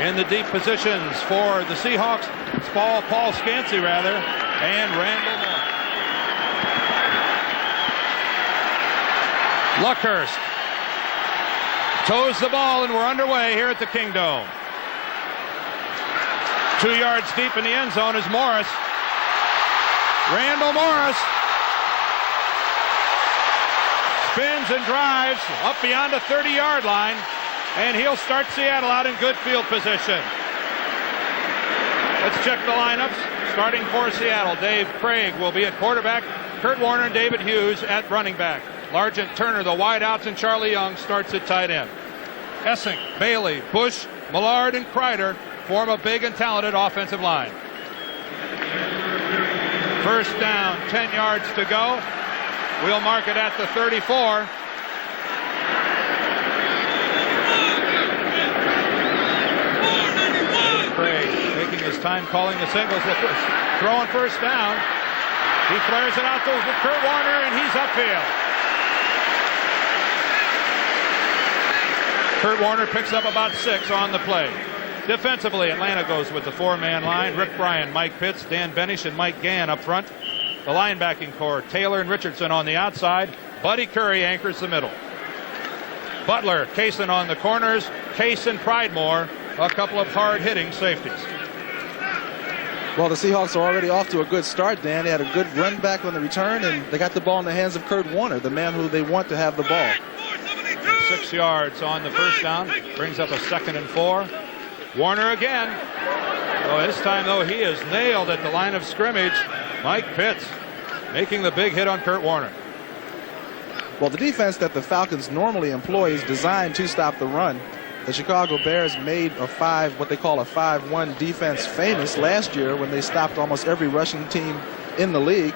In the deep positions for the Seahawks, it's Paul Scansey and Randall Moore. Luckhurst toes the ball, and we're underway here at the Kingdome. 2 yards deep in the end zone is Morris. Randall Morris spins and drives up beyond the 30-yard line, and he'll start Seattle out in good field position. Let's check the lineups. Starting for Seattle, Dave Craig will be at quarterback. Kurt Warner and David Hughes at running back. Largent Turner, the wideouts, and Charlie Young starts at tight end. Essink, Bailey, Bush, Millard, and Kreider form a big and talented offensive line. First down, 10 yards to go. We'll mark it at the 34. Craig taking his time calling the singles. Throwing first down. He flares it out to Kurt Warner, and he's upfield. Kurt Warner picks up about 6 on the play. Defensively, Atlanta goes with the 4-man line. Rick Bryan, Mike Pitts, Dan Benish, and Mike Gann up front. The linebacking core, Taylor and Richardson on the outside. Buddy Curry anchors the middle. Butler, Kaysen on the corners. Case and Pridemore, a couple of hard-hitting safeties. Well, the Seahawks are already off to a good start, Dan. They had a good run back on the return, and they got the ball in the hands of Kurt Warner, the man who they want to have the ball. 6 yards on the first down. Brings up a 2nd and 4. Warner again. Oh, this time, though, he is nailed at the line of scrimmage. Mike Pitts making the big hit on Kurt Warner. Well, the defense that the Falcons normally employ is designed to stop the run. The Chicago Bears made what they call a 5-1 defense famous last year when they stopped almost every rushing team in the league.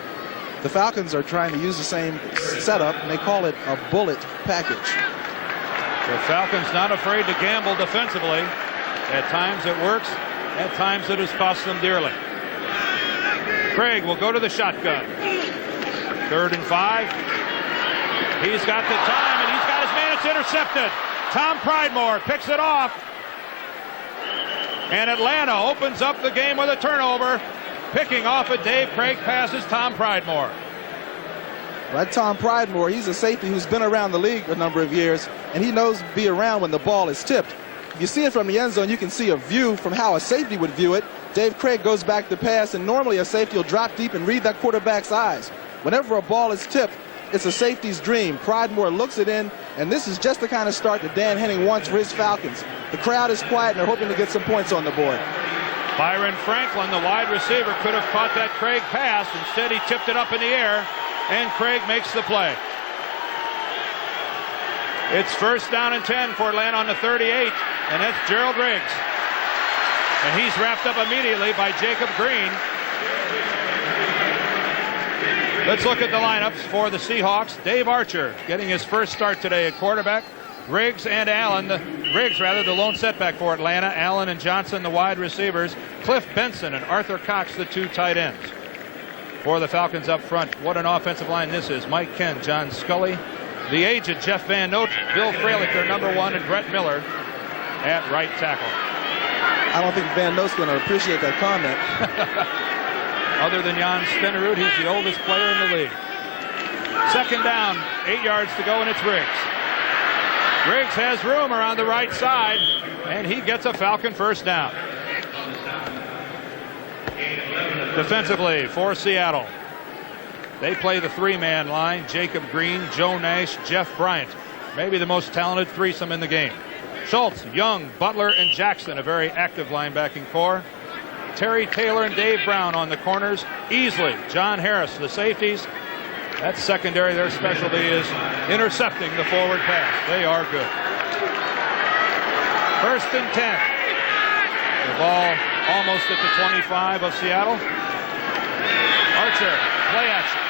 The Falcons are trying to use the same setup, and they call it a bullet package. The Falcons not afraid to gamble defensively. At times it works. At times it has cost them dearly. Craig will go to the shotgun. 3rd and 5. He's got the time, and he's got his man. It's intercepted. Tom Pridemore picks it off. And Atlanta opens up the game with a turnover. Picking off a Dave Craig passes Tom Pridemore. Right, Tom Pridemore, he's a safety who's been around the league a number of years, and he knows to be around when the ball is tipped. If you see it from the end zone, you can see a view from how a safety would view it. Dave Craig goes back to pass, and normally a safety will drop deep and read that quarterback's eyes. Whenever a ball is tipped, it's a safety's dream. Pridemore looks it in, and this is just the kind of start that Dan Henning wants for his Falcons. The crowd is quiet, and they're hoping to get some points on the board. Byron Franklin, the wide receiver, could have caught that Craig pass. Instead, he tipped it up in the air, and Craig makes the play. It's first down and 10 for Atlanta on the 38, and that's Gerald Riggs. And he's wrapped up immediately by Jacob Green. Let's look at the lineups for the Seahawks. Dave Archer getting his first start today at quarterback. Riggs and Allen, the lone setback for Atlanta. Allen and Johnson, the wide receivers. Cliff Benson and Arthur Cox, the 2 tight ends. For the Falcons up front, what an offensive line this is. Mike Kent, John Scully, the aged Jeff Van Note, Bill Fralick, their number 1, and Brett Miller at right tackle. I don't think Van Note's going to appreciate that comment. Other than Jan Stenerud, he's the oldest player in the league. 2nd down, 8 yards to go, and it's Riggs. Riggs has room around the right side, and he gets a Falcon first down. Defensively for Seattle, they play the 3-man line. Jacob Green, Joe Nash, Jeff Bryant. Maybe the most talented threesome in the game. Schultz, Young, Butler, and Jackson, a very active linebacking core. Terry Taylor and Dave Brown on the corners. Easley, John Harris, the safeties. That secondary, their specialty is intercepting the forward pass. They are good. 1st and 10. The ball almost at the 25 of Seattle. Archer, play action.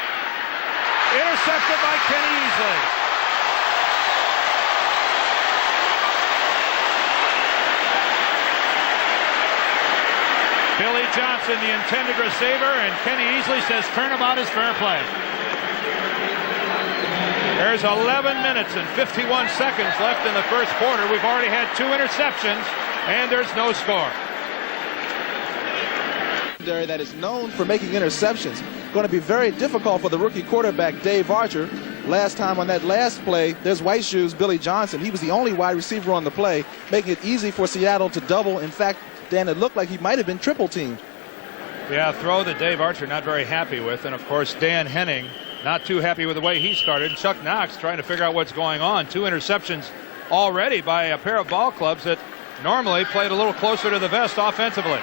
Intercepted by Kenny Easley. Billy Johnson, the intended receiver, and Kenny Easley says turnabout is fair play. There's 11 minutes and 51 seconds left in the first quarter. We've already had 2 interceptions, and there's no score. That is known for making interceptions. Going to be very difficult for the rookie quarterback, Dave Archer. Last time on that last play, there's White Shoes, Billy Johnson. He was the only wide receiver on the play, making it easy for Seattle to double. In fact, Dan, it looked like he might have been triple teamed. Yeah, throw that Dave Archer not very happy with. And, of course, Dan Henning not too happy with the way he started. Chuck Knox trying to figure out what's going on. 2 interceptions already by a pair of ball clubs that normally played a little closer to the vest offensively.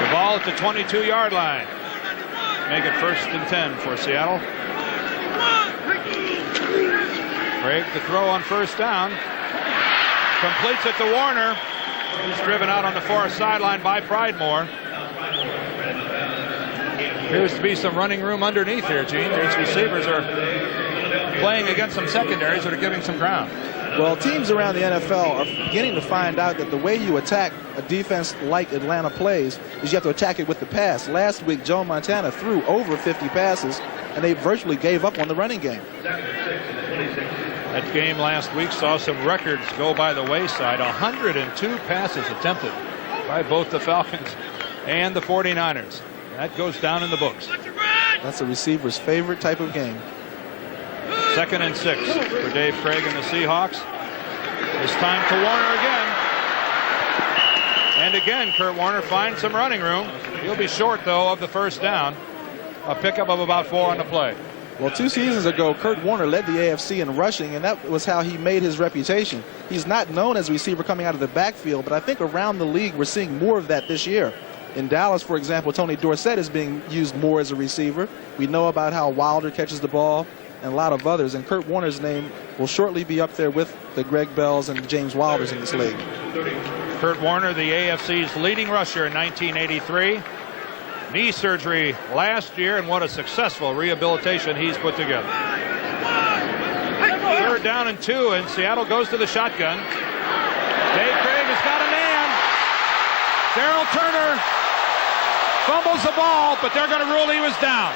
The ball at the 22-yard line. Make it 1st and 10 for Seattle. Craig the throw on 1st down. Completes it to Warner. He's driven out on the far sideline by Pridemore. Appears to be some running room underneath here, Gene. These receivers are playing against some secondaries that are giving some ground. Well, teams around the NFL are beginning to find out that the way you attack a defense like Atlanta plays is you have to attack it with the pass. Last week, Joe Montana threw over 50 passes, and they virtually gave up on the running game. That game last week saw some records go by the wayside. 102 passes attempted by both the Falcons and the 49ers. That goes down in the books. That's a receiver's favorite type of game. 2nd and 6 for Dave Craig and the Seahawks. This time to Warner again. And again, Kurt Warner finds some running room. He'll be short, though, of the 1st down. A pickup of about 4 on the play. Well, 2 seasons ago, Kurt Warner led the AFC in rushing, and that was how he made his reputation. He's not known as a receiver coming out of the backfield, but I think around the league we're seeing more of that this year. In Dallas, for example, Tony Dorsett is being used more as a receiver. We know about how Wilder catches the ball and a lot of others, and Kurt Warner's name will shortly be up there with the Greg Bells and James Wilders in this league. Kurt Warner, the AFC's leading rusher in 1983. Knee surgery last year, and what a successful rehabilitation he's put together. 3rd down and 2, and Seattle goes to the shotgun. Dave Craig has got a man. Darrell Turner fumbles the ball, but they're going to rule he was down.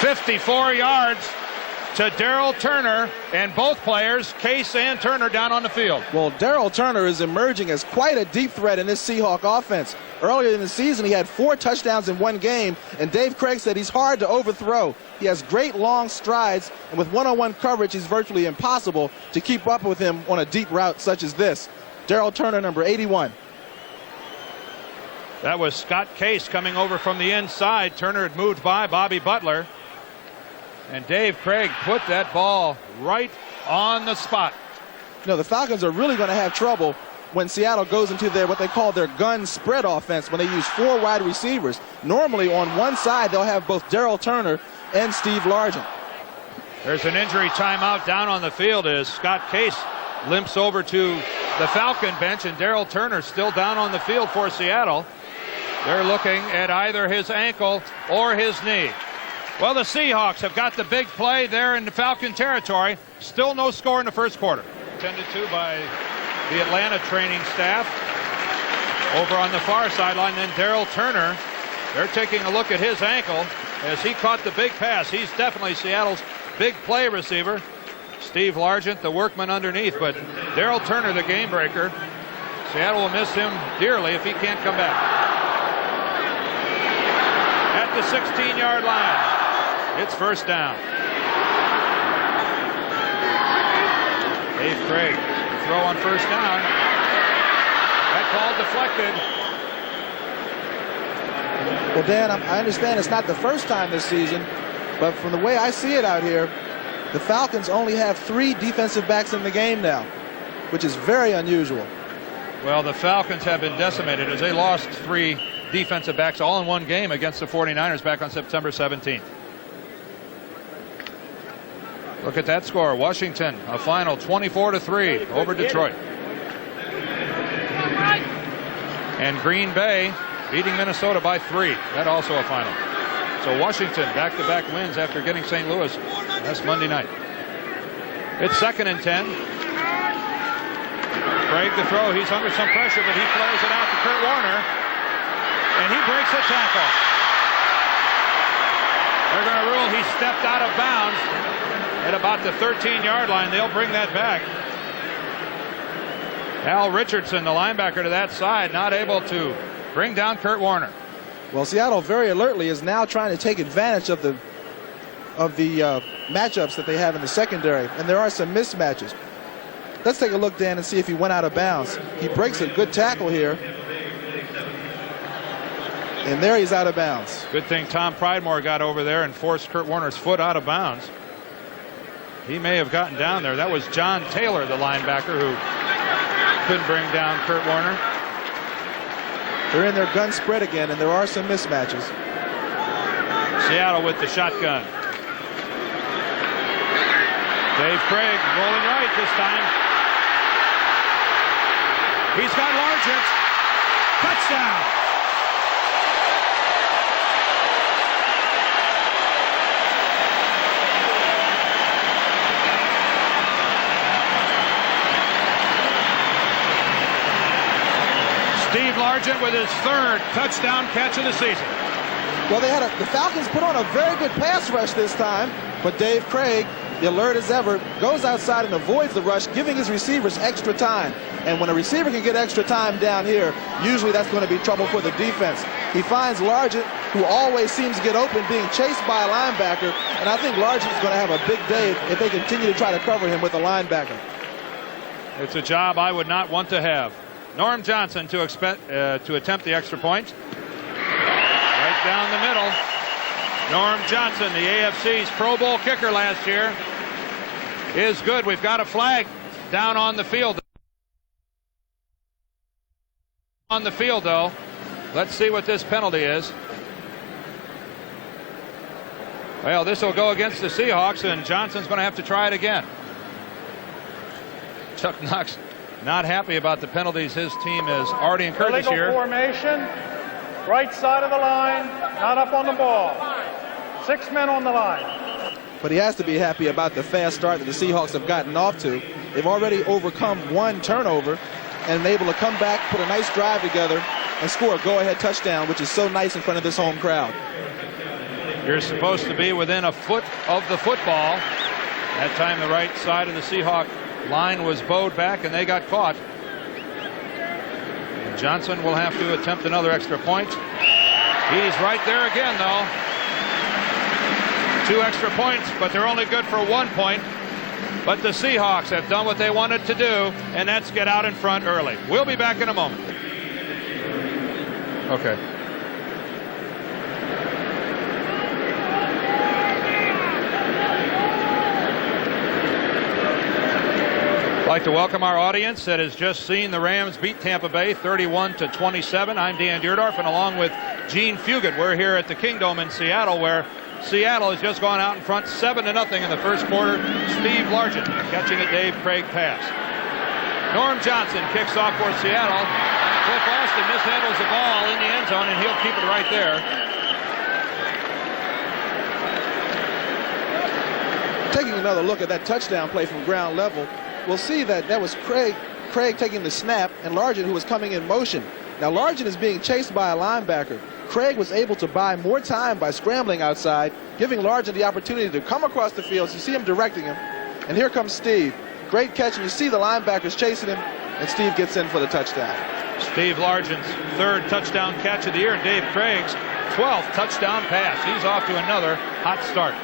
"54 yards to Darrell Turner," and both players, Case and Turner, down on the field. Well, Darrell Turner is emerging as quite a deep threat in this Seahawk offense. Earlier in the season, he had 4 touchdowns in 1 game, and Dave Craig said he's hard to overthrow. He has great long strides, and with one-on-one coverage, he's virtually impossible to keep up with him on a deep route such as this. Darrell Turner, number 81. That was Scott Case coming over from the inside. Turner had moved by Bobby Butler. And Dave Craig put that ball right on the spot. You know, the Falcons are really going to have trouble when Seattle goes into their what they call their gun spread offense, when they use 4 wide receivers. Normally on one side they'll have both Darrell Turner and Steve Largent. There's an injury timeout down on the field as Scott Case limps over to the Falcon bench, and Darrell Turner still down on the field for Seattle. They're looking at either his ankle or his knee. Well, the Seahawks have got the big play there in the Falcon territory. Still no score in the first quarter. Attended to by the Atlanta training staff. Over on the far sideline, then Darrell Turner. They're taking a look at his ankle as he caught the big pass. He's definitely Seattle's big play receiver. Steve Largent, the workman underneath, but Darrell Turner, the game breaker. Seattle will miss him dearly if he can't come back. At the 16-yard line. It's 1st down. Dave Craig, throw on 1st down. That call deflected. Well, Dan, I understand it's not the first time this season, but from the way I see it out here, the Falcons only have 3 defensive backs in the game now, which is very unusual. Well, the Falcons have been decimated as they lost 3 defensive backs all in 1 game against the 49ers back on September 17th. Look at that score. Washington, a final 24-3 over Detroit. And Green Bay beating Minnesota by 3. That also a final. So Washington back-to-back wins after getting St. Louis last Monday night. It's 2nd and 10. Craig to throw. He's under some pressure, but he flares it out to Kurt Warner. And he breaks a tackle. They're going to rule he stepped out of bounds at about the 13-yard line. They'll bring that back. Al Richardson, the linebacker to that side, not able to bring down Kurt Warner. Well, Seattle very alertly is now trying to take advantage of the matchups that they have in the secondary, and there are some mismatches. Let's take a look, Dan, and see if he went out of bounds. He breaks a good tackle here, and there he's out of bounds. Good thing Tom Pridemore got over there and forced Kurt Warner's foot out of bounds. He may have gotten down there. That was John Taylor, the linebacker, who couldn't bring down Kurt Warner. They're in their gun spread again, and there are some mismatches. Seattle with the shotgun. Dave Craig rolling right this time. He's got Largent. Touchdown. Steve Largent with his third touchdown catch of the season. Well, the Falcons put on a very good pass rush this time, but Dave Craig, the alert as ever, goes outside and avoids the rush, giving his receivers extra time. And when a receiver can get extra time down here, usually that's going to be trouble for the defense. He finds Largent, who always seems to get open, being chased by a linebacker, and I think Largent is going to have a big day if they continue to try to cover him with a linebacker. It's a job I would not want to have. Norm Johnson to attempt the extra point. Right down the middle. Norm Johnson, the AFC's Pro Bowl kicker last year, is good. We've got a flag down on the field. On the field, though. Let's see what this penalty is. Well, this will go against the Seahawks, and Johnson's going to have to try it again. Chuck Knox not happy about the penalties his team has already incurred this year. Formation, right side of the line, not up on the ball. 6 men on the line. But he has to be happy about the fast start that the Seahawks have gotten off to. They've already overcome one turnover and able to come back, put a nice drive together, and score a go-ahead touchdown, which is so nice in front of this home crowd. You're supposed to be within a foot of the football. That time the right side of the Seahawk line was bowed back, and they got caught. And Johnson will have to attempt another extra point. He's right there again, though. 2 extra points, but they're only good for 1 point. But the Seahawks have done what they wanted to do, and that's get out in front early. We'll be back in a moment. Okay. I'd like to welcome our audience that has just seen the Rams beat Tampa Bay 31-27. I'm Dan Deerdorf, and along with Gene Fugit, we're here at the Kingdome in Seattle, where Seattle has just gone out in front 7-0 in the first quarter. Steve Largent catching a Dave Craig pass. Norm Johnson kicks off for Seattle. Cliff Austin mishandles the ball in the end zone, and he'll keep it right there. Taking another look at that touchdown play from ground level, we'll see that was Craig taking the snap, and Largent, who was coming in motion. Now Largent is being chased by a linebacker. Craig was able to buy more time by scrambling outside, giving Largent the opportunity to come across the field. So you see him directing him, and here comes Steve. Great catch, and you see the linebackers chasing him, and Steve gets in for the touchdown. Steve Largent's 3rd touchdown catch of the year, and Dave Craig's 12th touchdown pass. He's off to another hot start.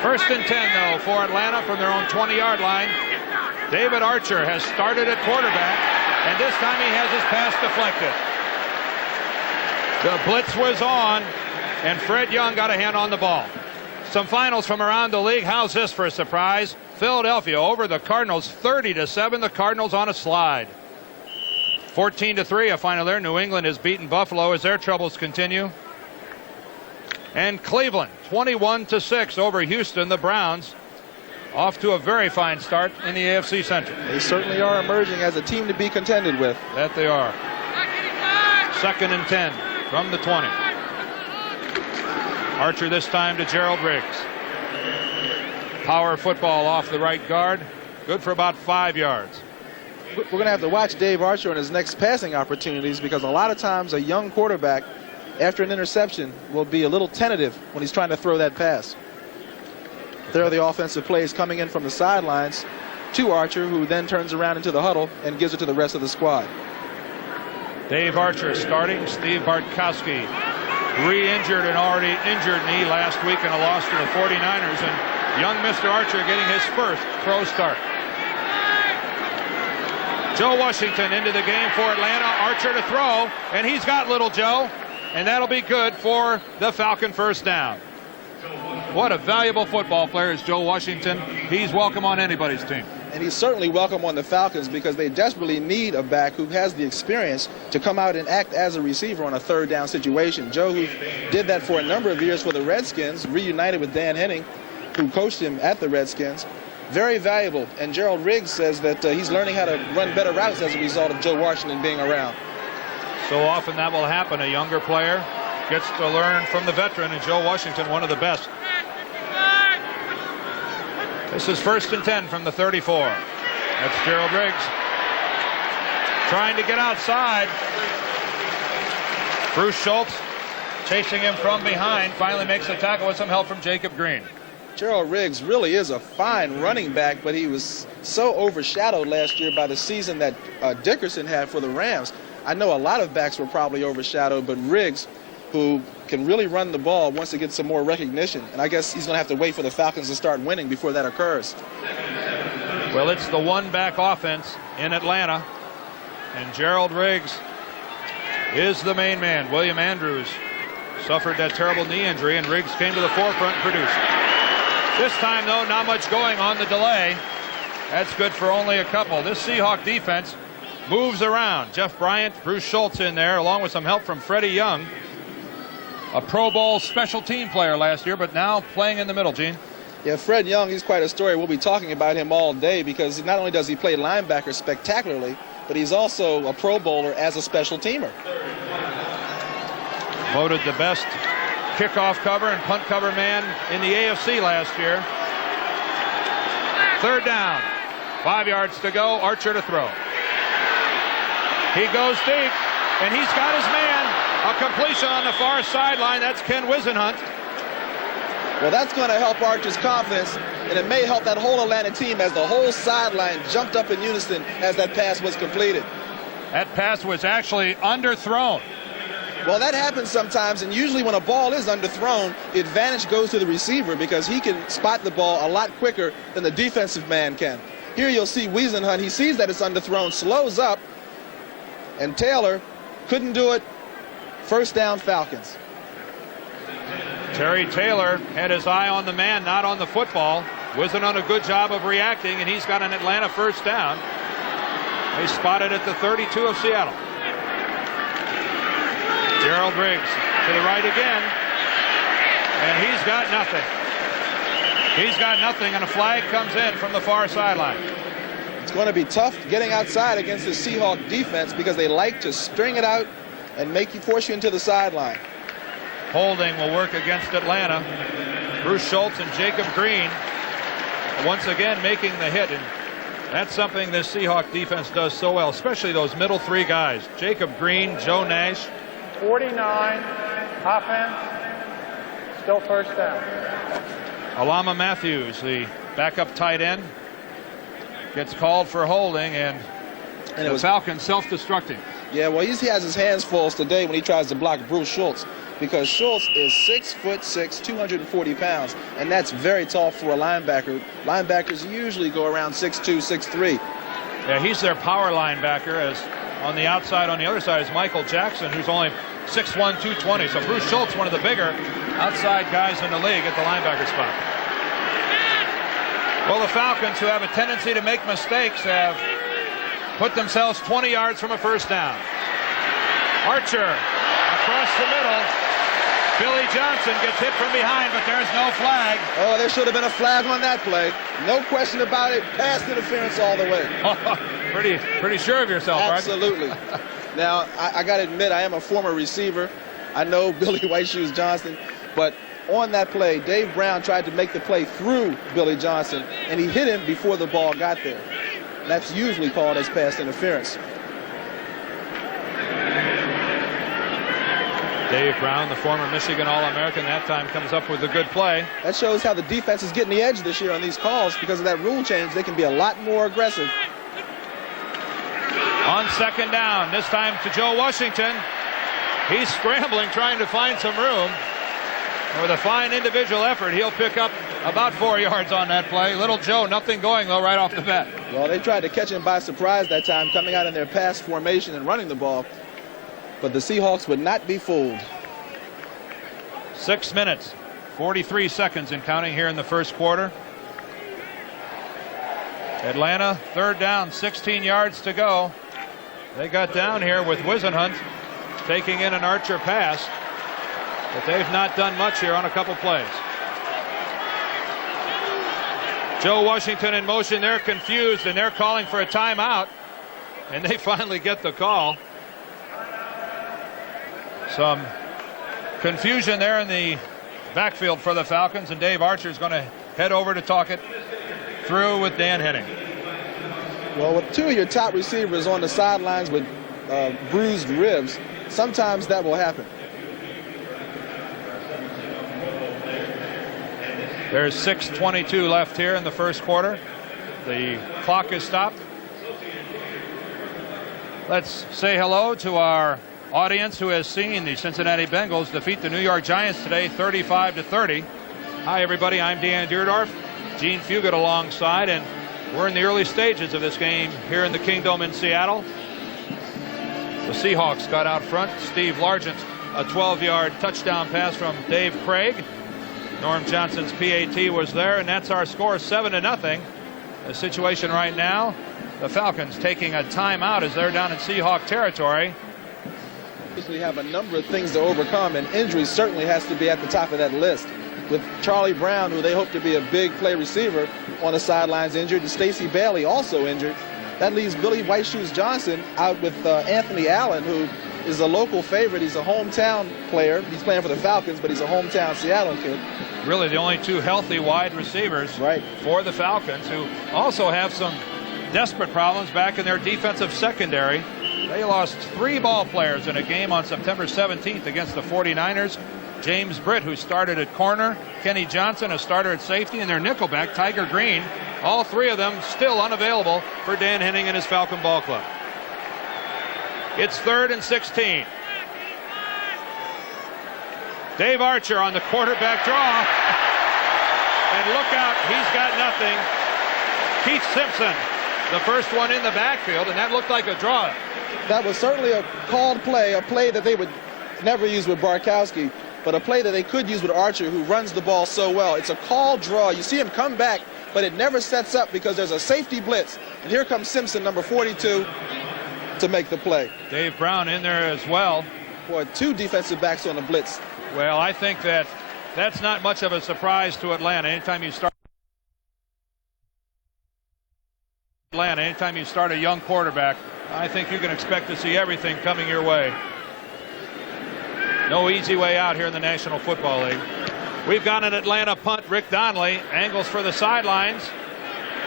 1st and 10, though, for Atlanta from their own 20-yard line. David Archer has started at quarterback, and this time he has his pass deflected. The blitz was on, and Fred Young got a hand on the ball. Some finals from around the league. How's this for a surprise? Philadelphia over the Cardinals 30-7. The Cardinals on a slide. 14-3, a final there. New England has beaten Buffalo as their troubles continue. And Cleveland 21-6 over Houston. The Browns off to a very fine start in the AFC Central. They certainly are emerging as a team to be contended with. That they are. 2nd and 10 from the 20. Archer this time to Gerald Riggs. Power football off the right guard. Good for about 5 yards. we're going to have to watch Dave Archer on his next passing opportunities, because a lot of times a young quarterback, after an interception, will be a little tentative when he's trying to throw that pass. There are the offensive plays coming in from the sidelines to Archer, who then turns around into the huddle and gives it to the rest of the squad. Dave Archer starting. Steve Bartkowski re-injured an already injured knee last week in a loss to the 49ers, and young Mr. Archer getting his first pro start. Joe Washington into the game for Atlanta. Archer to throw, and he's got little Joe, and that'll be good for the Falcon first down. What a valuable football player is Joe Washington. He's welcome on anybody's team. And he's certainly welcome on the Falcons, because they desperately need a back who has the experience to come out and act as a receiver on a third down situation. Joe, who did that for a number of years for the Redskins, reunited with Dan Henning, who coached him at the Redskins. Very valuable. And Gerald Riggs says that he's learning how to run better routes as a result of Joe Washington being around. So often that will happen. A younger player gets to learn from the veteran, and Joe Washington, one of the best. This is 1st and 10 from the 34. That's Gerald Riggs trying to get outside. Bruce Schultz chasing him from behind, finally makes the tackle with some help from Jacob Green. Gerald Riggs really is a fine running back, but he was so overshadowed last year by the season that Dickerson had for the Rams. I know a lot of backs were probably overshadowed, but Riggs, who can really run the ball, wants to get some more recognition. And I guess he's going to have to wait for the Falcons to start winning before that occurs. Well, it's the one-back offense in Atlanta, and Gerald Riggs is the main man. William Andrews suffered that terrible knee injury, and Riggs came to the forefront and produced. This time, though, not much going on the delay. That's good for only a couple. This Seahawk defense moves around. Jeff Bryant, Bruce Schultz in there, along with some help from Freddie Young, a Pro Bowl special team player last year, but now playing in the middle, Gene. Yeah, Fred Young, he's quite a story. We'll be talking about him all day, because not only does he play linebacker spectacularly, but he's also a Pro Bowler as a special teamer. Voted the best kickoff cover and punt cover man in the AFC last year. 3rd down, 5 yards to go. Archer to throw. He goes deep, and he's got his man. A completion on the far sideline. That's Ken Wisenhunt. Well, that's going to help Archer's confidence, and it may help that whole Atlanta team as the whole sideline jumped up in unison as that pass was completed. That pass was actually underthrown. Well, that happens sometimes, and usually when a ball is underthrown, the advantage goes to the receiver, because he can spot the ball a lot quicker than the defensive man can. Here you'll see Wisenhunt. He sees that it's underthrown, slows up, and Taylor couldn't do it. 1st down, Falcons. Terry Taylor had his eye on the man, not on the football. Wisenhunt a good job of reacting, and he's got an Atlanta 1st down. They spotted at the 32 of Seattle. Gerald Riggs to the right again, and he's got nothing. He's got nothing, and a flag comes in from the far sideline. It's going to be tough getting outside against the Seahawk defense, because they like to string it out and force you into the sideline. Holding will work against Atlanta. Bruce Schultz and Jacob Green once again making the hit, and that's something this Seahawk defense does so well, especially those middle 3 guys. Jacob Green, Joe Nash. 49, offense, still 1st down. Alama Matthews, the backup tight end, gets called for holding, and the Falcons self-destructing. Yeah, well, he has his hands full today when he tries to block Bruce Schultz, because Schultz is 6'6", 240 pounds, and that's very tall for a linebacker. Linebackers usually go around 6'2", 6'3". Yeah, he's their power linebacker, as on the outside, on the other side, is Michael Jackson, who's only 6'1", 220. So Bruce Schultz, one of the bigger outside guys in the league at the linebacker spot. Well, the Falcons, who have a tendency to make mistakes, have put themselves 20 yards from a 1st down. Archer across the middle. Billy Johnson gets hit from behind, but there's no flag. Oh, there should have been a flag on that play. No question about it. Pass interference all the way. Pretty sure of yourself, Absolutely. right? Now, I got to admit, I am a former receiver. I know Billy White Shoes Johnson, but on that play, Dave Brown tried to make the play through Billy Johnson, and he hit him before the ball got there. That's usually called as pass interference. Dave Brown, the former Michigan All-American, that time comes up with a good play. That shows how the defense is getting the edge this year on these calls. Because of that rule change, they can be a lot more aggressive. On second down, this time to Joe Washington. He's scrambling, trying to find some room. With a fine individual effort, he'll pick up about 4 yards on that play. Little Joe, nothing going, though, right off the bat. Well, they tried to catch him by surprise that time, coming out in their pass formation and running the ball. But the Seahawks would not be fooled. 6 minutes, 43 seconds and counting here in the first quarter. Atlanta, third down, 16 yards to go. They got down here with Wisenhunt taking in an Archer pass, but they've not done much here on a couple plays. Joe Washington in motion. They're confused and they're calling for a timeout, and they finally get the call. Some confusion there in the backfield for the Falcons, and Dave Archer is going to head over to talk it through with Dan Henning. Well, with two of your top receivers on the sidelines with bruised ribs, sometimes that will happen. There's 6:22 left here in the first quarter. The clock is stopped. Let's say hello to our audience who has seen the Cincinnati Bengals defeat the New York Giants today 35-30. Hi everybody, I'm Dan Deerdorf, Gene Fugit alongside, and we're in the early stages of this game here in the Kingdome in Seattle. The Seahawks got out front. Steve Largent, a 12-yard touchdown pass from Dave Craig. Norm Johnson's PAT was there, and that's our score, 7-0. The situation right now, the Falcons taking a timeout as they're down in Seahawk territory. We have a number of things to overcome, and injury certainly has to be at the top of that list. With Charlie Brown, who they hope to be a big play receiver, on the sidelines injured, and Stacey Bailey also injured. That leaves Billy White Shoes Johnson out with Anthony Allen, who is a local favorite. He's a hometown player. He's playing for the Falcons, but he's a hometown Seattle kid. Really the only two healthy wide receivers for the Falcons, who also have some desperate problems back in their defensive secondary. They lost 3 ball players in a game on September 17th against the 49ers. James Britt, who started at corner, Kenny Johnson, a starter at safety, and their nickelback, Tiger Green. All 3 of them still unavailable for Dan Henning and his Falcon Ball Club. It's 3rd and 16. Dave Archer on the quarterback draw. And look out, he's got nothing. Keith Simpson, the first one in the backfield, and that looked like a draw. That was certainly a called play, a play that they would never use with Barkowski, but a play that they could use with Archer, who runs the ball so well. It's a called draw. You see him come back, but it never sets up because there's a safety blitz. And here comes Simpson, number 42, to make the play. Dave Brown in there as well. Boy, 2 defensive backs on the blitz. Well, I think that's not much of a surprise to Atlanta. Anytime you start a young quarterback, I think you can expect to see everything coming your way. No easy way out here in the National Football League. We've got an Atlanta punt. Rick Donnelly angles for the sidelines.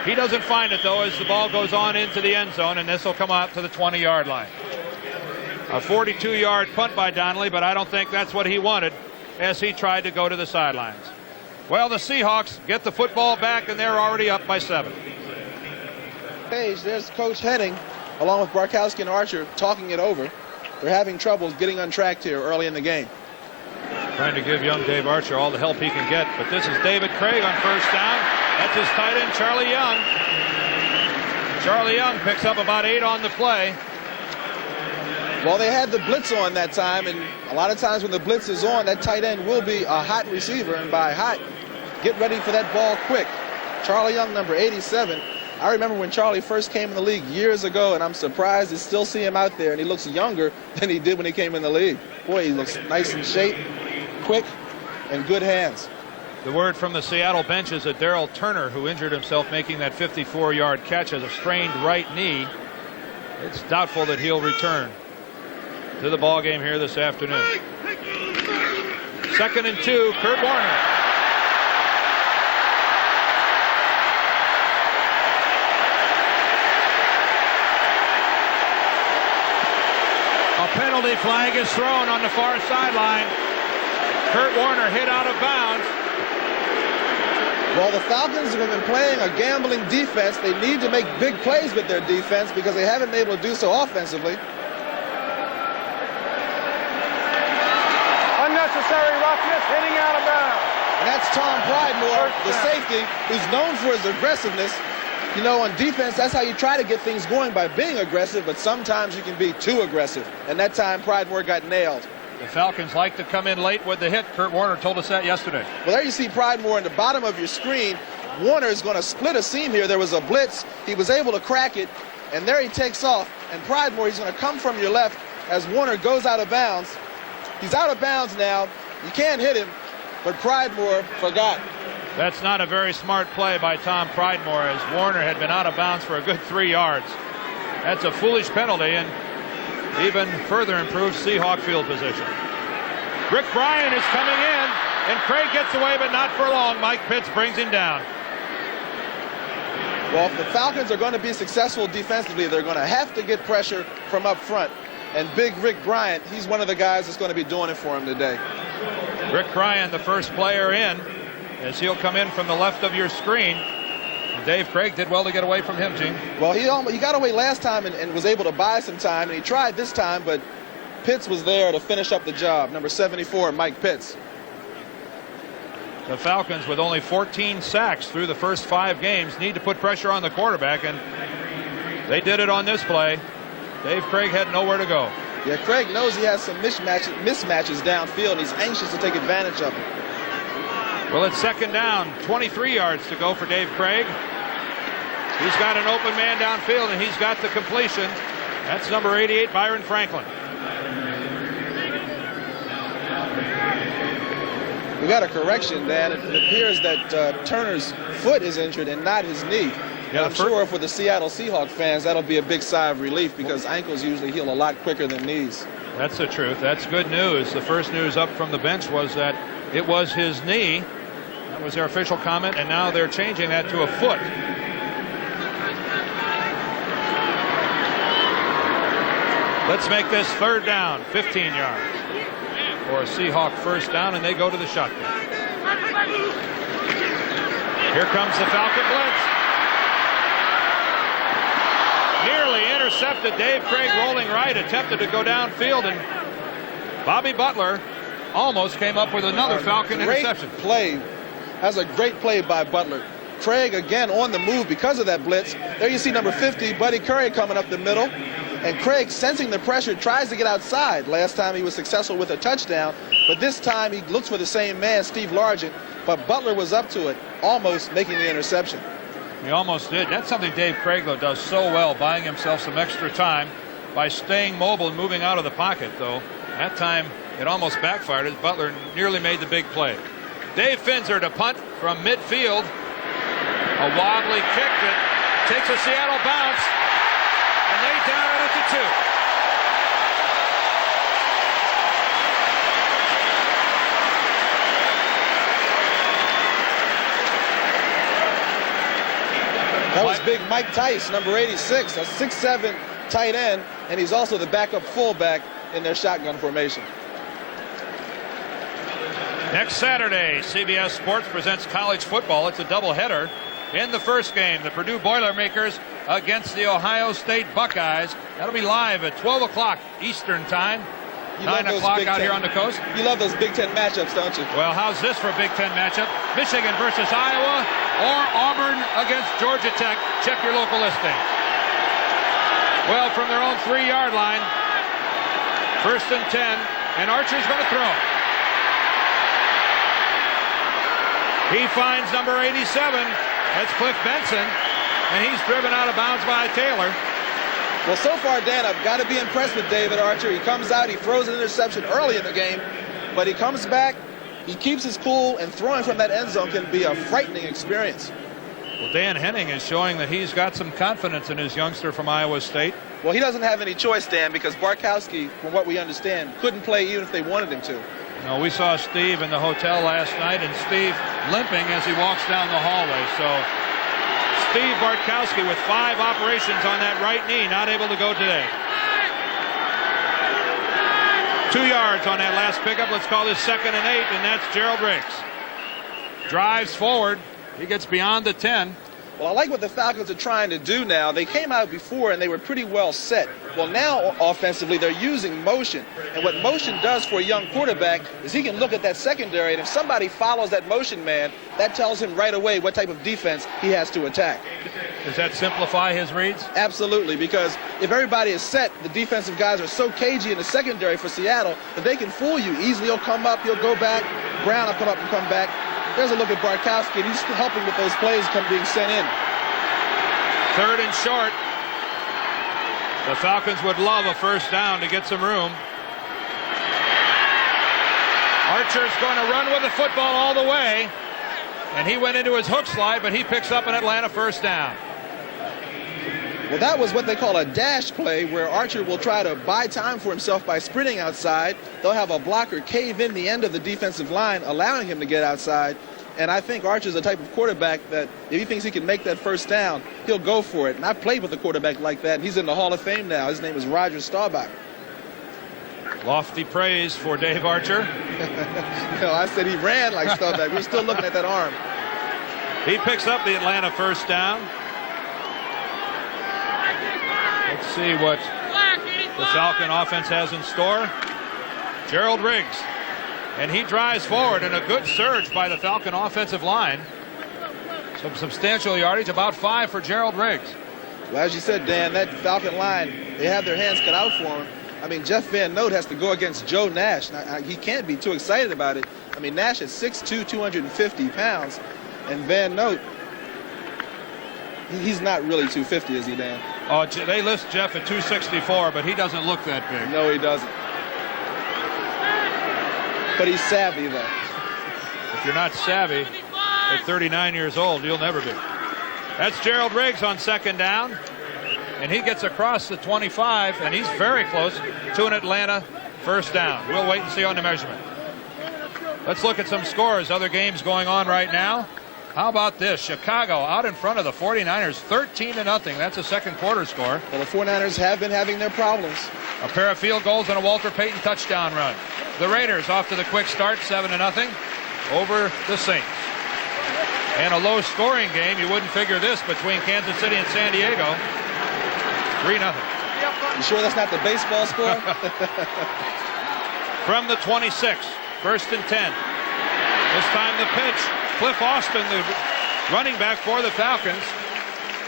He doesn't find it, though, as the ball goes on into the end zone, and this will come out to the 20-yard line. A 42-yard punt by Donnelly, but I don't think that's what he wanted as he tried to go to the sidelines. Well, the Seahawks get the football back, and they're already up by 7. Page, there's Coach Henning, along with Barkowski and Archer, talking it over. They're having trouble getting untracked here early in the game. Trying to give young Dave Archer all the help he can get, but this is David Craig on first down. That's his tight end, Charlie Young. Charlie Young picks up about 8 on the play. Well, they had the blitz on that time, and a lot of times when the blitz is on, that tight end will be a hot receiver, and by hot, get ready for that ball quick. Charlie Young, number 87. I remember when Charlie first came in the league years ago, and I'm surprised to still see him out there, and he looks younger than he did when he came in the league. Boy, he looks nice in shape, quick, and good hands. The word from the Seattle bench is that Darrell Turner, who injured himself making that 54-yard catch, has a strained right knee. It's doubtful that he'll return to the ball game here this afternoon. 2nd and 2, Kurt Warner. penalty flag is thrown on the far sideline. Kurt Warner hit out of bounds. Well, the Falcons have been playing a gambling defense. They need to make big plays with their defense because they haven't been able to do so offensively. Unnecessary roughness, hitting out of bounds. And that's Tom Pridemore, the safety, who's known for his aggressiveness. You know, on defense, that's how you try to get things going, by being aggressive, but sometimes you can be too aggressive. And that time, Pridemore got nailed. The Falcons like to come in late with the hit. Kurt Warner told us that yesterday. Well, there you see Pridemore in the bottom of your screen. Warner is going to split a seam here. There was a blitz. He was able to crack it, and there he takes off. And Pridemore, he's going to come from your left as Warner goes out of bounds. He's out of bounds now. You can't hit him, but Pridemore forgot. That's not a very smart play by Tom Pridemore, as Warner had been out of bounds for a good 3 yards. That's a foolish penalty, and even further improves Seahawk field position. Rick Bryan is coming in, and Craig gets away, but not for long. Mike Pitts brings him down. Well, if the Falcons are going to be successful defensively, they're going to have to get pressure from up front. And big Rick Bryant, he's one of the guys that's going to be doing it for him today. Rick Bryan, the first player in, as he'll come in from the left of your screen. Dave Craig did well to get away from him, Gene. Well, he got away last time and was able to buy some time, and he tried this time, but Pitts was there to finish up the job. Number 74, Mike Pitts. The Falcons, with only 14 sacks through the first 5 games, need to put pressure on the quarterback, and they did it on this play. Dave Craig had nowhere to go. Yeah, Craig knows he has some mismatches downfield, and he's anxious to take advantage of them. Well, it's second down, 23 yards to go for Dave Craig. He's got an open man downfield, and he's got the completion. That's number 88, Byron Franklin. We got a correction, Dan. It appears that Turner's foot is injured and not his knee. Yeah, I'm sure for the Seattle Seahawks fans, that'll be a big sigh of relief, because ankles usually heal a lot quicker than knees. That's the truth. That's good news. The first news up from the bench was that it was his knee. That was their official comment, and now they're changing that to a foot. Let's make this third down, 15 yards. For a Seahawk first down, and they go to the shotgun. Here comes the Falcon blitz. Nearly intercepted. Dave Craig rolling right, attempted to go downfield, and Bobby Butler almost came up with another Falcon interception. Great play. That's a great play by Butler. Craig again on the move because of that blitz. There you see number 50, Buddy Curry, coming up the middle. And Craig, sensing the pressure, tries to get outside. Last time he was successful with a touchdown, but this time he looks for the same man, Steve Largent, but Butler was up to it, almost making the interception. He almost did. That's something Dave Craig, though, does so well, buying himself some extra time by staying mobile and moving out of the pocket, though. That time it almost backfired as Butler nearly made the big play. Dave Finzer to punt from midfield. A wobbly kick that takes a Seattle bounce, and they down it at the 2. That was big Mike Tice, number 86, a 6'7" tight end, and he's also the backup fullback in their shotgun formation. Next Saturday, CBS Sports presents college football. It's a doubleheader. In the first game, the Purdue Boilermakers against the Ohio State Buckeyes. That'll be live at 12 o'clock Eastern time. 9 o'clock out here on the coast. You love those Big Ten matchups, don't you? Well, how's this for a Big Ten matchup? Michigan versus Iowa, or Auburn against Georgia Tech. Check your local listing. Well, from their own 3-yard line, 1st and 10, and Archer's going to throw. He finds number 87. That's Cliff Benson, and he's driven out of bounds by Taylor. Well, so far, Dan, I've got to be impressed with David Archer. He comes out, he throws an interception early in the game, but he comes back, he keeps his cool, and throwing from that end zone can be a frightening experience. Well, Dan Henning is showing that he's got some confidence in his youngster from Iowa State. Well, he doesn't have any choice, Dan, because Barkowski, from what we understand, couldn't play even if they wanted him to. No, we saw Steve in the hotel last night, and Steve limping as he walks down the hallway. So Steve Bartkowski with 5 operations on that right knee, not able to go today. 2 yards on that last pickup. Let's call this 2nd and 8, and that's Gerald Riggs. Drives forward. He gets beyond the 10. Well, I like what the Falcons are trying to do now. They came out before and they were pretty well set. Well, now offensively they're using motion. And what motion does for a young quarterback is he can look at that secondary, and if somebody follows that motion man, that tells him right away what type of defense he has to attack. Does that simplify his reads? Absolutely, because if everybody is set, the defensive guys are so cagey in the secondary for Seattle that they can fool you. Easily he'll come up, he'll go back. Brown will come up and come back. There's a look at Barkowski, and he's helping with those plays being sent in. 3rd and short. The Falcons would love a first down to get some room. Archer's going to run with the football all the way. And he went into his hook slide, but he picks up an Atlanta first down. Well, that was what they call a dash play, where Archer will try to buy time for himself by sprinting outside. They'll have a blocker cave in the end of the defensive line, allowing him to get outside. And I think Archer's the type of quarterback that if he thinks he can make that first down, he'll go for it. And I've played with a quarterback like that, and he's in the Hall of Fame now. His name is Roger Staubach. Lofty praise for Dave Archer. No, I said he ran like Staubach. We're still looking at that arm. He picks up the Atlanta first down. Let's see what the Falcon offense has in store. Gerald Riggs. And he drives forward, and a good surge by the Falcon offensive line. Some substantial yardage, about 5 for Gerald Riggs. Well, as you said, Dan, that Falcon line, they have their hands cut out for him. I mean, Jeff Van Note has to go against Joe Nash. Now, he can't be too excited about it. I mean, Nash is 6'2", 250 pounds, and Van Note, he's not really 250, is he, Dan? Oh, they list Jeff at 264, but he doesn't look that big. No, he doesn't. But he's savvy, though. If you're not savvy at 39 years old, you'll never be. That's Gerald Riggs on 2nd down. And he gets across the 25, and he's very close to an Atlanta first down. We'll wait and see on the measurement. Let's look at some scores. Other games going on right now. How about this? Chicago out in front of the 49ers, 13-0. That's a second quarter score. Well, the 49ers have been having their problems. A pair of field goals and a Walter Payton touchdown run. The Raiders off to the quick start, 7-0 over the Saints. And a low-scoring game. You wouldn't figure this between Kansas City and San Diego. 3-0. You sure that's not the baseball score? From the 26, 1st and 10. This time the pitch. Cliff Austin, the running back for the Falcons.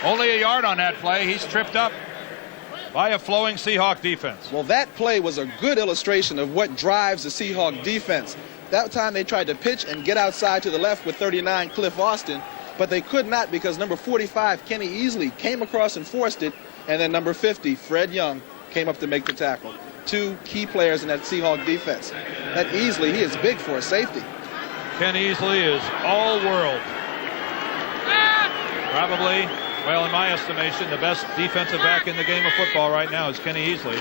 Only a yard on that play. He's tripped up by a flowing Seahawk defense. Well, that play was a good illustration of what drives the Seahawk defense. That time they tried to pitch and get outside to the left with 39, Cliff Austin, but they could not because number 45, Kenny Easley, came across and forced it, and then number 50, Fred Young, came up to make the tackle. 2 key players in that Seahawk defense. That Easley, he is big for a safety. Ken Easley is all world. Probably, well, in my estimation, the best defensive back in the game of football right now is Kenny Easley.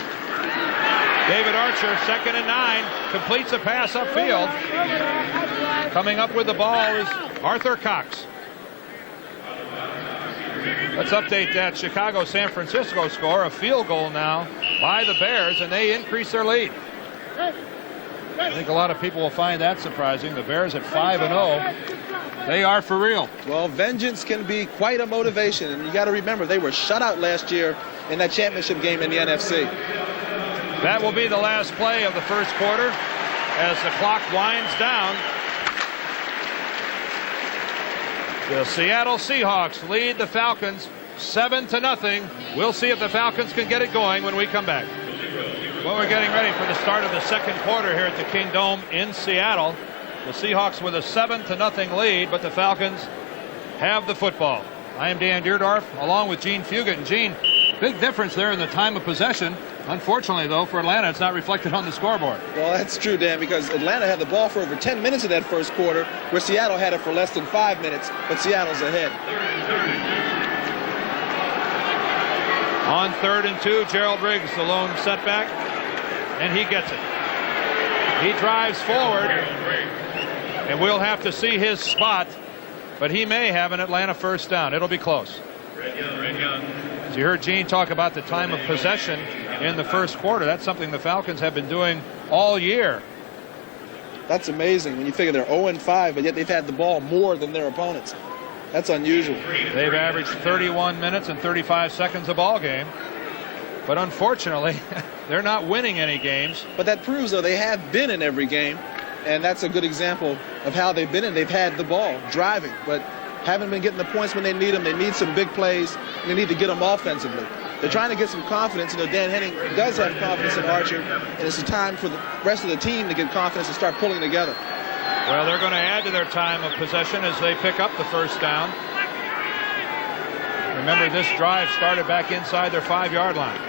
David Archer, 2nd and 9, completes a pass upfield. Coming up with the ball is Arthur Cox. Let's update that Chicago-San Francisco score. A field goal now by the Bears, and they increase their lead. I think a lot of people will find that surprising. The Bears at 5-0. They are for real. Well, vengeance can be quite a motivation, and you got to remember they were shut out last year in that championship game in the NFC. That will be the last play of the first quarter as the clock winds down. The Seattle Seahawks lead the Falcons 7-0. We'll see if the Falcons can get it going when we come back. Well, we're getting ready for the start of the second quarter here at the Kingdome in Seattle. The Seahawks with a 7-0 lead, but the Falcons have the football. I am Dan Deerdorf along with Gene Fugit. And Gene, big difference there in the time of possession. Unfortunately, though, for Atlanta, it's not reflected on the scoreboard. Well, that's true, Dan, because Atlanta had the ball for over 10 minutes in that first quarter, where Seattle had it for less than 5 minutes, but Seattle's ahead. On 3rd and 2, Gerald Riggs, the lone setback, and he gets it. He drives forward, and we'll have to see his spot, but he may have an Atlanta first down. It'll be close. As you heard Gene talk about the time of possession, in the first quarter. That's something the Falcons have been doing all year. That's amazing when you figure they're 0-5, but yet they've had the ball more than their opponents. That's unusual. They've averaged 31 minutes and 35 seconds a ball game. But unfortunately, they're not winning any games. But that proves, though, they have been in every game. And that's a good example of how they've been in. They've had the ball, driving, but haven't been getting the points when they need them. They need some big plays, and they need to get them offensively. They're trying to get some confidence. You know, Dan Henning does have confidence in Archer, and it's a time for the rest of the team to get confidence and start pulling together. Well, they're going to add to their time of possession as they pick up the first down. Remember, this drive started back inside their 5-yard line.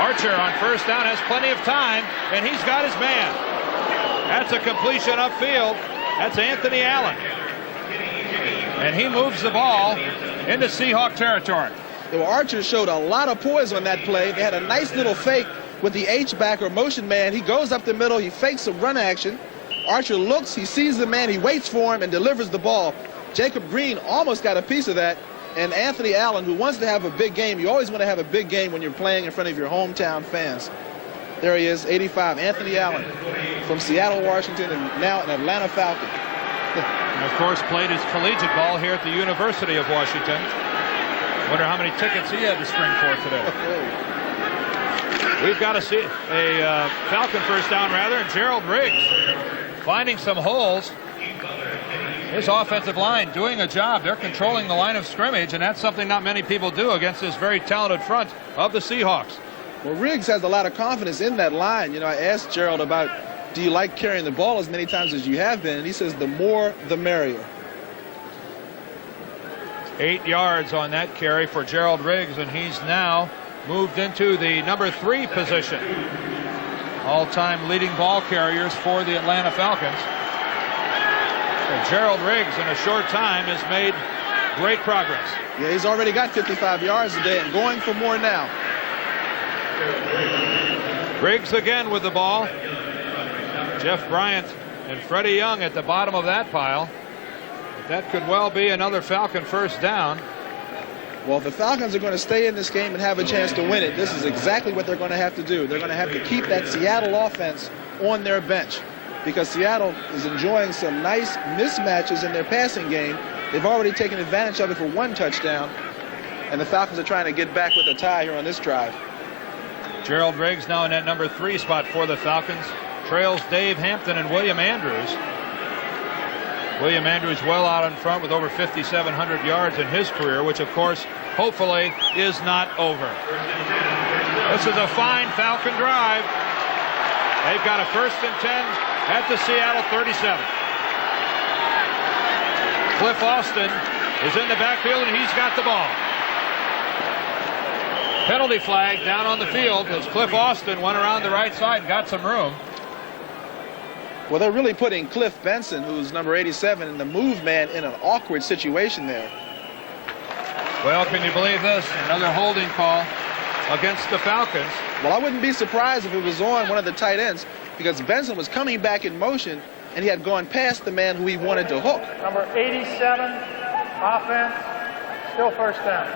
Archer on first down has plenty of time, and he's got his man. That's a completion upfield. That's Anthony Allen. And he moves the ball into Seahawk territory. Well, Archer showed a lot of poise on that play. They had a nice little fake with the H-back or motion man. He goes up the middle. He fakes a run action. Archer looks. He sees the man. He waits for him and delivers the ball. Jacob Green almost got a piece of that. And Anthony Allen, who wants to have a big game. You always want to have a big game when you're playing in front of your hometown fans. There he is, 85, Anthony Allen from Seattle, Washington, and now an Atlanta Falcon. And of course, played his collegiate ball here at the University of Washington. Wonder how many tickets he had to spring for today. We've got to see a Falcon first down, rather, and Gerald Riggs finding some holes. His offensive line doing a job. They're controlling the line of scrimmage, and that's something not many people do against this very talented front of the Seahawks. Well, Riggs has a lot of confidence in that line. You know, I asked Gerald about, do you like carrying the ball as many times as you have been? And he says, the more, the merrier. 8 yards on that carry for Gerald Riggs, and he's now moved into the number 3 position. All-time leading ball carriers for the Atlanta Falcons. So Gerald Riggs in a short time has made great progress. Yeah, he's already got 55 yards today and going for more now. Riggs again with the ball. Jeff Bryant and Freddie Young at the bottom of that pile. But that could well be another Falcon first down. Well, if the Falcons are going to stay in this game and have a chance to win it, this is exactly what they're going to have to do. They're going to have to keep that Seattle offense on their bench, because Seattle is enjoying some nice mismatches in their passing game. They've already taken advantage of it for 1 touchdown, and the Falcons are trying to get back with a tie here on this drive. Gerald Riggs now in that number 3 spot for the Falcons. Trails Dave Hampton and William Andrews. William Andrews well out in front with over 5,700 yards in his career, which of course hopefully is not over. This is a fine Falcon drive. They've got a 1st and 10 at the Seattle 37. Cliff Austin is in the backfield, and he's got the ball. Penalty flag down on the field as Cliff Austin went around the right side and got some room. Well, they're really putting Cliff Benson, who's number 87, in the move man, in an awkward situation there. Well, can you believe this? Another holding call against the Falcons. Well, I wouldn't be surprised if it was on one of the tight ends, because Benson was coming back in motion, and he had gone past the man who he wanted to hook. Number 87, offense, still first down.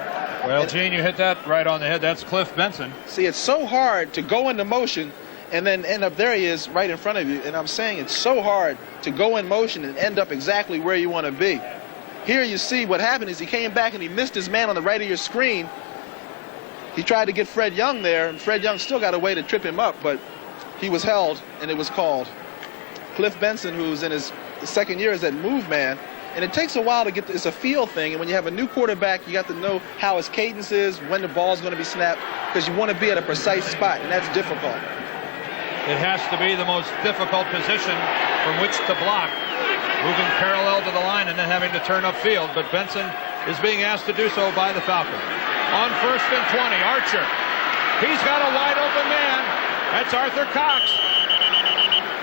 Well, Gene, you hit that right on the head. That's Cliff Benson. See, it's so hard to go into motion and then end up, there he is right in front of you. And I'm saying it's so hard to go in motion and end up exactly where you want to be. Here you see what happened is he came back and he missed his man on the right of your screen. He tried to get Fred Young there, and Fred Young still got a way to trip him up, but he was held and it was called. Cliff Benson, who's in his 2nd year, is that move man. And it takes a while to get, it's a feel thing, and when you have a new quarterback, you got to know how his cadence is, when the ball's going to be snapped, because you want to be at a precise spot, and that's difficult. It has to be the most difficult position from which to block, moving parallel to the line and then having to turn upfield. But Benson is being asked to do so by the Falcons. On 1st and 20, Archer. He's got a wide open man. That's Arthur Cox.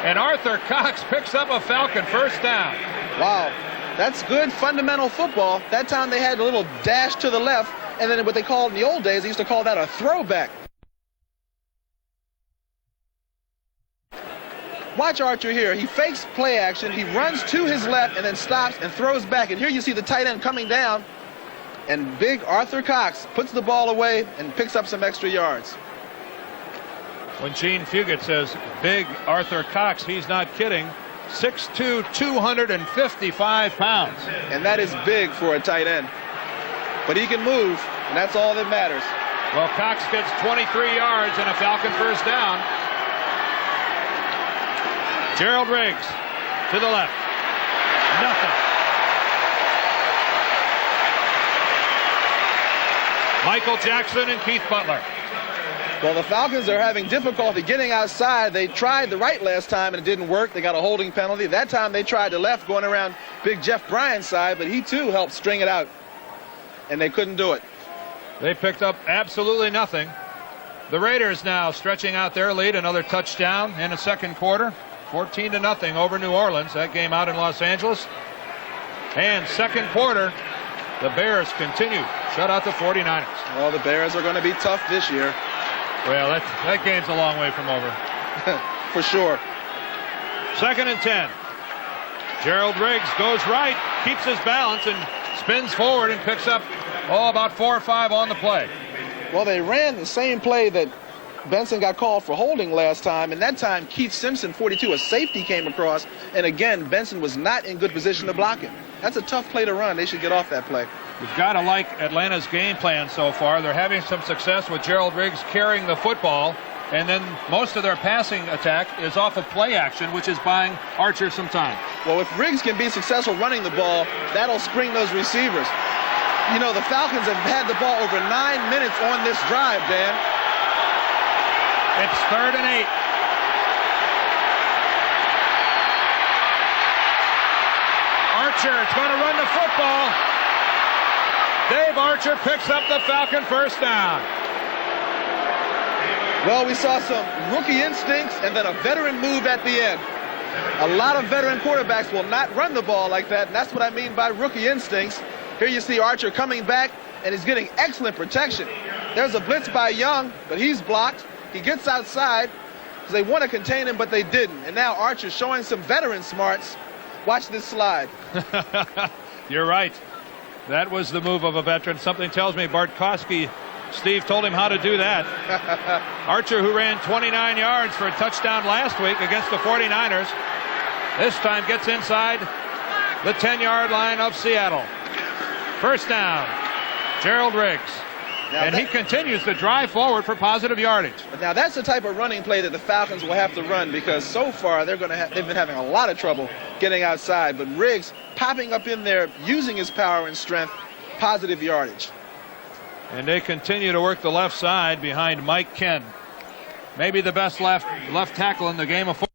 And Arthur Cox picks up a Falcon first down. Wow. That's good fundamental football. That time they had a little dash to the left, and then what they called in the old days, they used to call that a throwback. Watch Archer here. He fakes play action. He runs to his left and then stops and throws back. And here you see the tight end coming down, and big Arthur Cox puts the ball away and picks up some extra yards. When Gene Fugit says big Arthur Cox, he's not kidding. 6'2", 255 pounds. And that is big for a tight end. But he can move, and that's all that matters. Well, Cox gets 23 yards and a Falcon first down. Gerald Riggs to the left. Nothing. Michael Jackson and Keith Butler. Well, the Falcons are having difficulty getting outside. They tried the right last time and it didn't work. They got a holding penalty. That time they tried the left, going around big Jeff Bryant's side, but he too helped string it out. And they couldn't do it. They picked up absolutely nothing. The Raiders now stretching out their lead. Another touchdown in the second quarter. 14-0 over New Orleans. That game out in Los Angeles. And second quarter, the Bears continue. Shut out the 49ers. Well, the Bears are going to be tough this year. Well, that game's a long way from over. For sure. 2nd and 10. Gerald Riggs goes right, keeps his balance, and spins forward and picks up, about 4 or 5 on the play. Well, they ran the same play that Benson got called for holding last time, and that time Keith Simpson, 42, a safety, came across, and again, Benson was not in good position to block him. That's a tough play to run. They should get off that play. You've got to like Atlanta's game plan so far. They're having some success with Gerald Riggs carrying the football, and then most of their passing attack is off of play action, which is buying Archer some time. Well, if Riggs can be successful running the ball, that'll spring those receivers. You know, the Falcons have had the ball over 9 minutes on this drive, Dan. It's 3rd and 8. Archer is going to run the football. Dave Archer picks up the Falcon first down. Well, we saw some rookie instincts and then a veteran move at the end. A lot of veteran quarterbacks will not run the ball like that, and that's what I mean by rookie instincts. Here you see Archer coming back, and he's getting excellent protection. There's a blitz by Young, but he's blocked. He gets outside because they want to contain him, but they didn't. And now Archer showing some veteran smarts. Watch this slide. You're right. That was the move of a veteran. Something tells me Bartkowski, Steve, told him how to do that. Archer, who ran 29 yards for a touchdown last week against the 49ers, this time gets inside the 10-yard line of Seattle. First down, Gerald Riggs. And he continues to drive forward for positive yardage. Now, that's the type of running play that the Falcons will have to run, because so far they've been having a lot of trouble getting outside. But Riggs popping up in there, using his power and strength, positive yardage. And they continue to work the left side behind Mike Ken. Maybe the best left tackle in the game of football.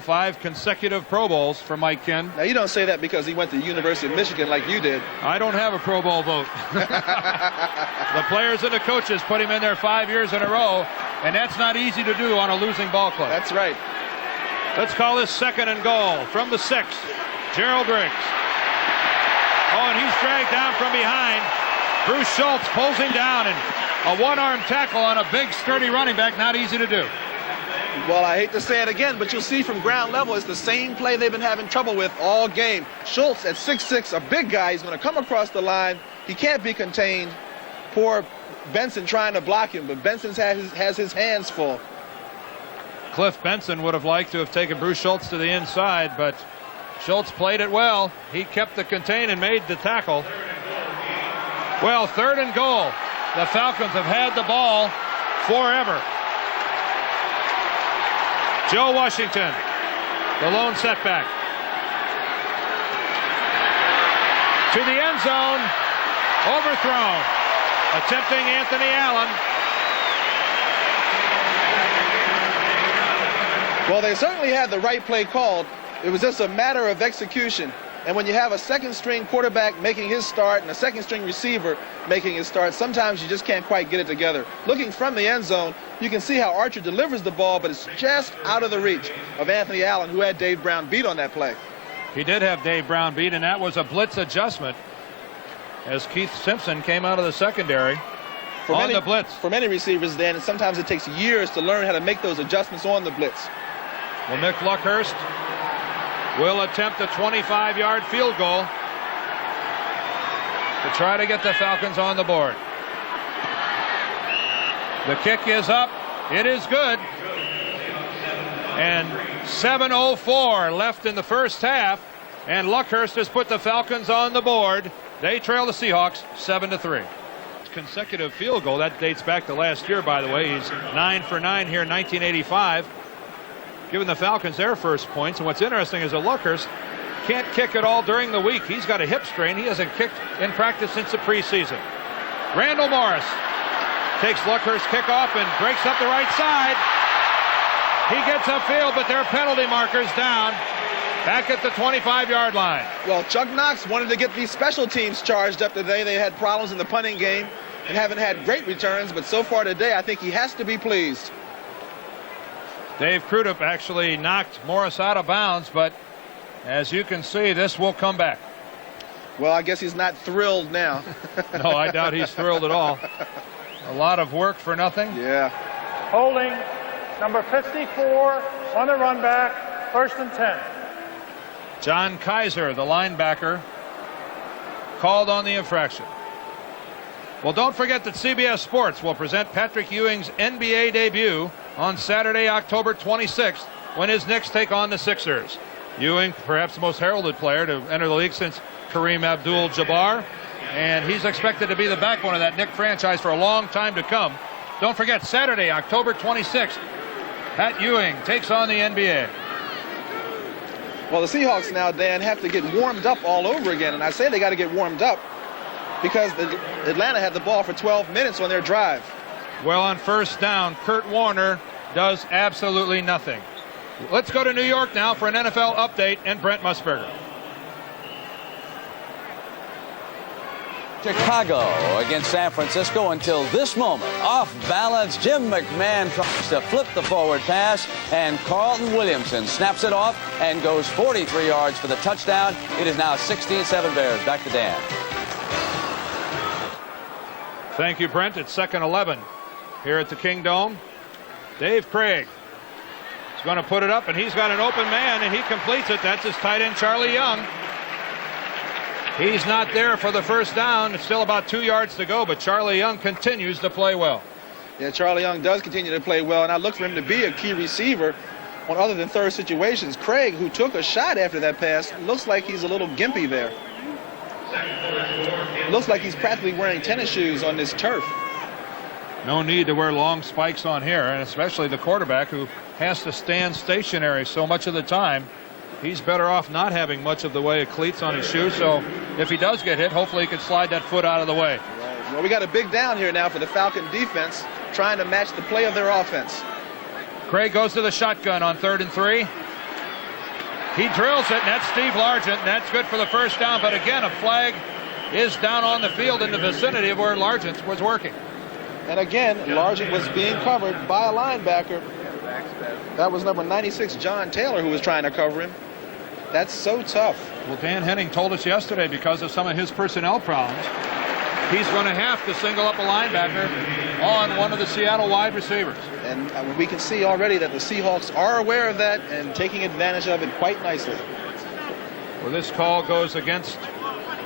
5 consecutive Pro Bowls for Mike Ken. Now, you don't say that because he went to the University of Michigan like you did. I don't have a Pro Bowl vote. The players and the coaches put him in there 5 years in a row, and that's not easy to do on a losing ball club. That's right. Let's call this 2nd and goal from the 6. Gerald Riggs. Oh, and he's dragged down from behind. Bruce Schultz pulls him down, and a one-arm tackle on a big, sturdy running back, not easy to do. Well, I hate to say it again, but you'll see from ground level, it's the same play they've been having trouble with all game. Schultz at 6'6", a big guy. He's going to come across the line. He can't be contained. Poor Benson trying to block him, but Benson has his hands full. Cliff Benson would have liked to have taken Bruce Schultz to the inside, but Schultz played it well. He kept the contain and made the tackle. Well, 3rd and goal. The Falcons have had the ball forever. Joe Washington, the lone setback. To the end zone, overthrown. Attempting Anthony Allen. Well, they certainly had the right play called. It was just a matter of execution. And when you have a second-string quarterback making his start and a second-string receiver making his start, sometimes you just can't quite get it together. Looking from the end zone, you can see how Archer delivers the ball, but it's just out of the reach of Anthony Allen, who had Dave Brown beat on that play. He did have Dave Brown beat, and that was a blitz adjustment as Keith Simpson came out of the secondary on the blitz. For many receivers, Dan, and sometimes it takes years to learn how to make those adjustments on the blitz. Well, Mick Luckhurst will attempt a 25-yard field goal to try to get the Falcons on the board. The kick is up. It is good. And 7:04 left in the first half. And Luckhurst has put the Falcons on the board. They trail the Seahawks 7-3. Consecutive field goal. That dates back to last year, by the way. He's 9 for 9 here in 1985. Giving the Falcons their first points. And what's interesting is that Luckhurst can't kick at all during the week. He's got a hip strain. He hasn't kicked in practice since the preseason. Randall Morris takes Luckhurst's kickoff and breaks up the right side. He gets upfield, but their penalty markers down back at the 25-yard line. Well, Chuck Knox wanted to get these special teams charged up today. They had problems in the punting game and haven't had great returns, but so far today, I think he has to be pleased. Dave Crudup actually knocked Morris out of bounds, but as you can see, this will come back. Well, I guess he's not thrilled now. No, I doubt he's thrilled at all. A lot of work for nothing. Yeah. Holding number 54 on the run back, 1st and 10. John Kaiser, the linebacker, called on the infraction. Well, don't forget that CBS Sports will present Patrick Ewing's NBA debut on Saturday, October 26th, when his Knicks take on the Sixers. Ewing, perhaps the most heralded player to enter the league since Kareem Abdul-Jabbar, and he's expected to be the backbone of that Knick franchise for a long time to come. Don't forget, Saturday, October 26th, Pat Ewing takes on the NBA. Well, the Seahawks now, Dan, have to get warmed up all over again, and I say they got to get warmed up because Atlanta had the ball for 12 minutes on their drive. Well, on first down, Kurt Warner does absolutely nothing. Let's go to New York now for an NFL update and Brent Musburger. Chicago against San Francisco until this moment. Off balance, Jim McMahon tries to flip the forward pass, and Carlton Williamson snaps it off and goes 43 yards for the touchdown. It is now 16-7 Bears. Back to Dan. Thank you, Brent. It's 2nd 11 here at the Kingdome. Dave Craig is going to put it up, and he's got an open man, and he completes it. That's his tight end, Charlie Young. He's not there for the first down. It's still about 2 yards to go, but Charlie Young continues to play well. Yeah, Charlie Young does continue to play well, and I look for him to be a key receiver on other than third situations. Craig, who took a shot after that pass, looks like he's a little gimpy there. Looks like he's practically wearing tennis shoes on this turf. No need to wear long spikes on here, and especially the quarterback who has to stand stationary so much of the time. He's better off not having much of the way of cleats on his shoes, so if he does get hit, hopefully he can slide that foot out of the way. Right. Well, we got a big down here now for the Falcon defense, trying to match the play of their offense. Craig goes to the shotgun on 3rd and 3. He drills it, and that's Steve Largent, and that's good for the first down, but again, a flag is down on the field in the vicinity of where Largent was working. And again, Largent was being covered by a linebacker. That was number 96, John Taylor, who was trying to cover him. That's so tough. Well, Dan Henning told us yesterday, because of some of his personnel problems, he's going to have to single up a linebacker on one of the Seattle wide receivers. And we can see already that the Seahawks are aware of that and taking advantage of it quite nicely. Well, this call goes against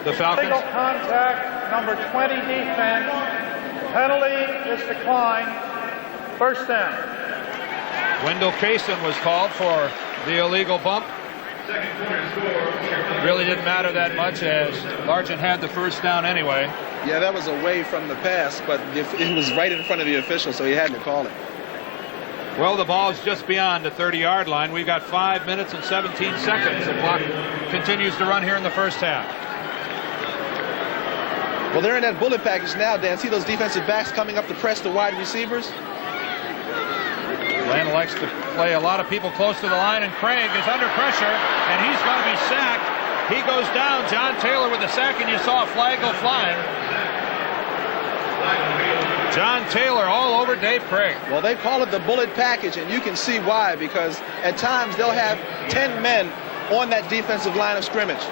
the Falcons. Single contact, number 20 defense. Penalty is declined. 1st down. Wendell Kaysen was called for the illegal bump. Really didn't matter that much as Largent had the first down anyway. Yeah, that was away from the pass, but it was right in front of the official, so he had to call it. Well, the ball is just beyond the 30-yard line. We've got 5 minutes and 17 seconds. The clock continues to run here in the first half. Well, they're in that bullet package now, Dan. See those defensive backs coming up to press the wide receivers? Atlanta likes to play a lot of people close to the line, and Craig is under pressure, and he's going to be sacked. He goes down. John Taylor with the sack, and you saw a flag go flying. John Taylor all over Dave Craig. Well, they call it the bullet package, and you can see why, because at times they'll have 10 men on that defensive line of scrimmage.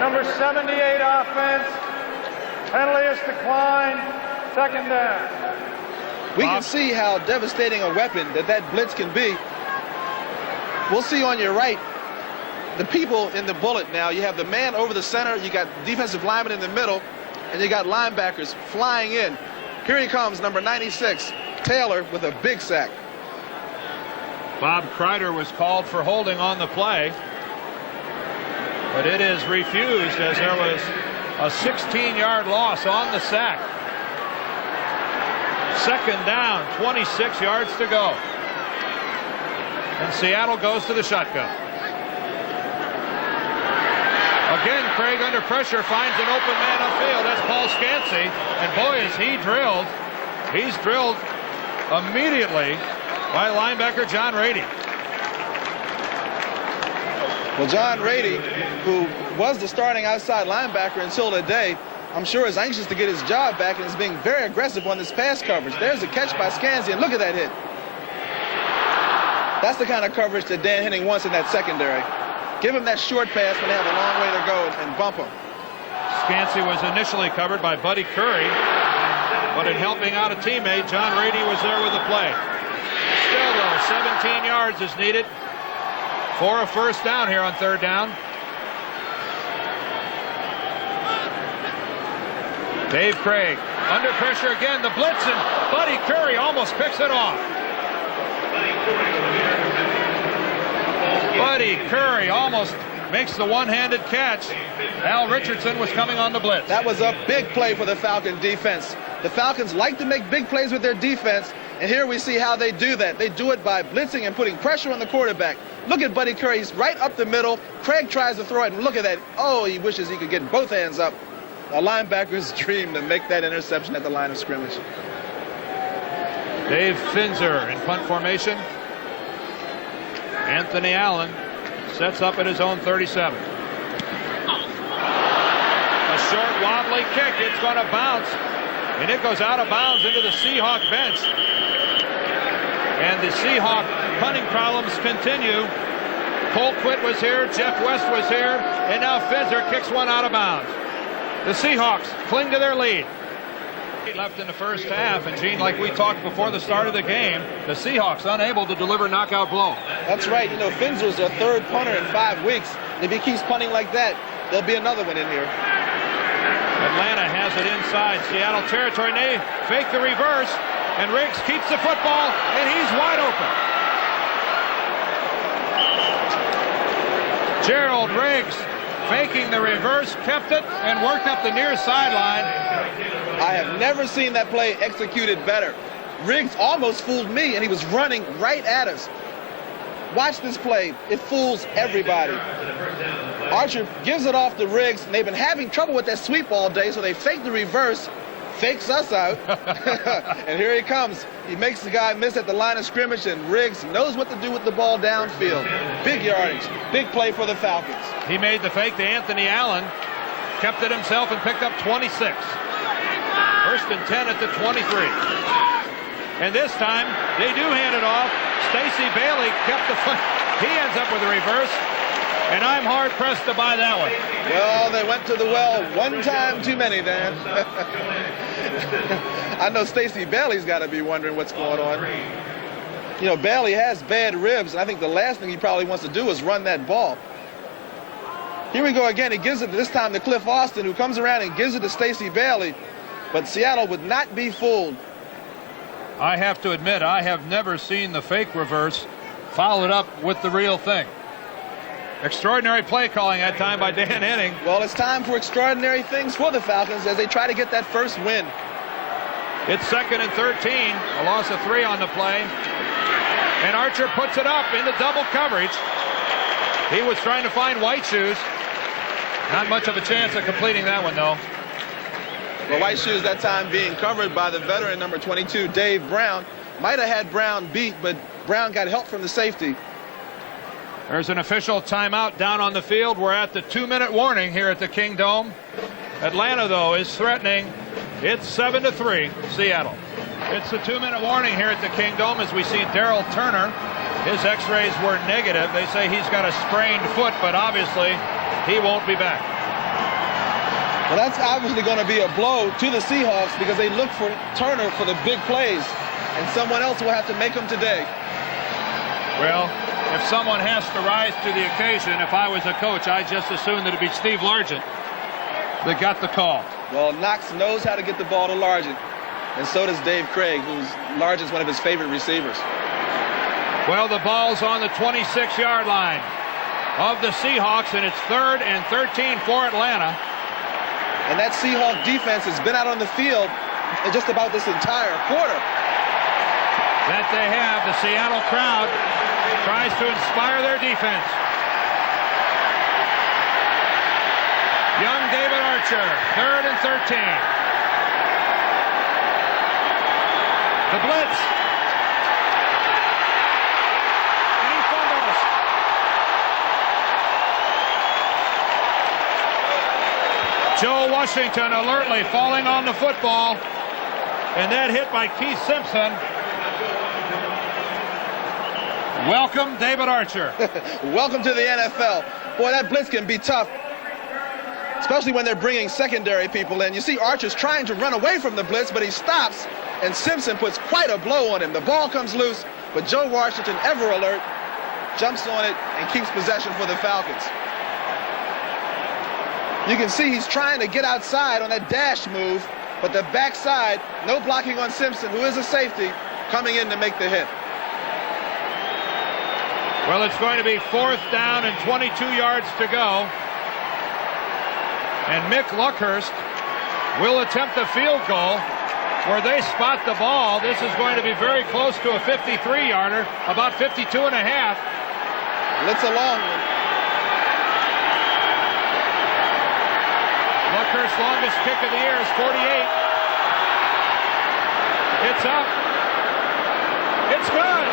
Number 78 offense. Penalty is declined. 2nd down. We can see how devastating a weapon that blitz can be. We'll see on your right the people in the bullet now. You have the man over the center, you got defensive linemen in the middle, and you got linebackers flying in. Here he comes, number 96, Taylor with a big sack. Bob Kreider was called for holding on the play, but it is refused as there was a 16-yard loss on the sack. Second down, 26 yards to go. And Seattle goes to the shotgun. Again, Craig under pressure finds an open man upfield. That's Paul Scansey. And boy, is he drilled. He's drilled immediately by linebacker John Rady. Well, John Rady, who was the starting outside linebacker until today, I'm sure is anxious to get his job back and is being very aggressive on this pass coverage. There's a catch by Scansey, and look at that hit. That's the kind of coverage that Dan Henning wants in that secondary. Give him that short pass when they have a long way to go and bump him. Scansey was initially covered by Buddy Curry, but in helping out a teammate, John Rady was there with the play. Still, though, 17 yards is needed for a first down here on third down. Dave Craig under pressure again. The blitz, and Buddy Curry almost picks it off. Buddy Curry almost makes the one-handed catch. Al Richardson was coming on the blitz. That was a big play for the Falcon defense. The Falcons like to make big plays with their defense, and here we see how they do that. They do it by blitzing and putting pressure on the quarterback. Look at Buddy Curry. He's right up the middle. Craig tries to throw it, and look at that. Oh, he wishes he could get both hands up. A linebacker's dream to make that interception at the line of scrimmage. Dave Finzer in punt formation. Anthony Allen sets up at his own 37. A short wobbly kick. It's going to bounce, and it goes out of bounds into the Seahawk bench. And the Seahawk punting problems continue. Colquitt was here, Jeff West was here, and now Finzer kicks one out of bounds. The Seahawks cling to their lead. Left in the first half, and Gene, like we talked before the start of the game, the Seahawks unable to deliver knockout blow. That's right. You know, Finzer's their third punter in 5 weeks. If he keeps punting like that, there'll be another one in here. Atlanta has it inside Seattle territory, and they fake the reverse, and Riggs keeps the football, and he's wide open. Gerald Riggs faking the reverse, kept it, and worked up the near sideline. I have never seen that play executed better. Riggs almost fooled me, and he was running right at us. Watch this play. It fools everybody. Archer gives it off to Riggs, and they've been having trouble with that sweep all day, so they fake the reverse, fakes us out, and here he comes. He makes the guy miss at the line of scrimmage, and Riggs knows what to do with the ball downfield. Big yardage, big play for the Falcons. He made the fake to Anthony Allen, kept it himself, and picked up 26. First and 10 at the 23. And this time, they do hand it off. Stacey Bailey kept the foot. He ends up with a reverse, and I'm hard-pressed to buy that one. Well, they went to the well one time too many, Dan. I know Stacey Bailey's got to be wondering what's going on. You know, Bailey has bad ribs, and I think the last thing he probably wants to do is run that ball. Here we go again. He gives it this time to Cliff Austin, who comes around and gives it to Stacey Bailey. But Seattle would not be fooled. I have to admit, I have never seen the fake reverse followed up with the real thing. Extraordinary play calling that time by Dan Henning. Well, it's time for extraordinary things for the Falcons as they try to get that first win. It's second and 13, a loss of 3 on the play. And Archer puts it up into double coverage. He was trying to find White Shoes. Not much of a chance of completing that one, though. Well, White Shoes that time being covered by the veteran number 22, Dave Brown. Might have had Brown beat, but Brown got help from the safety. There's an official timeout down on the field. We're at the 2-minute warning here at the King Dome. Atlanta, though, is threatening. It's 7-3, Seattle. It's the 2-minute warning here at the King Dome as we see Darrell Turner. His x-rays were negative. They say he's got a sprained foot, but obviously he won't be back. Well, that's obviously going to be a blow to the Seahawks because they look for Turner for the big plays, and someone else will have to make them today. Well, if someone has to rise to the occasion, if I was a coach, I'd just assume that it'd be Steve Largent that got the call. Well, Knox knows how to get the ball to Largent. and so does Dave Craig, who's large as one of his favorite receivers. Well, the ball's on the 26-yard line of the Seahawks, and it's 3rd and 13 for Atlanta. And that Seahawk defense has been out on the field in just about this entire quarter. That they have. The Seattle crowd tries to inspire their defense. Young David Archer, 3rd and 13. The blitz. And he fumbles. Joe Washington alertly falling on the football. And that hit by Keith Simpson. Welcome, David Archer. Welcome to the NFL. Boy, that blitz can be tough, especially when they're bringing secondary people in. You see Archer's trying to run away from the blitz, but he stops, and Simpson puts quite a blow on him. The ball comes loose, but Joe Washington, ever alert, jumps on it and keeps possession for the Falcons. You can see he's trying to get outside on that dash move, but the backside, no blocking on Simpson, who is a safety, coming in to make the hit. Well, it's going to be 4th down and 22 yards to go. And Mick Luckhurst will attempt the field goal where they spot the ball. This is going to be very close to a 53-yarder, about 52 and a half. It's a long one. Luckhurst's longest kick of the year is 48. It's up. It's good.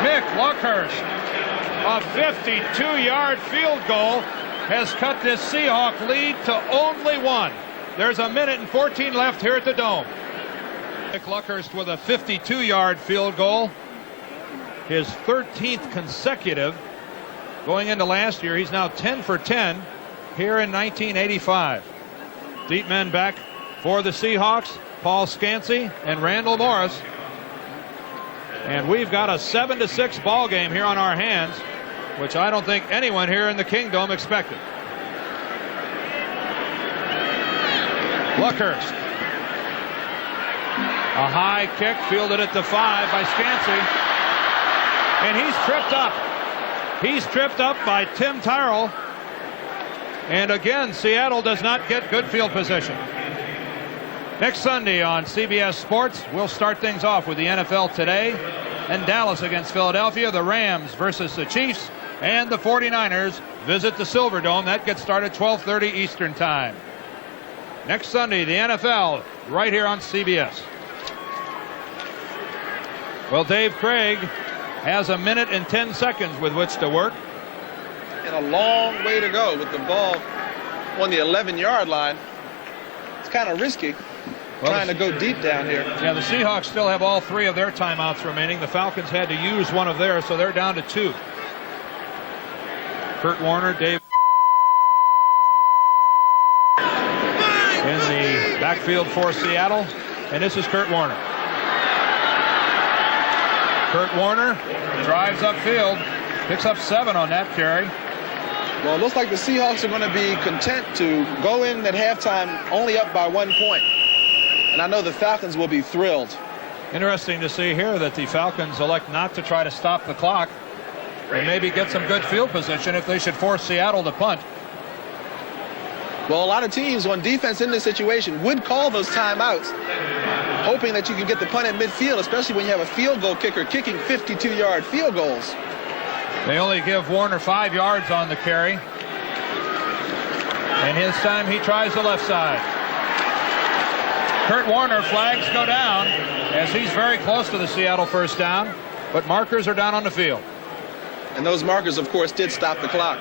Mick Luckhurst, a 52-yard field goal, has cut this Seahawk lead to only 1. There's a minute and 14 left here at the Dome. Mick Luckhurst with a 52-yard field goal, his 13th consecutive. Going into last year, he's now 10 for 10 here in 1985. Deep men back for the Seahawks, Paul Scansey and Randall Morris. And we've got a 7-6 ball game here on our hands, which I don't think anyone here in the Kingdom expected. Luckhurst. A high kick fielded at the 5 by Scansey. And he's tripped up. He's tripped up by Tim Tyrrell. And again, Seattle does not get good field position. Next Sunday on CBS Sports, we'll start things off with the NFL Today and Dallas against Philadelphia, the Rams versus the Chiefs, and the 49ers visit the Silverdome. That gets started 12:30 Eastern Time. Next Sunday, the NFL right here on CBS. Well, Dave Craig has a minute and 10 seconds with which to work. And a long way to go with the ball on the 11-yard line. It's kind of risky. Well, trying to go deep down here. Yeah, the Seahawks still have all 3 of their timeouts remaining. The Falcons had to use one of theirs, so they're down to 2. Kurt Warner, Dave in the backfield for Seattle, and this is Kurt Warner. Kurt Warner drives upfield, picks up 7 on that carry. Well, it looks like the Seahawks are going to be content to go in at halftime only up by 1 point. And I know the Falcons will be thrilled. Interesting to see here that the Falcons elect not to try to stop the clock and maybe get some good field position if they should force Seattle to punt. Well, a lot of teams on defense in this situation would call those timeouts, hoping that you can get the punt at midfield, especially when you have a field goal kicker kicking 52-yard field goals. They only give Warner 5 yards on the carry. And his time he tries the left side. Kurt Warner, flags go down as he's very close to the Seattle first down, but markers are down on the field. And those markers, of course, did stop the clock.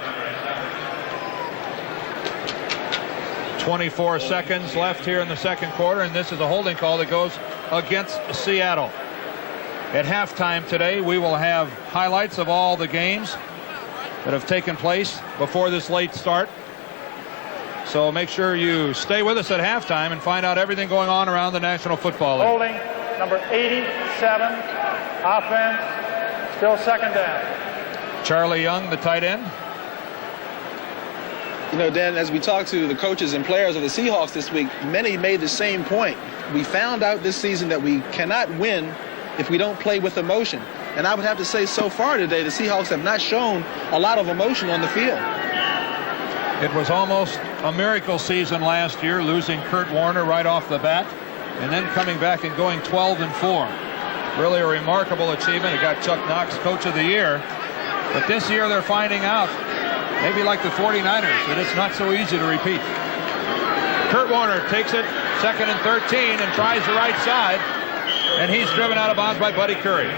24 seconds left here in the second quarter, and this is a holding call that goes against Seattle. At halftime today, we will have highlights of all the games that have taken place before this late start. So make sure you stay with us at halftime and find out everything going on around the National Football League. Holding number 87, offense, still second down. Charlie Young, the tight end. You know, Dan, as we talked to the coaches and players of the Seahawks this week, many made the same point. We found out this season that we cannot win if we don't play with emotion. And I would have to say so far today, the Seahawks have not shown a lot of emotion on the field. It was almost a miracle season last year, losing Kurt Warner right off the bat, and then coming back and going 12-4. Really a remarkable achievement. It got Chuck Knox Coach of the Year. But this year they're finding out, maybe like the 49ers, that it's not so easy to repeat. Kurt Warner takes it 2nd and 13 and tries the right side, and he's driven out of bounds by Buddy Curry.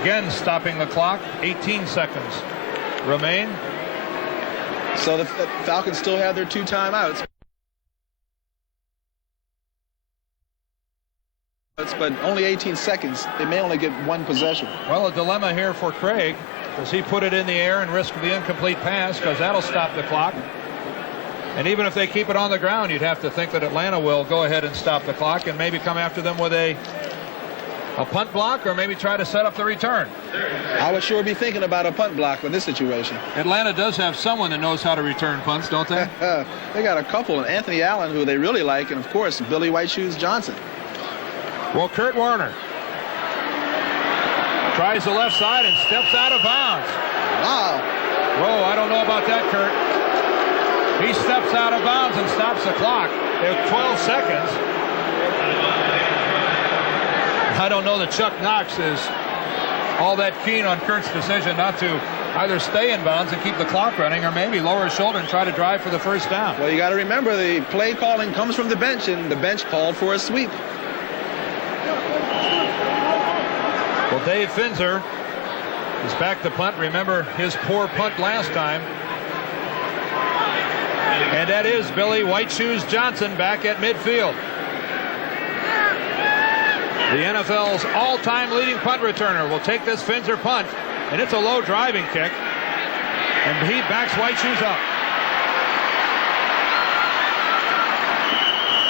Again stopping the clock. 18 seconds remain. So the Falcons still have their 2 timeouts. But only 18 seconds. They may only get 1 possession. Well, a dilemma here for Craig. Does he put it in the air and risk the incomplete pass, because that'll stop the clock? And even if they keep it on the ground, you'd have to think that Atlanta will go ahead and stop the clock and maybe come after them with a punt block, or maybe try to set up the return. I would sure be thinking about a punt block in this situation. Atlanta does have someone that knows how to return punts, don't they? They got a couple, Anthony Allen, who they really like, and of course Billy White Shoes Johnson. Well, Kurt Warner tries the left side and steps out of bounds. Wow. Whoa, I don't know about that, Kurt. He steps out of bounds and stops the clock. There's 12 seconds. I don't know that Chuck Knox is all that keen on Kurt's decision not to either stay in bounds and keep the clock running, or maybe lower his shoulder and try to drive for the first down. Well, you got to remember, the play calling comes from the bench, and the bench called for a sweep. Well, Dave Finzer is back to punt. Remember his poor punt last time. And that is Billy White Shoes Johnson back at midfield. The NFL's all-time leading punt returner will take this Finzer punt, and it's a low driving kick, and he backs White Shoes up.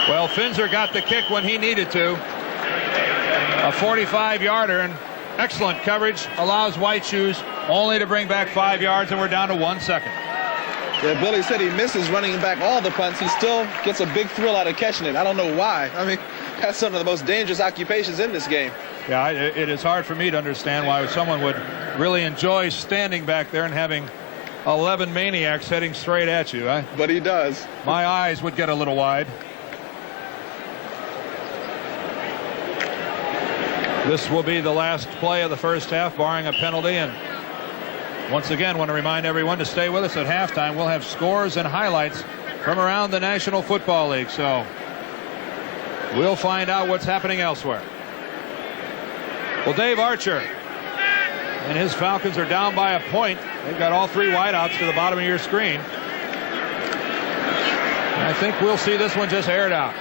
Well, Finzer got the kick when he needed to. A 45-yarder, and excellent coverage allows White Shoes only to bring back 5 yards, and we're down to 1 second. Yeah, Billy said he misses running back all the punts. He still gets a big thrill out of catching it. I don't know why. I mean, that's some of the most dangerous occupations in this game. Yeah, it is hard for me to understand why someone would really enjoy standing back there and having 11 maniacs heading straight at you. But he does. My eyes would get a little wide. This will be the last play of the first half, barring a penalty. And once again, want to remind everyone to stay with us at halftime. We'll have scores and highlights from around the National Football League. So we'll find out what's happening elsewhere. Well, Dave Archer and his Falcons are down by a point. They've got all 3 wideouts to the bottom of your screen. And I think we'll see this one just aired out.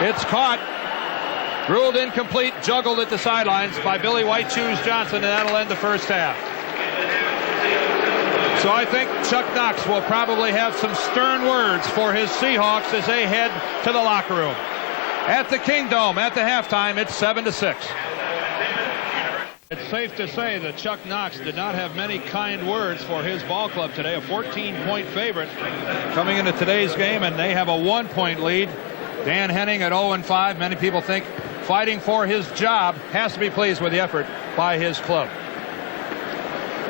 It's caught. Ruled incomplete, juggled at the sidelines by Billy White Shoes Johnson, and that'll end the first half. So I think Chuck Knox will probably have some stern words for his Seahawks as they head to the locker room. At the Kingdome at the halftime, it's 7-6. It's safe to say that Chuck Knox did not have many kind words for his ball club today. A 14-point favorite coming into today's game, and they have a 1-point lead. Dan Henning at 0-5. Many people think fighting for his job, has to be pleased with the effort by his club.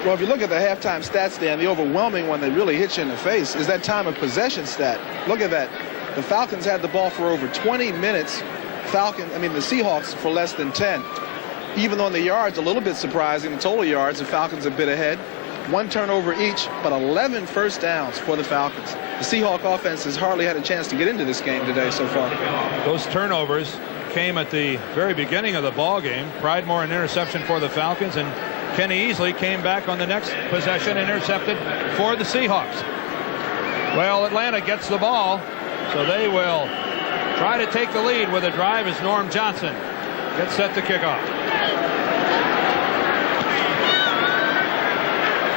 Well, if you look at the halftime stats, Dan, the overwhelming one that really hits you in the face is that time of possession stat. Look at that. The Falcons had the ball for over 20 minutes. The Seahawks for less than 10. Even though in the yards, a little bit surprising, the total yards, the Falcons a bit ahead. 1 turnover each, but 11 first downs for the Falcons. The Seahawk offense has hardly had a chance to get into this game today so far. Those turnovers came at the very beginning of the ball game. Pridemore an interception for the Falcons, and Kenny Easley came back on the next possession, intercepted for the Seahawks. Well, Atlanta gets the ball, so they will try to take the lead with a drive as Norm Johnson gets set to kick off.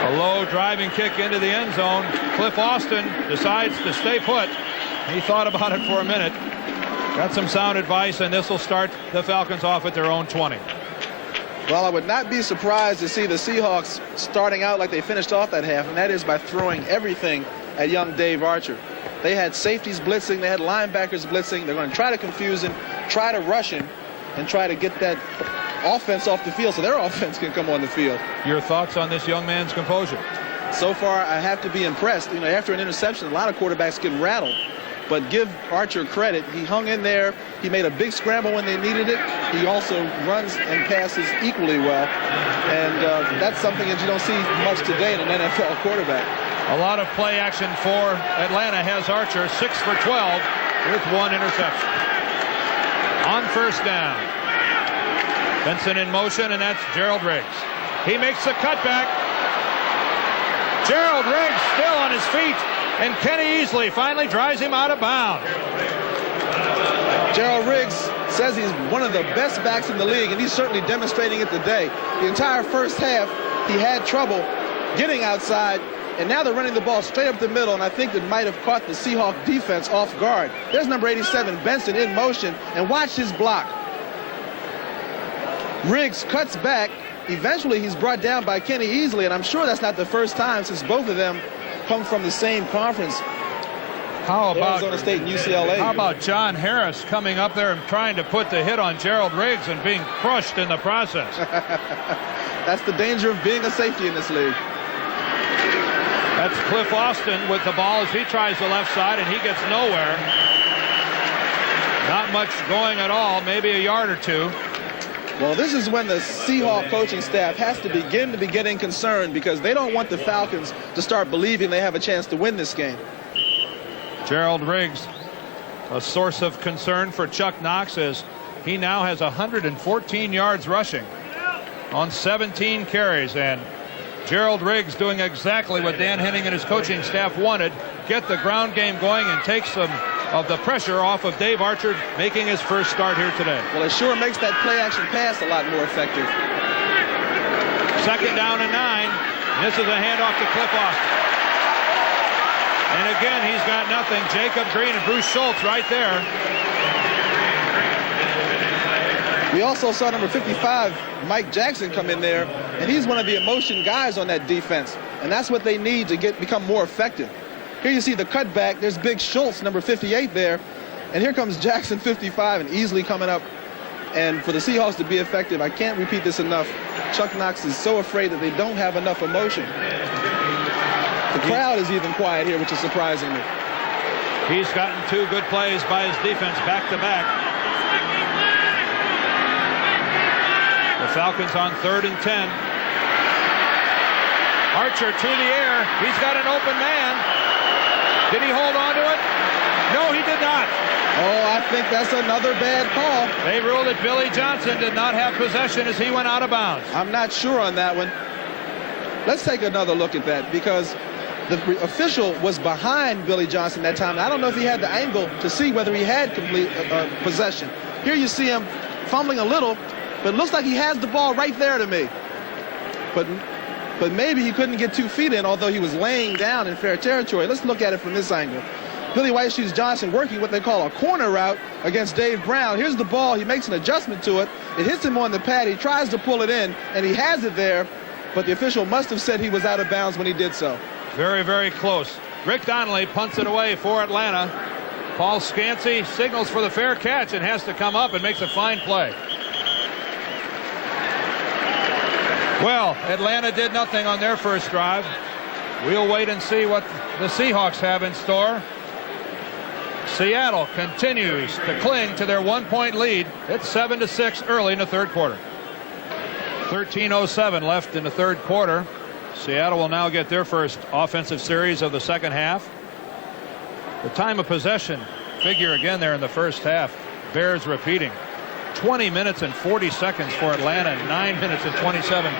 A low driving kick into the end zone. Cliff Austin decides to stay put. He thought about it for a minute. Got some sound advice, and this will start the Falcons off at their own 20. Well, I would not be surprised to see the Seahawks starting out like they finished off that half, and that is by throwing everything at young Dave Archer. They had safeties blitzing, they had linebackers blitzing. They're going to try to confuse him, try to rush him, and try to get that offense off the field so their offense can come on the field. Your thoughts on this young man's composure? So far, I have to be impressed. You know, after an interception, a lot of quarterbacks get rattled. But give Archer credit. He hung in there. He made a big scramble when they needed it. He also runs and passes equally well. And that's something that you don't see much today in an NFL quarterback. A lot of play action for Atlanta has Archer 6 for 12 with 1 interception. On first down. Benson in motion, and that's Gerald Riggs. He makes the cutback. Gerald Riggs still on his feet, and Kenny Easley finally drives him out of bounds. Gerald Riggs says he's one of the best backs in the league, and he's certainly demonstrating it today. The entire first half, he had trouble getting outside, and now they're running the ball straight up the middle, and I think that might have caught the Seahawk defense off guard. There's number 87, Benson, in motion, and watch his block. Riggs cuts back. Eventually, he's brought down by Kenny Easley, and I'm sure that's not the first time since both of them come from the same conference. How about Arizona State and UCLA? How about John Harris coming up there and trying to put the hit on Gerald Riggs and being crushed in the process? That's the danger of being a safety in this league. That's Cliff Austin with the ball as he tries the left side, and he gets nowhere. Not much going at all, maybe a yard or two. Well, this is when the Seahawks coaching staff has to begin to be getting concerned because they don't want the Falcons to start believing they have a chance to win this game. Gerald Riggs, a source of concern for Chuck Knox, as he now has 114 yards rushing on 17 carries. And Gerald Riggs doing exactly what Dan Henning and his coaching staff wanted, get the ground game going and take some of the pressure off of Dave Archer, making his first start here today. Well, it sure makes that play-action pass a lot more effective. Second down and 9. This is a handoff to Cliff Austin. And again, he's got nothing. Jacob Green and Bruce Schultz right there. We also saw number 55, Mike Jackson, come in there, and he's one of the emotion guys on that defense, and that's what they need to become more effective. Here you see the cutback. There's Big Schultz, number 58 there, and here comes Jackson, 55, and Easley coming up. And for the Seahawks to be effective, I can't repeat this enough, Chuck Knox is so afraid that they don't have enough emotion. The crowd is even quiet here, which is surprising me. He's gotten 2 good plays by his defense back to back. The Falcons on 3rd and 10. Archer to the air. He's got an open man. Did he hold on to it? No, he did not. Oh, I think that's another bad call. They ruled that Billy Johnson did not have possession as he went out of bounds. I'm not sure on that one. Let's take another look at that because the official was behind Billy Johnson that time. I don't know if he had the angle to see whether he had complete possession. Here you see him fumbling a little, but it looks like he has the ball right there to me. But maybe he couldn't get 2 feet in, although he was laying down in fair territory. Let's look at it from this angle. Billy White Shoes Johnson working what they call a corner route against Dave Brown. Here's the ball. He makes an adjustment to it. It hits him on the pad. He tries to pull it in, and he has it there, but the official must have said he was out of bounds when he did so. Very, very close. Rick Donnelly punts it away for Atlanta. Paul Scansey signals for the fair catch and has to come up and makes a fine play. Well, Atlanta did nothing on their first drive. We'll wait and see what the Seahawks have in store. Seattle continues to cling to their 1-point lead. It's 7-6 early in the third quarter. 13:07 left in the third quarter. Seattle will now get their first offensive series of the second half. The time of possession figure again there in the first half bears repeating. 20 minutes and 40 seconds for Atlanta, 9 minutes and 20 seconds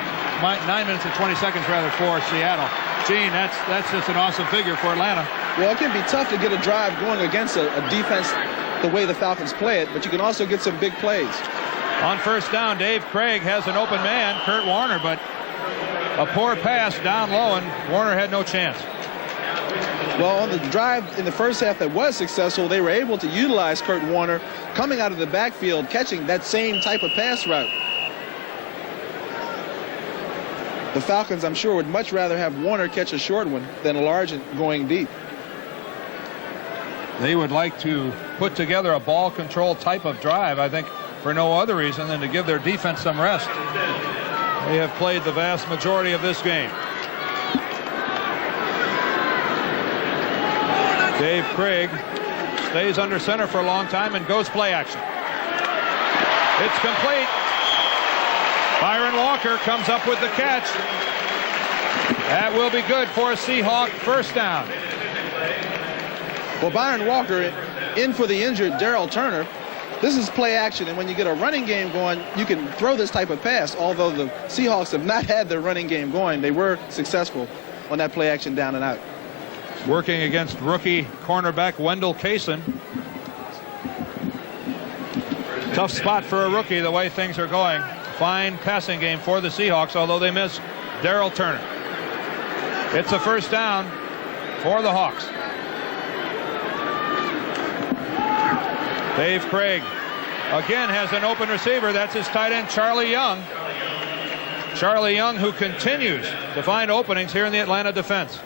rather for Seattle. Gene, that's just an awesome figure for Atlanta. Well, it can be tough to get a drive going against a defense the way the Falcons play it, but you can also get some big plays. On first down, Dave Craig has an open man, Kurt Warner, but a poor pass down low, and Warner had no chance. Well, on the drive in the first half that was successful, they were able to utilize Kurt Warner coming out of the backfield, catching that same type of pass route. The Falcons, I'm sure, would much rather have Warner catch a short one than Largent going deep. They would like to put together a ball control type of drive, I think, for no other reason than to give their defense some rest. They have played the vast majority of this game. Dave Krieg stays under center for a long time and goes play action. It's complete. Byron Walker comes up with the catch. That will be good for a Seahawk first down. Well, Byron Walker in for the injured Darrell Turner. This is play action, and when you get a running game going, you can throw this type of pass. Although the Seahawks have not had their running game going, they were successful on that play action down and out. Working against rookie cornerback Wendell Kaysen. Tough spot for a rookie the way things are going. Fine passing game for the Seahawks, although they miss Darrell Turner. It's a first down for the Hawks. Dave Krieg again has an open receiver. That's his tight end, Charlie Young. Charlie Young, who continues to find openings here in the Atlanta defense.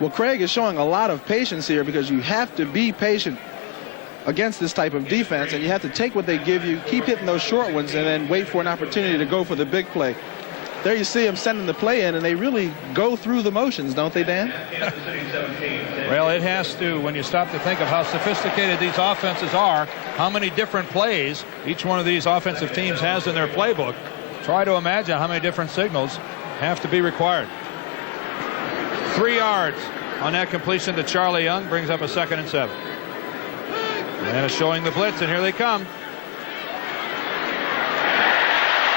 Well, Krieg is showing a lot of patience here because you have to be patient against this type of defense, and you have to take what they give you, keep hitting those short ones, and then wait for an opportunity to go for the big play. There you see him sending the play in, and they really go through the motions, don't they, Dan? Well, it has to, when you stop to think of how sophisticated these offenses are, how many different plays each one of these offensive teams has in their playbook. Try to imagine how many different signals have to be required. 3 yards on that completion to Charlie Young, brings up a 2nd and 7. And showing the blitz, and here they come.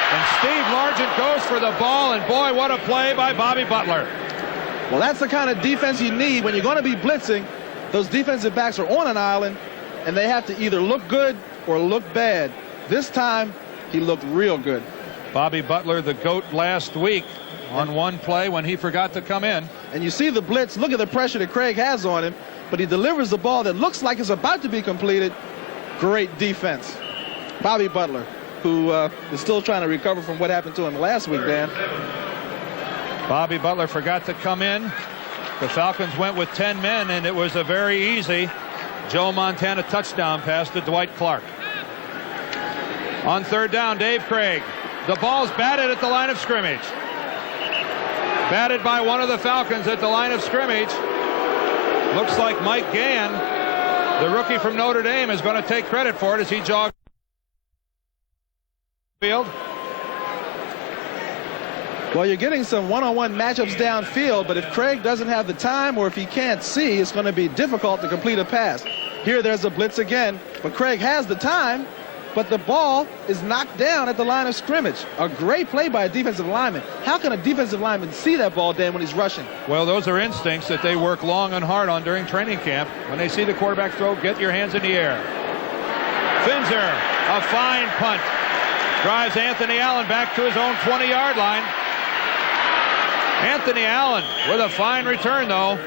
And Steve Largent goes for the ball, and boy, what a play by Bobby Butler. Well, that's the kind of defense you need when you're going to be blitzing. Those defensive backs are on an island, and they have to either look good or look bad. This time, he looked real good. Bobby Butler, the GOAT last week, on one play when he forgot to come in. And you see the blitz. Look at the pressure that Krieg has on him, but he delivers the ball that looks like it's about to be completed. Great defense. Bobby Butler, who is still trying to recover from what happened to him last week, Dan. Bobby Butler forgot to come in. The Falcons went with 10 men, and it was a very easy Joe Montana touchdown pass to Dwight Clark. On 3rd down, Dave Krieg. The ball's batted at the line of scrimmage. Batted by one of the Falcons at the line of scrimmage. Looks like Mike Gann, the rookie from Notre Dame, is going to take credit for it as he jogs field. Well, you're getting some one-on-one matchups downfield, but if Krieg doesn't have the time or if he can't see, it's going to be difficult to complete a pass. Here, there's a blitz again, but Krieg has the time, but the ball is knocked down at the line of scrimmage. A great play by a defensive lineman. How can a defensive lineman see that ball, Dan, when he's rushing? Well, those are instincts that they work long and hard on during training camp. When they see the quarterback throw, get your hands in the air. Finzer, a fine punt. Drives Anthony Allen back to his own 20-yard line. Anthony Allen with a fine return, though,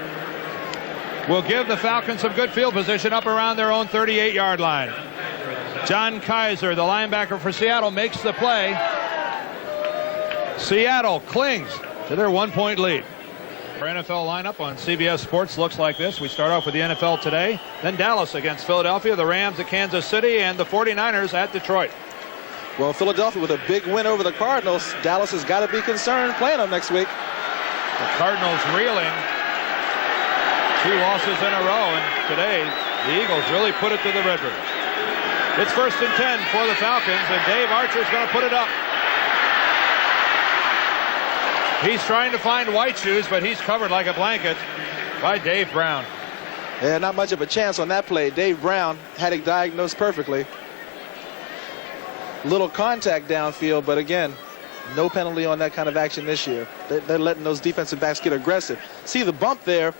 will give the Falcons some good field position up around their own 38-yard line. John Kaiser, the linebacker for Seattle, makes the play. Seattle clings to their 1-point lead. Our NFL lineup on CBS Sports looks like this. We start off with the NFL today, then Dallas against Philadelphia, the Rams at Kansas City, and the 49ers at Detroit. Well, Philadelphia with a big win over the Cardinals. Dallas has got to be concerned playing them next week. The Cardinals reeling. 2 losses in a row, and today the Eagles really put it to the Redbirds. It's 1st and 10 for the Falcons, and Dave Archer's going to put it up. He's trying to find White Shoes, but he's covered like a blanket by Dave Brown. Yeah, not much of a chance on that play. Dave Brown had it diagnosed perfectly. Little contact downfield, but again, no penalty on that kind of action this year. They're letting those defensive backs get aggressive. See the bump there,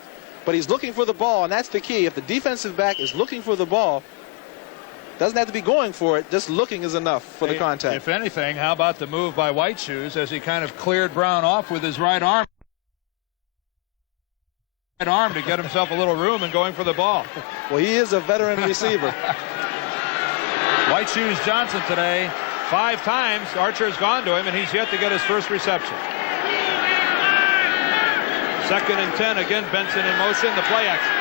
but he's looking for the ball, and that's the key. If the defensive back is looking for the ball, doesn't have to be going for it, just looking is enough for the contact. If anything, how about the move by White Shoes as he kind of cleared Brown off with his right arm to get himself a little room and going for the ball. Well, he is a veteran receiver. White Shoes Johnson today, 5 times Archer has gone to him, and he's yet to get his first reception. 2nd and 10. Again, Benson in motion. The play action.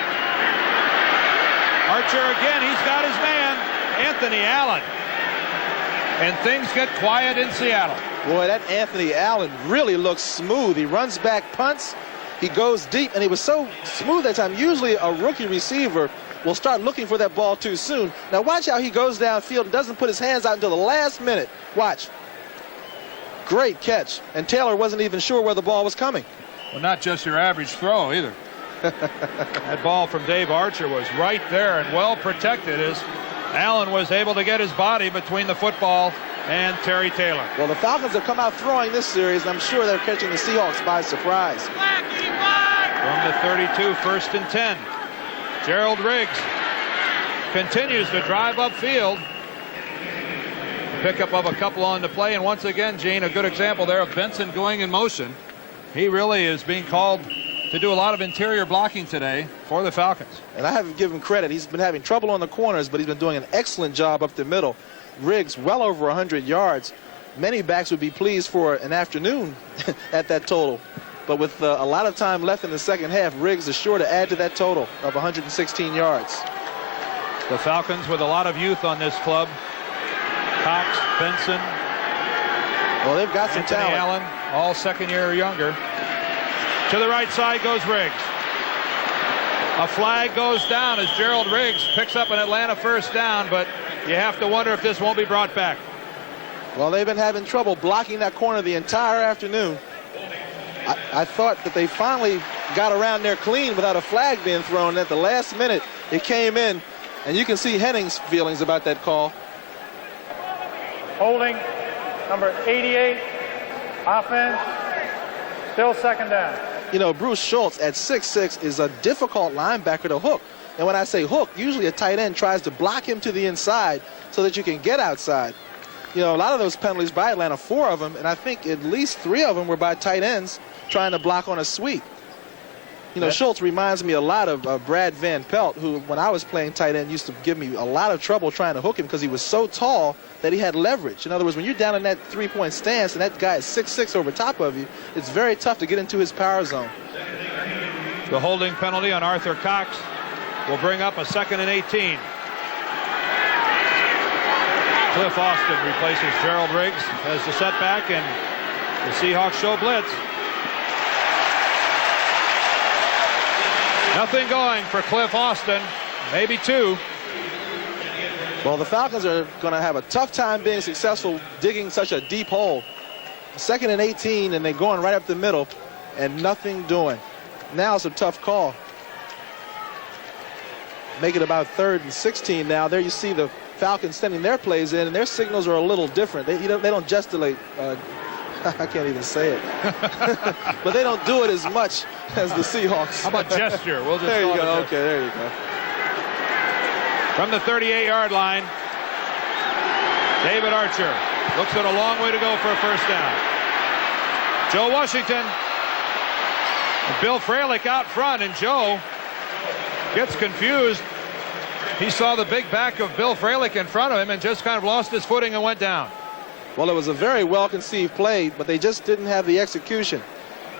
Archer again. He's got his man, Anthony Allen. And things get quiet in Seattle. Boy, that Anthony Allen really looks smooth. He runs back, punts, he goes deep, and he was so smooth that time. Usually a rookie receiver will start looking for that ball too soon. Now watch how he goes downfield and doesn't put his hands out until the last minute. Watch. Great catch. And Taylor wasn't even sure where the ball was coming. Well, not just your average throw either. That ball from Dave Archer was right there and well protected as Allen was able to get his body between the football and Terry Taylor. Well, the Falcons have come out throwing this series, and I'm sure they're catching the Seahawks by surprise. From the 32, 1st and 10. Gerald Riggs continues to drive upfield. Pickup of a couple on the play, and once again, Gene, a good example there of Benson going in motion. He really is being called to do a lot of interior blocking today for the Falcons. And I have to give him credit. He's been having trouble on the corners, but he's been doing an excellent job up the middle. Riggs well over 100 yards. Many backs would be pleased for an afternoon at that total. But with a lot of time left in the second half, Riggs is sure to add to that total of 116 yards. The Falcons with a lot of youth on this club. Cox, Benson. Well, they've got some Anthony talent. Allen, all 2nd year or younger. To the right side goes Riggs. A flag goes down as Gerald Riggs picks up an Atlanta 1st down, but you have to wonder if this won't be brought back. Well, they've been having trouble blocking that corner the entire afternoon. I thought that they finally got around there clean without a flag being thrown. At the last minute, it came in, and you can see Henning's feelings about that call. Holding number 88. Offense. Still 2nd down. You know, Bruce Schultz at 6'6" is a difficult linebacker to hook. And when I say hook, usually a tight end tries to block him to the inside so that you can get outside. You know, a lot of those penalties by Atlanta, 4 of them, and I think at least 3 of them were by tight ends trying to block on a sweep. You know, Schultz reminds me a lot of Brad Van Pelt, who, when I was playing tight end, used to give me a lot of trouble trying to hook him because he was so tall that he had leverage. In other words, when you're down in that 3-point stance and that guy is 6'6" over top of you, it's very tough to get into his power zone. The holding penalty on Arthur Cox will bring up a 2nd and 18. Cliff Austin replaces Gerald Riggs as the setback, and the Seahawks show blitz. Nothing going for Cliff Austin, maybe 2. Well, the Falcons are going to have a tough time being successful digging such a deep hole. 2nd and 18, and they're going right up the middle, and nothing doing. Now it's a tough call. Make it about 3rd and 16 now. There you see the Falcons sending their plays in, and their signals are a little different. They don't gesticulate. I can't even say it. But they don't do it as much as the Seahawks. How about gesture? We'll just there you call go. it Okay, there you go. From the 38-yard line, David Archer looks at a long way to go for a 1st down. Joe Washington. And Bill Fralick out front, and Joe gets confused. He saw the big back of Bill Fralick in front of him and just kind of lost his footing and went down. Well, it was a very well-conceived play, but they just didn't have the execution.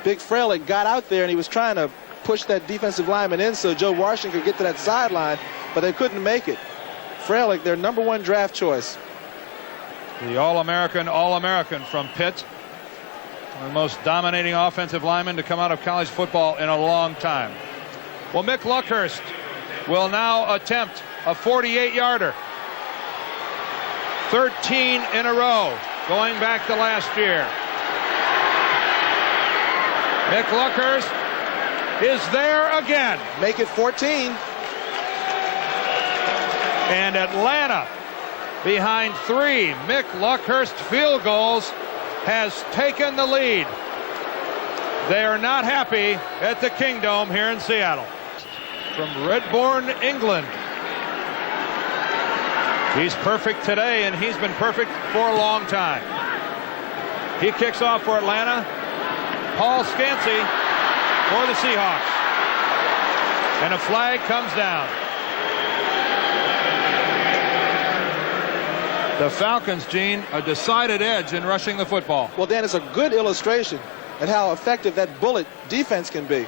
Big Fralick got out there, and he was trying to push that defensive lineman in so Joe Washington could get to that sideline, but they couldn't make it. Fralick, their #1 draft choice. The All-American from Pitt. One of the most dominating offensive linemen to come out of college football in a long time. Well, Mick Luckhurst will now attempt a 48-yarder. 13 in a row, going back to last year. Mick Luckhurst is there again. Make it 14. And Atlanta, behind 3 Mick Luckhurst field goals, has taken the lead. They are not happy at the Kingdome here in Seattle. From Redbourne, England. He's perfect today, and he's been perfect for a long time. He kicks off for Atlanta. Paul Scansey for the Seahawks. And a flag comes down. The Falcons, Gene, a decided edge in rushing the football. Well, Dan, it's a good illustration at how effective that bullet defense can be.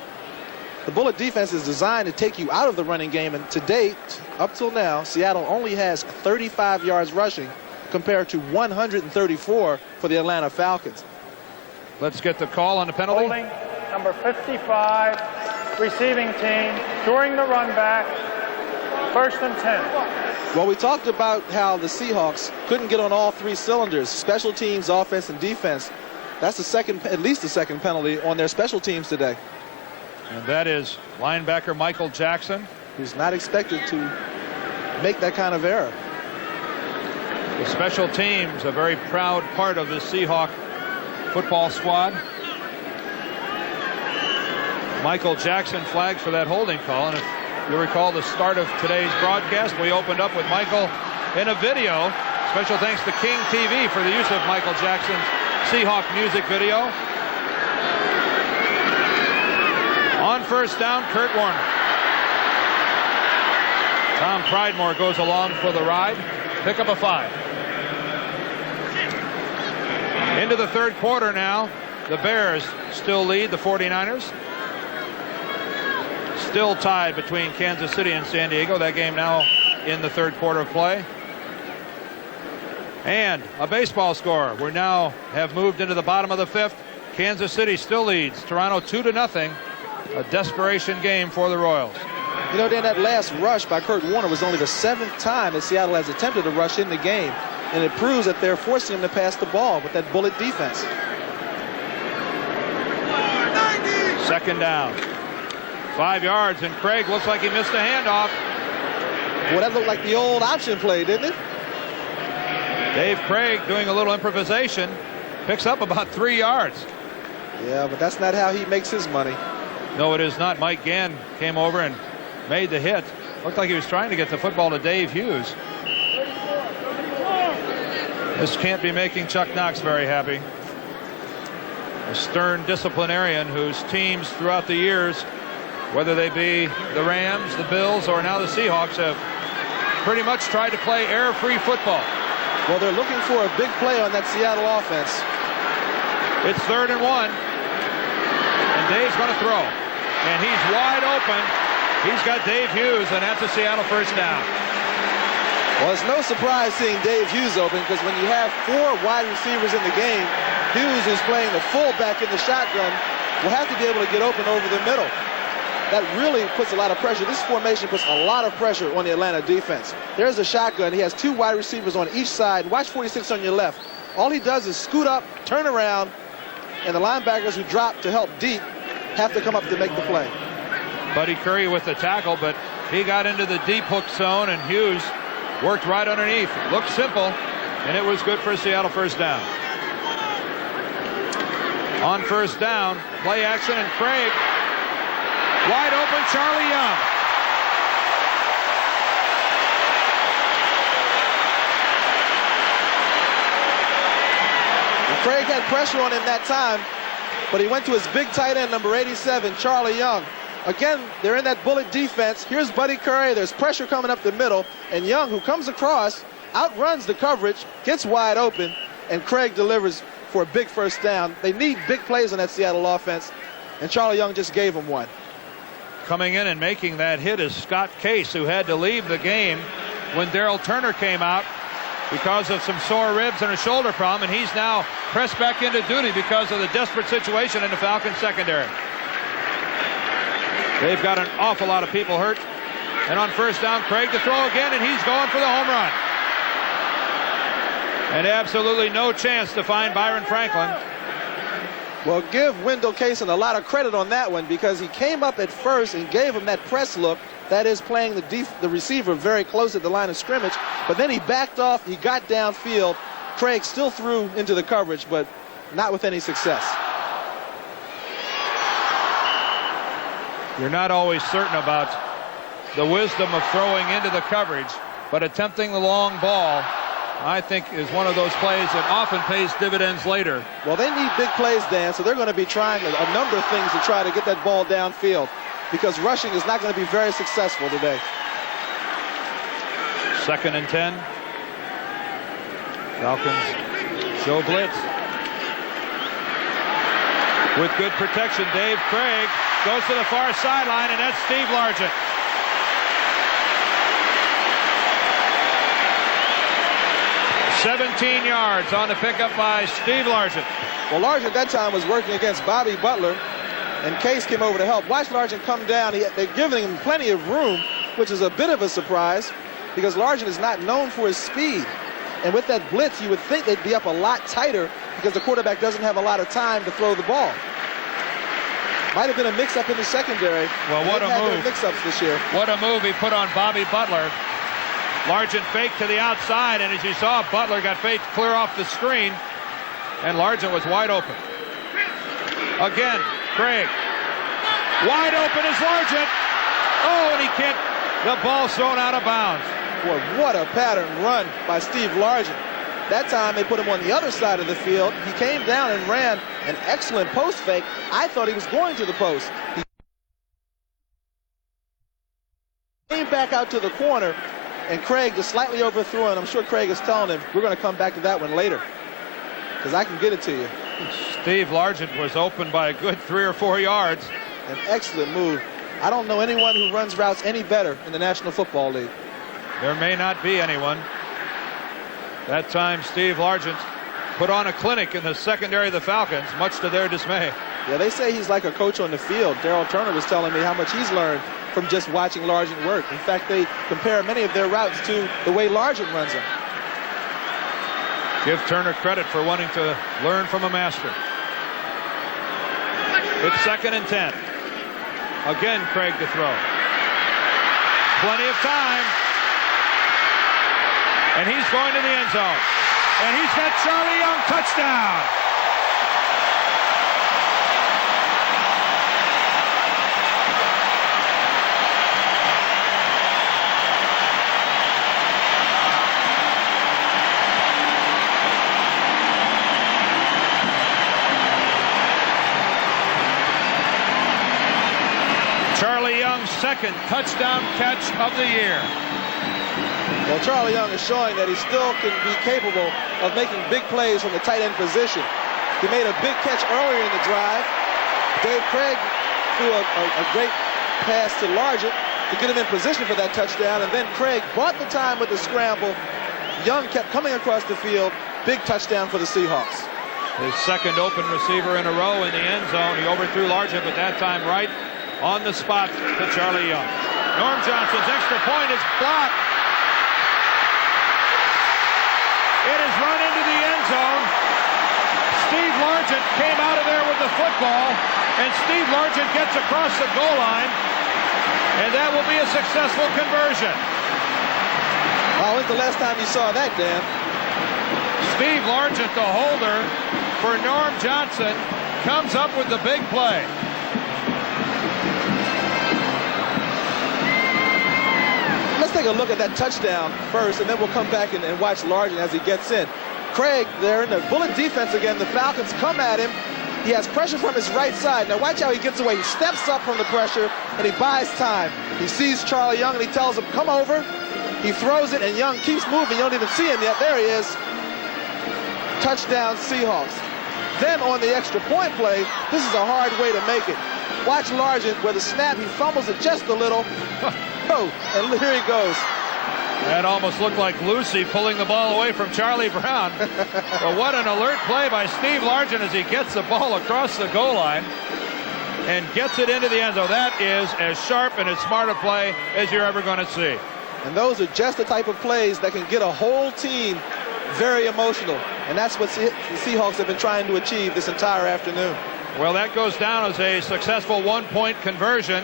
The bullet defense is designed to take you out of the running game, and to date, up till now, Seattle only has 35 yards rushing compared to 134 for the Atlanta Falcons. Let's get the call on the penalty. Holding number 55, receiving team during the run back, 1st and 10. Well, we talked about how the Seahawks couldn't get on all 3 cylinders, special teams, offense, and defense. That's the second, at least the second penalty on their special teams today. And that is linebacker Michael Jackson, who's not expected to make that kind of error. The special teams, a very proud part of the Seahawk football squad. Michael Jackson flagged for that holding call, and if you recall the start of today's broadcast, we opened up with Michael in a video. Special thanks to King TV for the use of Michael Jackson's Seahawk music video. On 1st down, Kurt Warner. Tom Pridemore goes along for the ride. Pick up a 5. Into the 3rd quarter now. The Bears still lead the 49ers. Still tied between Kansas City and San Diego. That game now in the 3rd quarter of play. And a baseball score. We now have moved into the bottom of the 5th. Kansas City still leads Toronto 2-0. A desperation game for the Royals. You know, Dan, that last rush by Kurt Warner was only the 7th time that Seattle has attempted to rush in the game. And it proves that they're forcing him to pass the ball with that bullet defense. 2nd down. 5 yards, and Craig looks like he missed a handoff. Well, that looked like the old option play, didn't it? Dave Craig doing a little improvisation. Picks up about 3 yards. Yeah, but that's not how he makes his money. No, it is not. Mike Gann came over and made the hit. Looked like he was trying to get the football to Dave Hughes. This can't be making Chuck Knox very happy. A stern disciplinarian whose teams throughout the years, whether they be the Rams, the Bills, or now the Seahawks, have pretty much tried to play error-free football. Well, they're looking for a big play on that Seattle offense. It's 3rd and 1. And Dave's going to throw. And he's wide open. He's got Dave Hughes, and that's a Seattle 1st down. Well, it's no surprise seeing Dave Hughes open, because when you have 4 wide receivers in the game, Hughes, who's playing the fullback in the shotgun, will have to be able to get open over the middle. That really puts a lot of pressure. This formation puts a lot of pressure on the Atlanta defense. There's a shotgun. He has 2 wide receivers on each side. Watch 46 on your left. All he does is scoot up, turn around, and the linebackers who drop to help deep have to come up to make the play. Buddy Curry with the tackle, but he got into the deep hook zone, and Hughes worked right underneath. Looked simple, and it was good for a Seattle 1st down. On 1st down, play action, and Craig wide open. Charlie Young. And Craig had pressure on him that time, but he went to his big tight end, number 87, Charlie Young. Again, they're in that bullet defense. Here's Buddy Curry. There's pressure coming up the middle, and Young, who comes across, outruns the coverage, gets wide open, and Craig delivers for a big 1st down. They need big plays on that Seattle offense, and Charlie Young just gave them one. Coming in and making that hit is Scott Case, who had to leave the game when Darrell Turner came out because of some sore ribs and a shoulder problem, and he's now pressed back into duty because of the desperate situation in the Falcons secondary. They've got an awful lot of people hurt. And on 1st down, Craig to throw again, and he's going for the home run. And absolutely no chance to find Byron Franklin. Well, give Wendell Cason a lot of credit on that one, because he came up at first and gave him that press look, that is playing the receiver very close at the line of scrimmage, but then he backed off, he got downfield. Craig still threw into the coverage, but not with any success. You're not always certain about the wisdom of throwing into the coverage, but attempting the long ball, I think, is one of those plays that often pays dividends later. Well, they need big plays, Dan, so they're going to be trying a number of things to try to get that ball downfield, because rushing is not going to be very successful today. 2nd and 10. Falcons show blitz. With good protection, Dave Craig goes to the far sideline, and that's Steve Largent. "17 yards on the pickup by Steve Largent." Well, Largent that time was working against Bobby Butler, and Case came over to help. Watch Largent come down. They're giving him plenty of room, which is a bit of a surprise because Largent is not known for his speed. And with that blitz, you would think they'd be up a lot tighter because the quarterback doesn't have a lot of time to throw the ball. Might have been a mix-up in the secondary. Well, what a move. Mix-ups this year. What a move he put on Bobby Butler. Largent faked to the outside, and as you saw, Butler got faked clear off the screen, and Largent was wide open. Again, Craig. Wide open is Largent. Oh, and he can't. The ball's thrown out of bounds. Boy, what a pattern run by Steve Largent. That time they put him on the other side of the field. He came down and ran an excellent post fake. I thought he was going to the post. He came back out to the corner, and Craig just slightly overthrew him. I'm sure Craig is telling him, we're going to come back to that one later because I can get it to you. Steve Largent was open by a good 3 or 4 yards. An excellent move. I don't know anyone who runs routes any better in the National Football League. There may not be anyone. That time, Steve Largent put on a clinic in the secondary of the Falcons, much to their dismay. Yeah, they say he's like a coach on the field. Darryl Turner was telling me how much he's learned from just watching Largent work. In fact, they compare many of their routes to the way Largent runs them. Give Turner credit for wanting to learn from a master. It's 2nd and 10. Again, Craig to throw. Plenty of time. And he's going to the end zone. And he's got Charlie Young, touchdown. Charlie Young's 2nd touchdown catch of the year. Well, Charlie Young is showing that he still can be capable of making big plays from the tight end position. He made a big catch earlier in the drive. Dave Craig threw a great pass to Largent to get him in position for that touchdown, and then Craig bought the time with the scramble. Young kept coming across the field. Big touchdown for the Seahawks. His 2nd open receiver in a row in the end zone. He overthrew Largent, but that time right on the spot to Charlie Young. Norm Johnson's extra point is blocked. It is run into the end zone. Steve Largent came out of there with the football, and Steve Largent gets across the goal line, and that will be a successful conversion. Oh, when's the last time you saw that, Dan? Steve Largent, the holder for Norm Johnson, comes up with the big play. Let's take a look at that touchdown first, and then we'll come back and watch Largent as he gets in. Craig, they're in the bullet defense again. The Falcons come at him. He has pressure from his right side. Now watch how he gets away. He steps up from the pressure, and he buys time. He sees Charlie Young, and he tells him, come over. He throws it, and Young keeps moving. You don't even see him yet. There he is. Touchdown, Seahawks. Then on the extra point play, this is a hard way to make it. Watch Largent, where the snap, he fumbles it just a little. Oh, and here he goes. That almost looked like Lucy pulling the ball away from Charlie Brown. But what an alert play by Steve Largent as he gets the ball across the goal line and gets it into the end zone. That is as sharp and as smart a play as you're ever going to see. And those are just the type of plays that can get a whole team very emotional. And that's what the Seahawks have been trying to achieve this entire afternoon. Well, that goes down as a successful one-point conversion.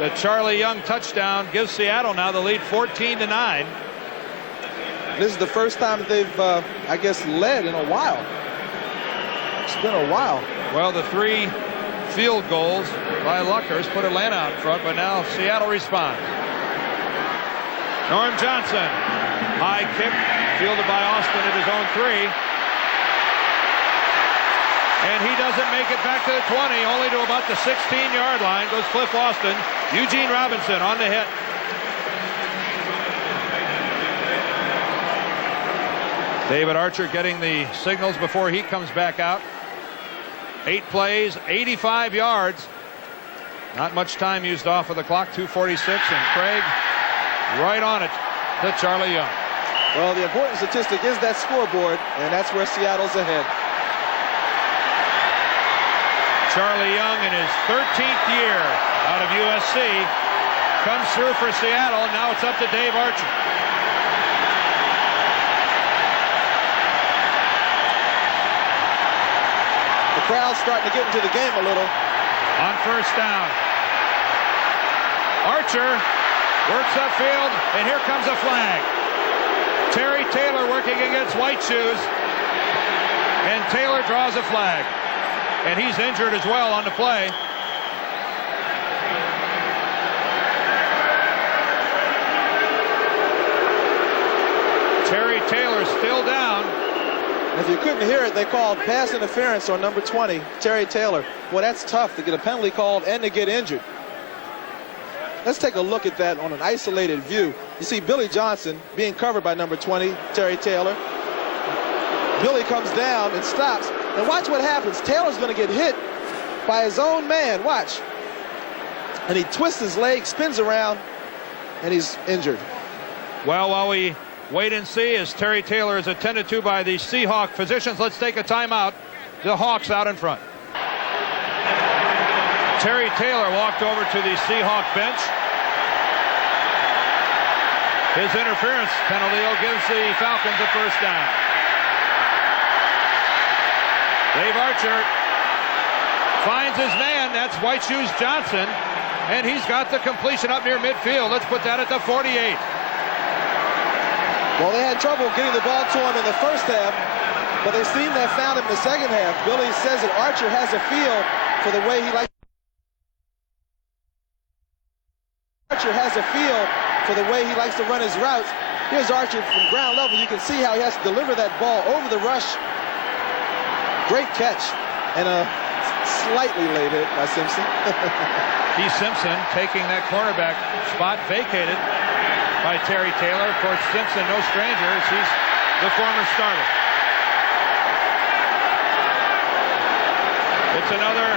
The Charlie Young touchdown gives Seattle now the lead 14-9. This is the first time that they've, I guess, led in a while. It's been a while. Well, the 3 field goals by Luckers put Atlanta out in front, but now Seattle responds. Norm Johnson, high kick, fielded by Austin at his own 3. And he doesn't make it back to the 20, only to about the 16-yard line goes Cliff Austin. Eugene Robinson on the hit. David Archer getting the signals before he comes back out. 8 plays, 85 yards. Not much time used off of the clock, 2:46, and Craig right on it to Charlie Young. Well, the important statistic is that scoreboard, and that's where Seattle's ahead. Charlie Young, in his 13th year out of USC, comes through for Seattle, and now it's up to Dave Archer. The crowd's starting to get into the game a little. On first down, Archer works upfield, and here comes a flag. Terry Taylor working against White Shoes, and Taylor draws a flag, and he's injured as well on the play. Terry Taylor still down. If you couldn't hear it, they called pass interference on number 20, Terry Taylor. Well, that's tough to get a penalty called and to get injured. Let's take a look at that on an isolated view. You see Billy Johnson being covered by number 20, Terry Taylor. Billy comes down and stops. And watch what happens. Taylor's going to get hit by his own man. Watch. And he twists his leg, spins around, and he's injured. Well, while we wait and see as Terry Taylor is attended to by the Seahawk physicians, let's take a timeout. The Hawks out in front. Terry Taylor walked over to the Seahawk bench. His interference penalty gives the Falcons a first down. Dave Archer finds his man. That's White Shoes Johnson. And he's got the completion up near midfield. Let's put that at the 48. Well, they had trouble getting the ball to him in the first half, but they seem to have found him in the second half. Billy says that Archer has a feel for the way he likes. Archer has a feel for the way he likes to run his routes. Here's Archer from ground level. You can see how he has to deliver that ball over the rush. Great catch, and a slightly late hit by Simpson. Heath Simpson taking that cornerback spot vacated by Terry Taylor. Of course, Simpson, no stranger, as he's the former starter. It's another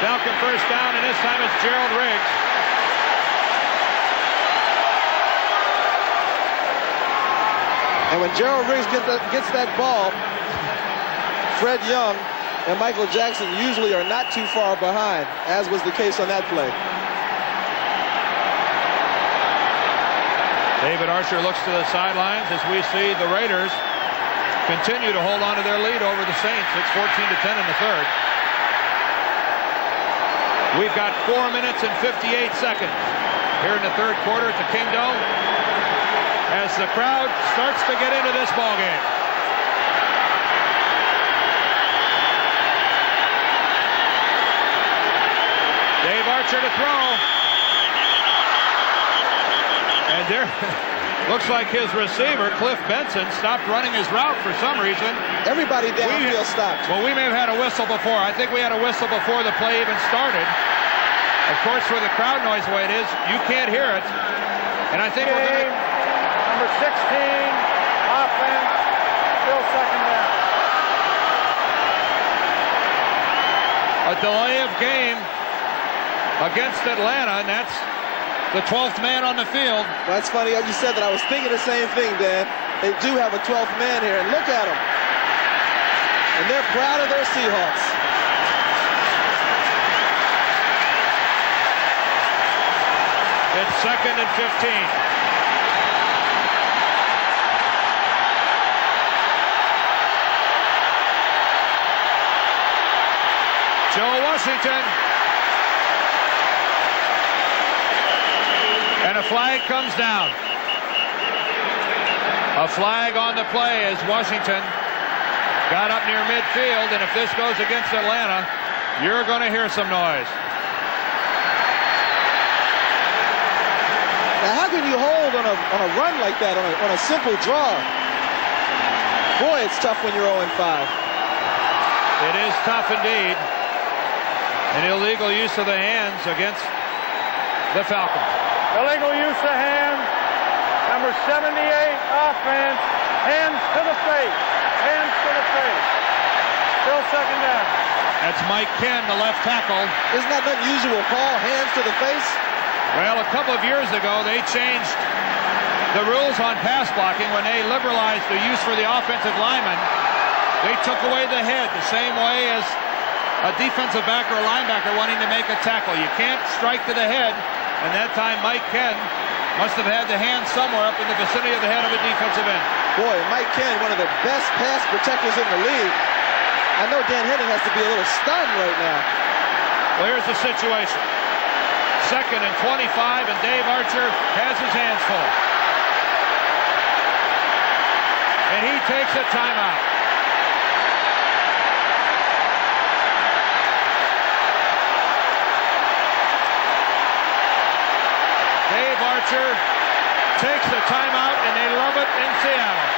Falcon first down, and this time it's Gerald Riggs. And when Gerald Riggs gets that ball, Fred Young and Michael Jackson usually are not too far behind, as was the case on that play. David Archer looks to the sidelines as we see the Raiders continue to hold on to their lead over the Saints. It's 14-10 in the third. We've got 4 minutes and 58 seconds here in the third quarter at the Kingdome as the crowd starts to get into this ball game. Dave Archer to throw. And there looks like his receiver, Cliff Benson, stopped running his route for some reason. Everybody downfield stopped. Well, we may have had a whistle before. I think we had a whistle before the play even started. Of course, with the crowd noise the way it is, you can't hear it. And I think we're going to... Number 16, offense, still second down. A delay of game against Atlanta, and that's the 12th man on the field. That's funny how you said that. I was thinking the same thing, Dan. They do have a 12th man here, and look at them. And they're proud of their Seahawks. It's 2nd and 15. Joe Washington. And a flag comes down. A flag on the play as Washington got up near midfield, and if this goes against Atlanta, you're going to hear some noise. Now, how can you hold on a run like that, on a simple draw? Boy, it's tough when you're 0-5. It is tough indeed. An illegal use of the hands against the Falcons. Illegal use of hands. Number 78, offense. Hands to the face. Hands to the face. Still second down. And That's Mike Ken, the left tackle. Isn't that an unusual call? Hands to the face? Well, a couple of years ago, they changed the rules on pass blocking when they liberalized the use for the offensive lineman. They took away the head the same way as a defensive back or a linebacker wanting to make a tackle. You can't strike to the head, and that time Mike Ken must have had the hand somewhere up in the vicinity of the head of a defensive end. Boy, Mike Ken, one of the best pass protectors in the league. I know Dan Henning has to be a little stunned right now. Well, here's the situation. 2nd and 25, and Dave Archer has his hands full. And he takes a timeout. Dave Archer takes the timeout, and they love it in Seattle.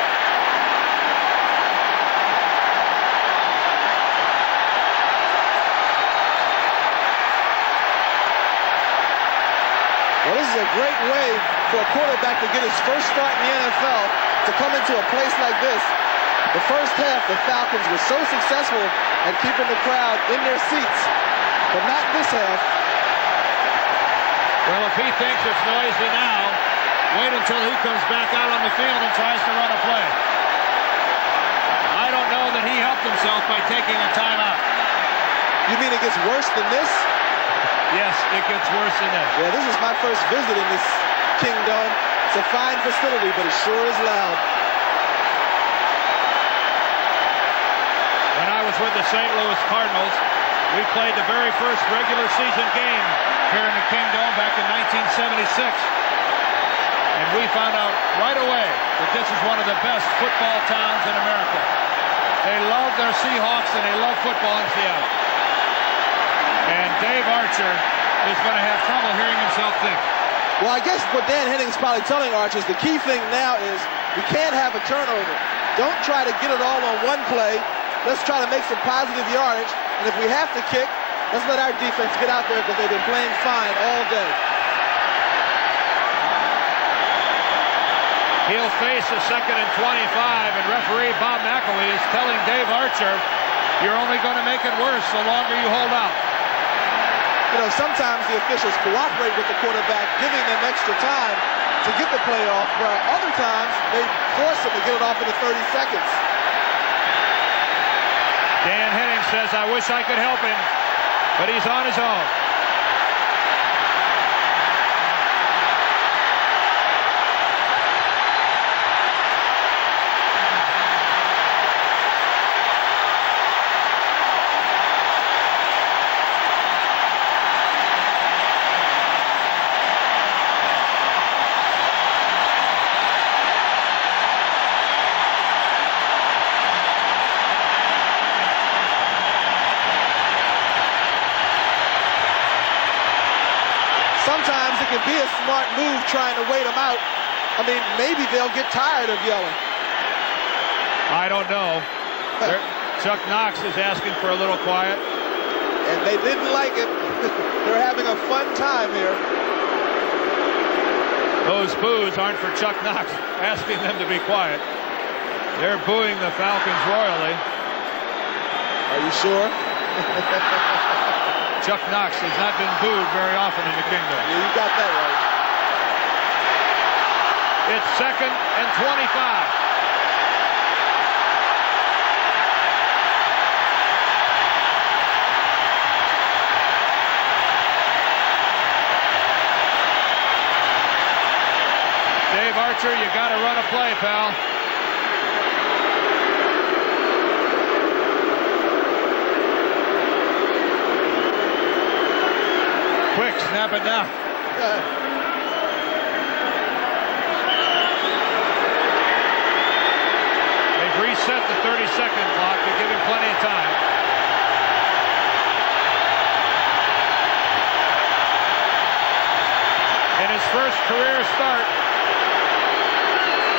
Well, this is a great way for a quarterback to get his first start in the NFL, to come into a place like this. The first half, the Falcons were so successful at keeping the crowd in their seats, but not this half. Well, if he thinks it's noisy now, wait until he comes back out on the field and tries to run a play. I don't know that he helped himself by taking a timeout. You mean it gets worse than this? Yes, it gets worse than this. Well, this is my first visit in this Kingdom. It's a fine facility, but it sure is loud. When I was with the St. Louis Cardinals, we played the very first regular season game here in the Kingdom back in 1976. And we found out right away that this is one of the best football towns in America. They love their Seahawks and they love football in Seattle. And Dave Archer is going to have trouble hearing himself think. Well, I guess what Dan Henning's probably telling Archer is the key thing now is we can't have a turnover. Don't try to get it all on one play. Let's try to make some positive yardage. And if we have to kick, let's let our defense get out there because they've been playing fine all day. He'll face a 2nd and 25, and referee Bob McElwee is telling Dave Archer, you're only going to make it worse the longer you hold out. You know, sometimes the officials cooperate with the quarterback, giving them extra time to get the play off, but other times they force him to get it off in the 30 seconds. Dan Henning says, I wish I could help him, but he's on his own. Sometimes it can be a smart move trying to wait them out. I mean, maybe they'll get tired of yelling. I don't know. Chuck Knox is asking for a little quiet. And they didn't like it. They're having a fun time here. Those boos aren't for Chuck Knox asking them to be quiet. They're booing the Falcons royally. Are you sure? Chuck Knox has not been booed very often in the Kingdom. Yeah, you got that right. It's 2nd and 25. Dave Archer, you got to run a play, pal. Quick, snap it now. They've reset the 30-second clock to give him plenty of time. In his first career start,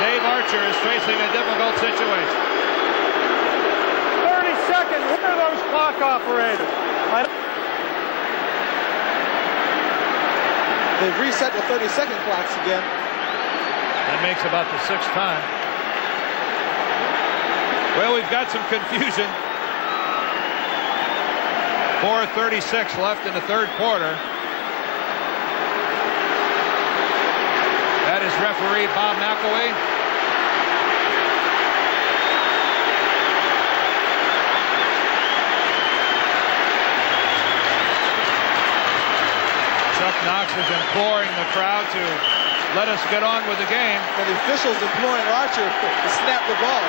Dave Archer is facing a difficult situation. 30 seconds. Where are those clock operators? They've reset the 30-second clocks again. That makes about the 6th time. Well, we've got some confusion. 4:36 left in the third quarter. That is referee Bob McElwee. Chuck Knox is imploring the crowd to let us get on with the game. And the officials imploring Archer to snap the ball.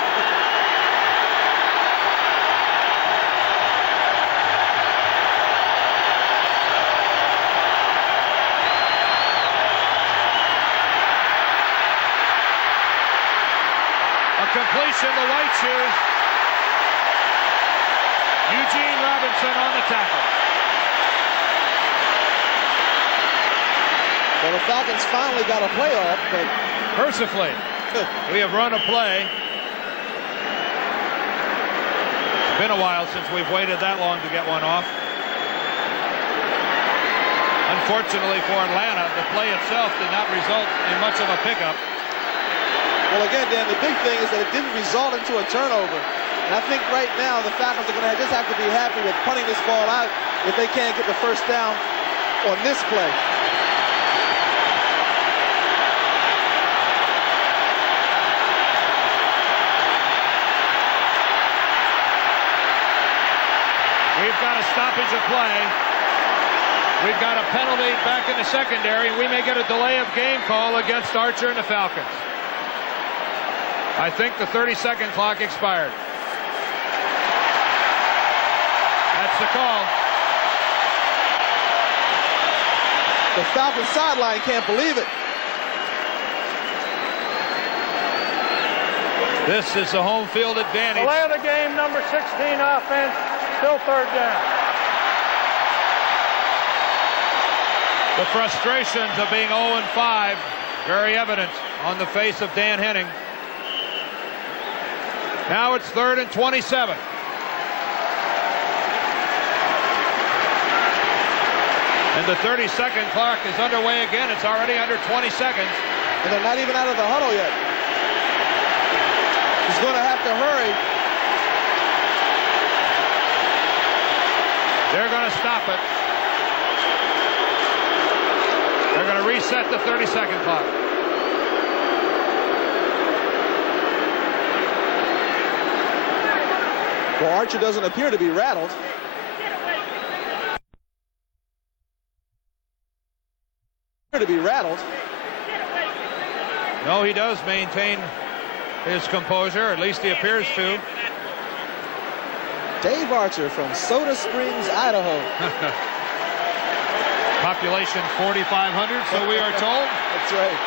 Completion to White Shoes. Eugene Robinson on the tackle. Well, the Falcons finally got a playoff, but mercifully, we have run a play. It's been a while since we've waited that long to get one off. Unfortunately for Atlanta, the play itself did not result in much of a pickup. Well, again, Dan, the big thing is that it didn't result into a turnover. And I think right now the Falcons are going to just have to be happy with punting this ball out if they can't get the first down on this play. We've got a stoppage of play. We've got a penalty back in the secondary, and we may get a delay of game call against Archer and the Falcons. I think the 30-second clock expired. That's the call. The Falcons sideline can't believe it. This is the home field advantage. Delay of the game, number 16 offense, still third down. The frustrations of being 0-5, very evident on the face of Dan Henning. Now it's 3rd and 27. And the 30-second clock is underway again. It's already under 20 seconds. And they're not even out of the huddle yet. He's going to have to hurry. They're going to stop it. They're going to reset the 30-second clock. Well, Archer doesn't appear to be rattled. No, he does maintain his composure, at least he appears to. Dave Archer from Soda Springs, Idaho. Population 4,500, so we are told. That's right.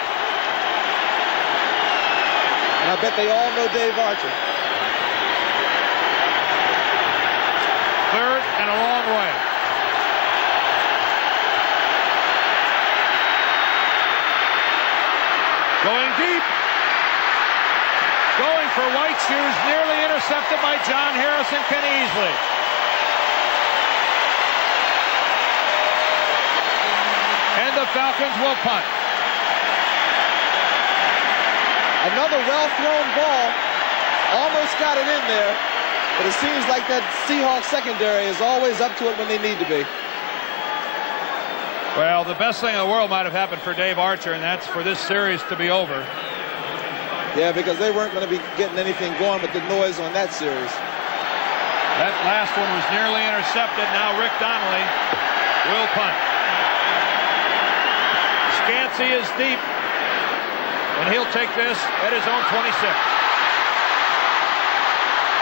And I bet they all know Dave Archer. 3rd and a long way. Going deep. Going for White Shoes, nearly intercepted by John Harris and Kenny Easley. And the Falcons will punt. Another well-thrown ball. Almost got it in there. But it seems like that Seahawks secondary is always up to it when they need to be. Well, the best thing in the world might have happened for Dave Archer, and that's for this series to be over. Yeah, because they weren't going to be getting anything going with the noise on that series. That last one was nearly intercepted. Now Rick Donnelly will punt. Scansey is deep, and he'll take this at his own 26.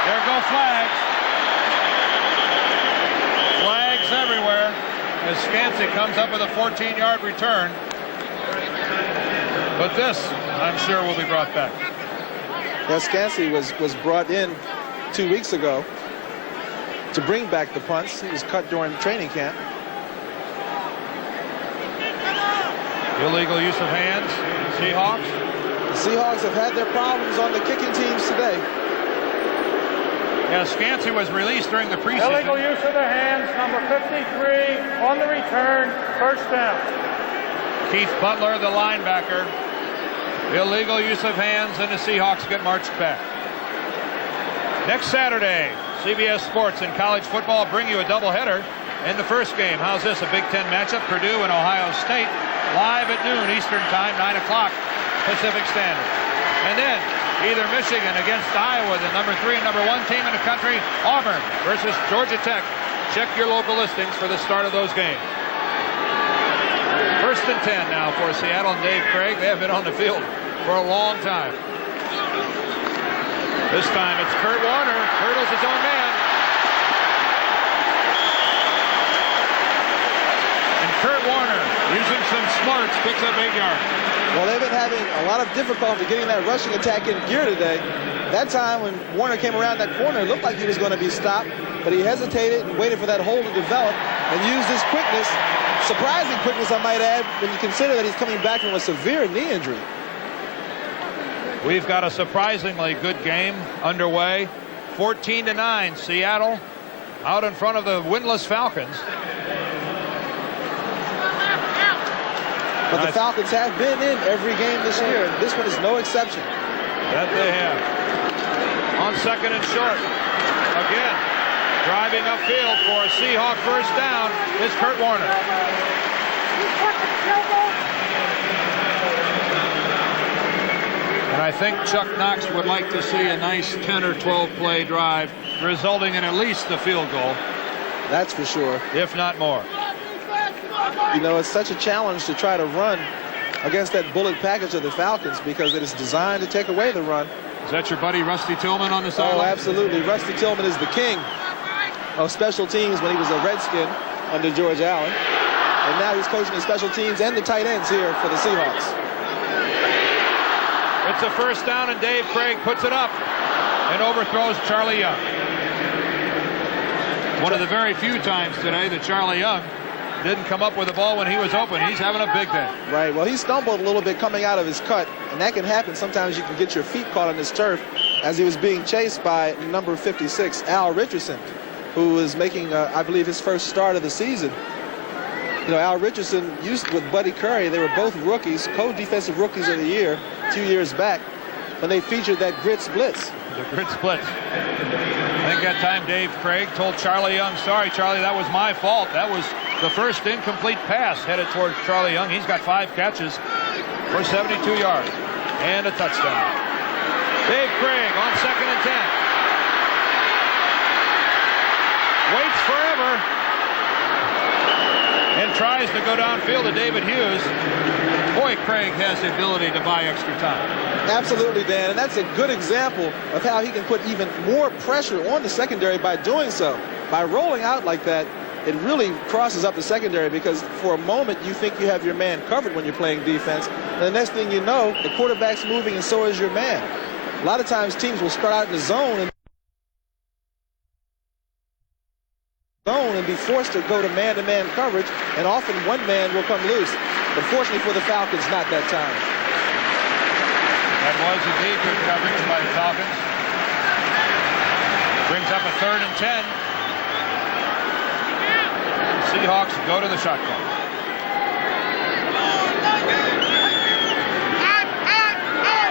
There go flags. Flags everywhere as Scansey comes up with a 14-yard return. But this, I'm sure, will be brought back. Yeah, Scansey was brought in 2 weeks ago to bring back the punts. He was cut during training camp. Illegal use of hands. Seahawks. The Seahawks have had their problems on the kicking teams today. Yeah, Scansey was released during the preseason. Illegal use of the hands, number 53 on the return, first down. Keith Butler, the linebacker. Illegal use of hands, and the Seahawks get marched back. Next Saturday, CBS Sports and college football bring you a doubleheader in the first game. How's this? A Big Ten matchup. Purdue and Ohio State live at noon Eastern time, 9 o'clock Pacific Standard. And then either Michigan against Iowa, the number 3 and number 1 team in the country. Auburn versus Georgia Tech. Check your local listings for the start of those games. 1st and 10 now for Seattle and Dave Craig. They have been on the field for a long time. This time it's Kurt Warner. Hurdles his own man. And Kurt Warner, using some smarts, picks up 8 yards. Well, they've been having a lot of difficulty getting that rushing attack in gear today. That time when Warner came around that corner, it looked like he was going to be stopped, but he hesitated and waited for that hole to develop and used his quickness, surprising quickness, I might add, when you consider that he's coming back from a severe knee injury. We've got a surprisingly good game underway. 14-9, Seattle out in front of the winless Falcons. But the Falcons have been in every game this year, and this one is no exception. That they have. On 2nd and short. Again, driving upfield for a Seahawk first down is Kurt Warner. And I think Chuck Knox would like to see a nice 10 or 12 play drive resulting in at least a field goal. That's for sure. If not more. You know, it's such a challenge to try to run against that bullet package of the Falcons because it is designed to take away the run. Is that your buddy Rusty Tillman on the sideline? Oh, absolutely. Rusty Tillman is the king of special teams when he was a Redskin under George Allen. And now he's coaching the special teams and the tight ends here for the Seahawks. It's a first down, and Dave Craig puts it up and overthrows Charlie Young. One of the very few times today that Charlie Young didn't come up with the ball when he was open. He's having a big day. Right. Well, he stumbled a little bit coming out of his cut, and that can happen. Sometimes you can get your feet caught on this turf as he was being chased by number 56, Al Richardson, who was making, I believe, his first start of the season. You know, Al Richardson used with Buddy Curry. They were both rookies, co-defensive rookies of the year 2 years back when they featured that Grits Blitz. The Grits Blitz. I think that time Dave Craig told Charlie Young, sorry, Charlie, that was my fault. That was the first incomplete pass headed towards Charlie Young. He's got 5 catches for 72 yards and a touchdown. Dave Craig on 2nd and 10. Waits forever and tries to go downfield to David Hughes. Boy, Craig has the ability to buy extra time. Absolutely, Dan, and that's a good example of how he can put even more pressure on the secondary by doing so. By rolling out like that, it really crosses up the secondary because for a moment you think you have your man covered when you're playing defense, and the next thing you know, the quarterback's moving and so is your man. A lot of times teams will start out in the zone and be forced to go to man-to-man coverage, and often one man will come loose. But fortunately for the Falcons, not that time. That was indeed good coverage by the Falcons. Brings up a 3rd and 10. The Seahawks go to the shotgun.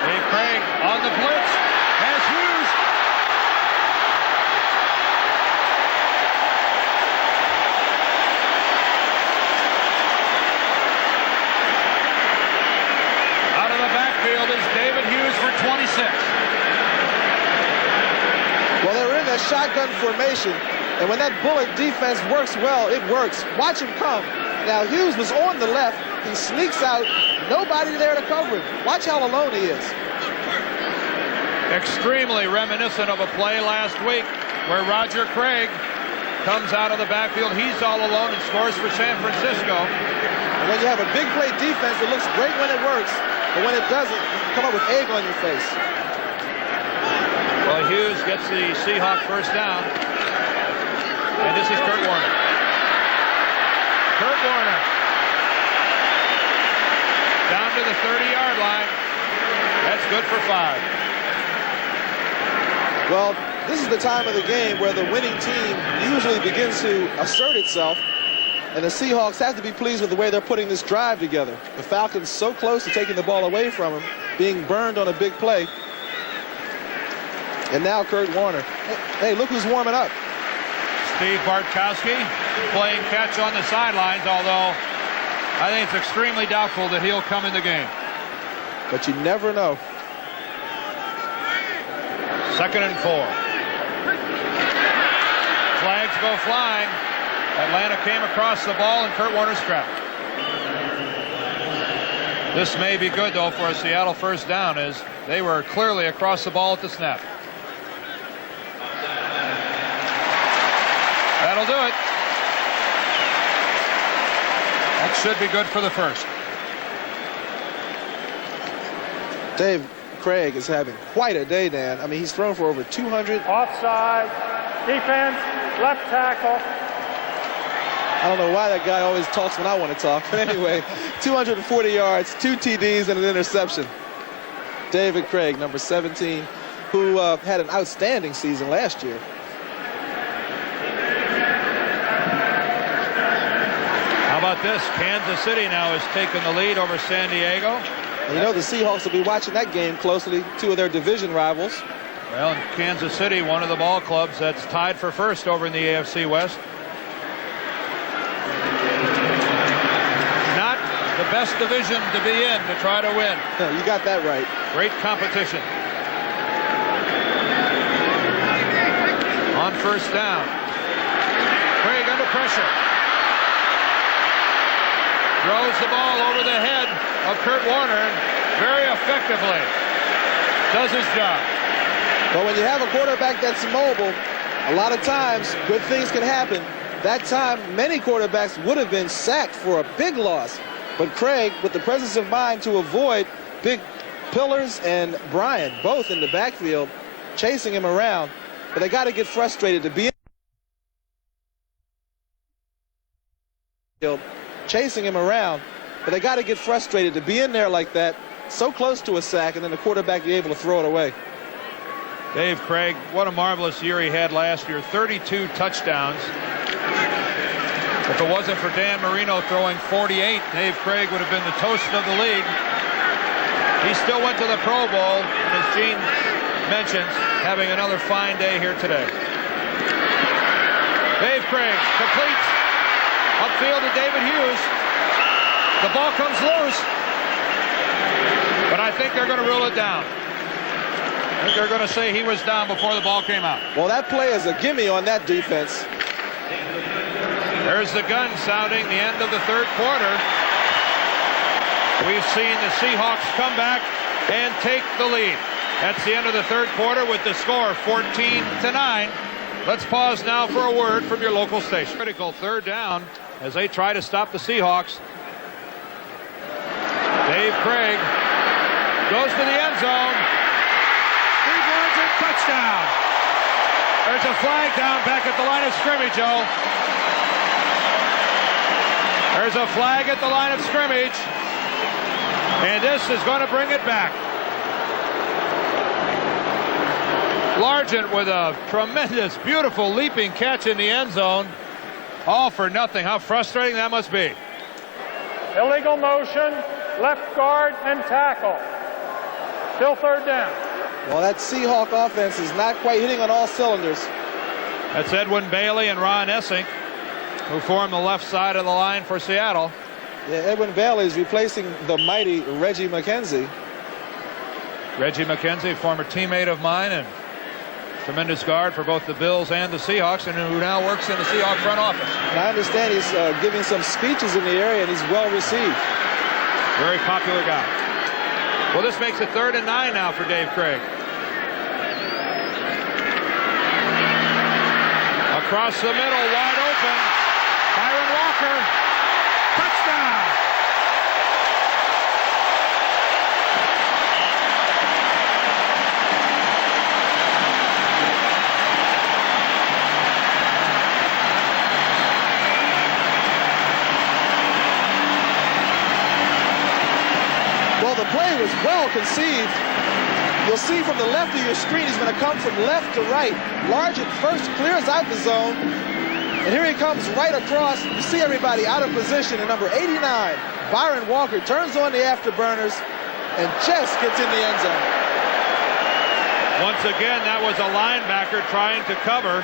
Dave Craig on the blitz has Hughes. Out of the backfield is David Hughes for 26. Well, they were in that shotgun formation, and when that bullet defense works well, it works. Watch him come. Now, Hughes was on the left. He sneaks out. Nobody there to cover him. Watch how alone he is. Extremely reminiscent of a play last week where Roger Craig comes out of the backfield. He's all alone and scores for San Francisco. And when you have a big play defense, it looks great when it works, but when it doesn't, you come up with egg on your face. Well, Hughes gets the Seahawk first down. And this is Kurt Warner. Kurt Warner. Down to the 30-yard line. That's good for 5. Well, this is the time of the game where the winning team usually begins to assert itself, and the Seahawks have to be pleased with the way they're putting this drive together. The Falcons so close to taking the ball away from them, being burned on a big play. And now Kurt Warner. Hey, look who's warming up. Steve Bartkowski playing catch on the sidelines, although I think it's extremely doubtful that he'll come in the game. But you never know. 2nd and 4. Flags go flying. Atlanta came across the ball and Kurt Warner's trapped. This may be good, though, for a Seattle first down, as they were clearly across the ball at the snap. That'll do it. That should be good for the first. Dave Craig is having quite a day, Dan. I mean, he's thrown for over 200. Offside. Defense, left tackle. I don't know why that guy always talks when I want to talk. But anyway, 240 yards, 2 TDs, and an interception. David Craig, number 17, who had an outstanding season last year. How about this? Kansas City now has taken the lead over San Diego. And you know the Seahawks will be watching that game closely, 2 of their division rivals. Well, in Kansas City, one of the ball clubs that's tied for first over in the AFC West. Not the best division to be in to try to win. No, you got that right. Great competition. On first down. Craig under pressure. Throws the ball over the head of Kurt Warner and very effectively does his job. But when you have a quarterback that's mobile, a lot of times good things can happen. That time, many quarterbacks would have been sacked for a big loss. But Craig, with the presence of mind to avoid big pillars and Brian, both in the backfield, chasing him around. But they got to get frustrated to be chasing him around. But they got to get frustrated to be in there like that, so close to a sack, and then the quarterback be able to throw it away. Dave Craig, what a marvelous year he had last year. 32 touchdowns. If it wasn't for Dan Marino throwing 48, Dave Craig would have been the toast of the league. He still went to the Pro Bowl, and as Gene mentions, having another fine day here today. Dave Craig completes upfield to David Hughes. The ball comes loose, but I think they're going to rule it down. I think they're going to say he was down before the ball came out. Well, that play is a gimme on that defense. There's the gun sounding the end of the third quarter. We've seen the Seahawks come back and take the lead. That's the end of the third quarter with the score 14-9. Let's pause now for a word from your local station. Critical third down as they try to stop the Seahawks. Dave Craig goes to the end zone. He runs it, touchdown. There's a flag down back at the line of scrimmage, Joe. There's a flag at the line of scrimmage. And this is going to bring it back. Largent with a tremendous, beautiful leaping catch in the end zone. All for nothing. How frustrating that must be. Illegal motion, left guard and tackle. Still third down. Well, that Seahawk offense is not quite hitting on all cylinders. That's Edwin Bailey and Ron Essink, who form the left side of the line for Seattle. Yeah, Edwin Bailey is replacing the mighty Reggie McKenzie. Reggie McKenzie, former teammate of mine and tremendous guard for both the Bills and the Seahawks, and who now works in the Seahawks front office. And I understand he's giving some speeches in the area, and he's well received. Very popular guy. Well, this makes it 3rd and 9 now for Dave Craig. Across the middle, wide open. Byron Walker. Touchdown. Well, the play was well conceived. You'll see from the left of your screen, he's going to come from left to right. Largent first clears out the zone. And here he comes right across. You see everybody out of position. And number 89, Byron Walker, turns on the afterburners and just gets in the end zone. Once again, that was a linebacker trying to cover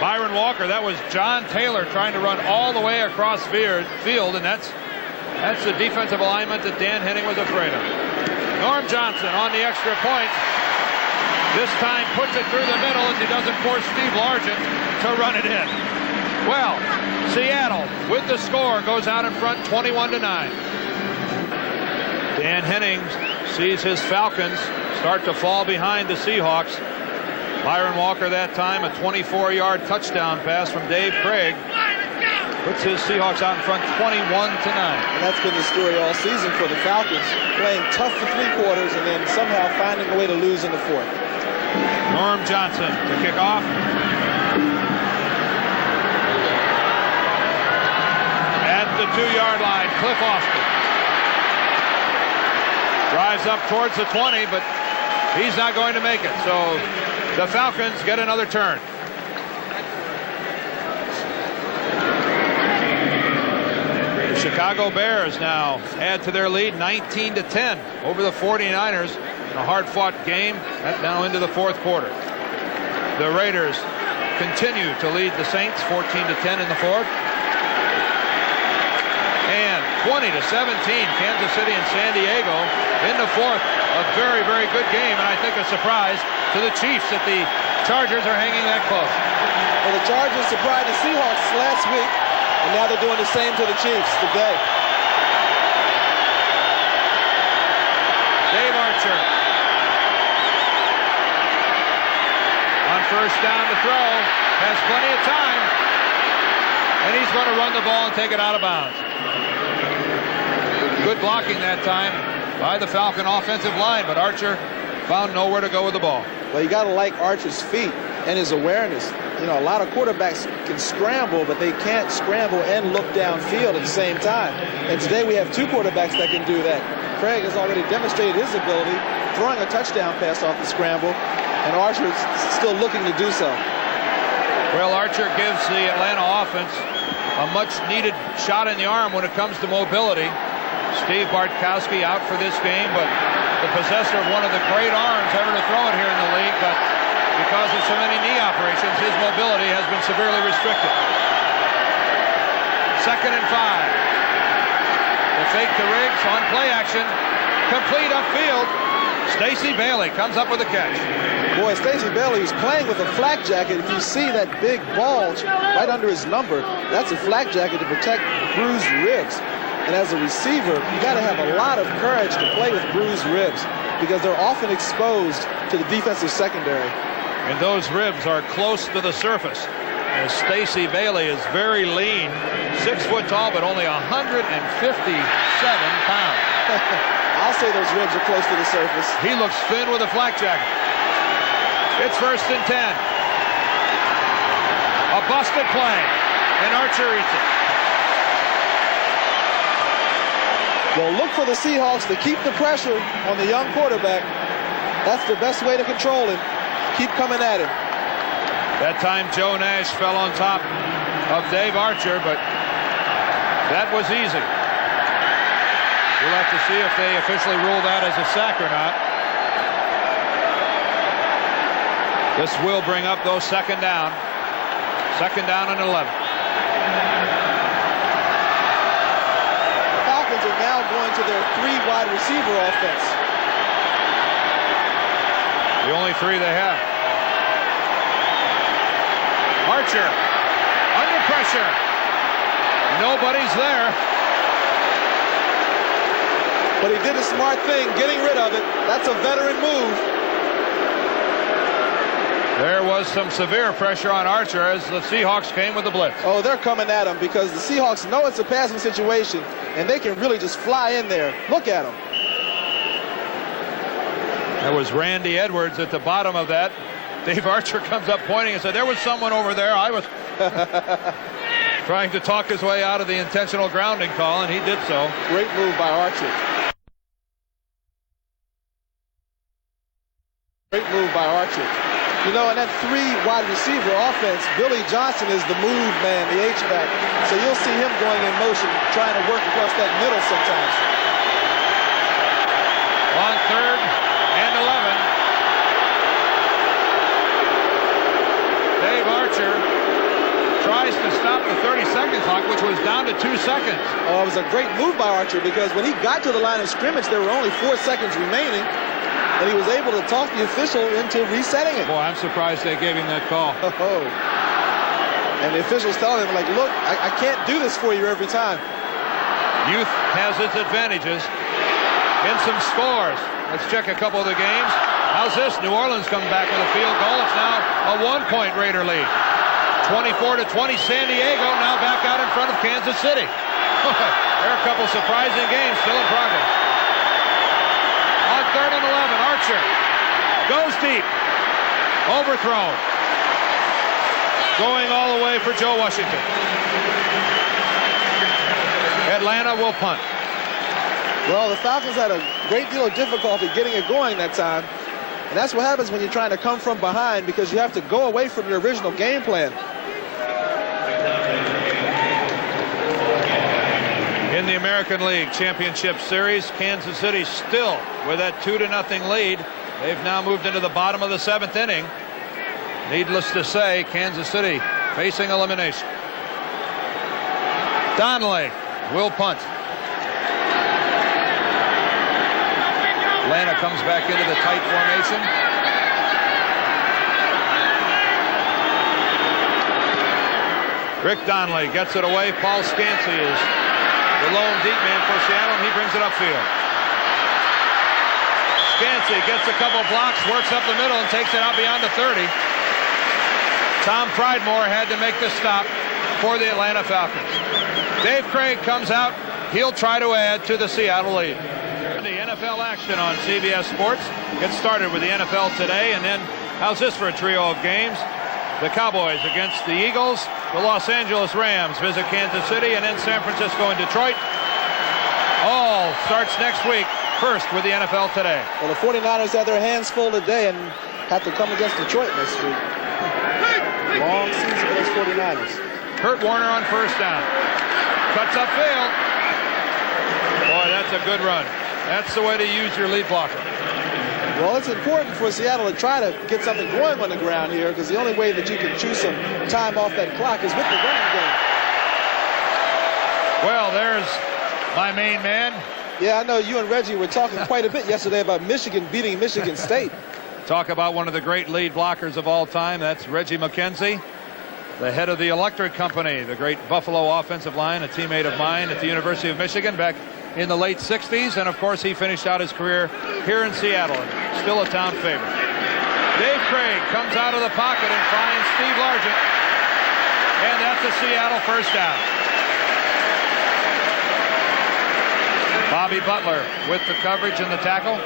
Byron Walker, that was John Taylor trying to run all the way across field, and that's the defensive alignment that Dan Henning was afraid of. Norm Johnson on the extra point. This time puts it through the middle as he doesn't force Steve Largent to run it in. Well, Seattle with the score goes out in front 21-9. Dan Henning sees his Falcons start to fall behind the Seahawks. Byron Walker that time, a 24-yard touchdown pass from Dave Craig, puts his Seahawks out in front 21-9. And that's been the story all season for the Falcons, playing tough for 3 quarters and then somehow finding a way to lose in the 4th. Norm Johnson to kick off. At the 2-yard line, Cliff Austin drives up towards the 20, but he's not going to make it. So the Falcons get another turn. The Chicago Bears now add to their lead 19-10 over the 49ers in a hard-fought game now into the 4th quarter. The Raiders continue to lead the Saints 14-10 in the 4th. And 20-17, Kansas City and San Diego in the 4th. A very, very good game, and I think a surprise to the Chiefs that the Chargers are hanging that close. Well, the Chargers surprised the Seahawks last week, and now they're doing the same to the Chiefs today. Dave Archer on first down to throw, has plenty of time, and he's going to run the ball and take it out of bounds. Good blocking that time by the Falcon offensive line, but Archer found nowhere to go with the ball. Well, you got to like Archer's feet and his awareness. You know, a lot of quarterbacks can scramble, but they can't scramble and look downfield at the same time. And today we have 2 quarterbacks that can do that. Craig has already demonstrated his ability, throwing a touchdown pass off the scramble, and Archer is still looking to do so. Well, Archer gives the Atlanta offense a much-needed shot in the arm when it comes to mobility. Steve Bartkowski out for this game, but the possessor of one of the great arms ever to throw it here in the league, but because of so many knee operations, his mobility has been severely restricted. 2nd and 5. The fake to Riggs on play action. Complete upfield. Stacey Bailey comes up with a catch. Boy, Stacey Bailey is playing with a flak jacket. If you see that big bulge right under his number, that's a flak jacket to protect bruised ribs. And as a receiver, you got to have a lot of courage to play with bruised ribs because they're often exposed to the defensive secondary. And those ribs are close to the surface. As Stacey Bailey is very lean, 6 foot tall, but only 157 pounds. I'll say those ribs are close to the surface. He looks thin with a flak jacket. It's 1st and 10. A busted play, and Archer eats it. Well, look for the Seahawks to keep the pressure on the young quarterback. That's the best way to control him. Keep coming at him. That time Joe Nash fell on top of Dave Archer, but that was easy. We'll have to see if they officially rule that as a sack or not. This will bring up those 2nd down. 2nd down and 11. Falcons are now going to their 3 wide receiver offense. The only 3 they have. Archer under pressure. Nobody's there. But he did a smart thing, getting rid of it. That's a veteran move. There was some severe pressure on Archer as the Seahawks came with the blitz. Oh, they're coming at him because the Seahawks know it's a passing situation, and they can really just fly in there. Look at him. There was Randy Edwards at the bottom of that. Dave Archer comes up pointing and said, there was someone over there. I was trying to talk his way out of the intentional grounding call, and he did so. Great move by Archer. Great move by Archer. You know, in that 3 wide receiver offense, Billy Johnson is the move man, the H-back. So you'll see him going in motion, trying to work across that middle sometimes. On 3rd and 11. Dave Archer tries to stop the 30-second clock, which was down to 2 seconds. Oh, it was a great move by Archer, because when he got to the line of scrimmage, there were only 4 seconds remaining, and he was able to talk the official into resetting it. Boy, I'm surprised they gave him that call. Oh. And the official's telling him, like, look, I can't do this for you every time. Youth has its advantages. In some scores. Let's check a couple of the games. How's this? New Orleans comes back with a field goal. It's now a 1-point Raider lead. 24-20, San Diego now back out in front of Kansas City. There are a couple surprising games still in progress. On 3rd and 11, Archer goes deep. Overthrown. Going all the way for Joe Washington. Atlanta will punt. Well, the Falcons had a great deal of difficulty getting it going that time. And that's what happens when you're trying to come from behind, because you have to go away from your original game plan. In the American League Championship Series, Kansas City still with that 2-0 lead. They've now moved into the bottom of the 7th inning. Needless to say, Kansas City facing elimination. Donnelly will punt. Atlanta comes back into the tight formation. Rick Donnelly gets it away. Paul Scansey is the lone deep man for Seattle, and he brings it upfield. Scansey gets a couple blocks, works up the middle, and takes it out beyond the 30. Tom Pridemore had to make the stop for the Atlanta Falcons. Dave Craig comes out. He'll try to add to the Seattle lead. The NFL action on CBS Sports gets started with the NFL today, and then how's this for a trio of games? The Cowboys against the Eagles, the Los Angeles Rams visit Kansas City, and then San Francisco and Detroit. All starts next week, first with the NFL today. Well, the 49ers have their hands full today and have to come against Detroit next week. Long season for those 49ers. Kurt Warner on first down. Cuts upfield. Boy, that's a good run. That's the way to use your lead blocker. Well, it's important for Seattle to try to get something going on the ground here, because the only way that you can choose some time off that clock is with the running game. Well, there's my main man. Yeah, I know you and Reggie were talking quite a bit yesterday about Michigan beating Michigan State. Talk about one of the great lead blockers of all time. That's Reggie McKenzie, the head of the Electric Company, the great Buffalo offensive line, a teammate of mine at the University of Michigan back in the late 60s. And, of course, he finished out his career here in Seattle. Still a town favorite. Dave Craig comes out of the pocket and finds Steve Largent. And that's a Seattle first down. Bobby Butler with the coverage and the tackle.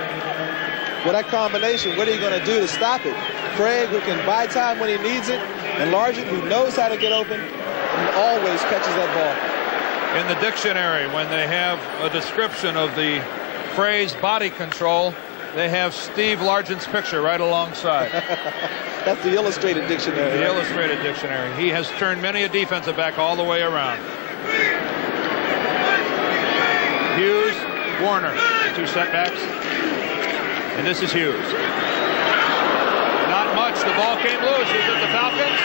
With that combination, what are you going to do to stop it? Craig, who can buy time when he needs it, and Largent, who knows how to get open and always catches that ball. In the dictionary, when they have a description of the phrase body control, they have Steve Largent's picture right alongside. That's the illustrated dictionary. The illustrated dictionary. He has turned many a defensive back all the way around. Hughes, Warner, 2 setbacks. And this is Hughes. Not much. The ball came loose. Is it the Falcons?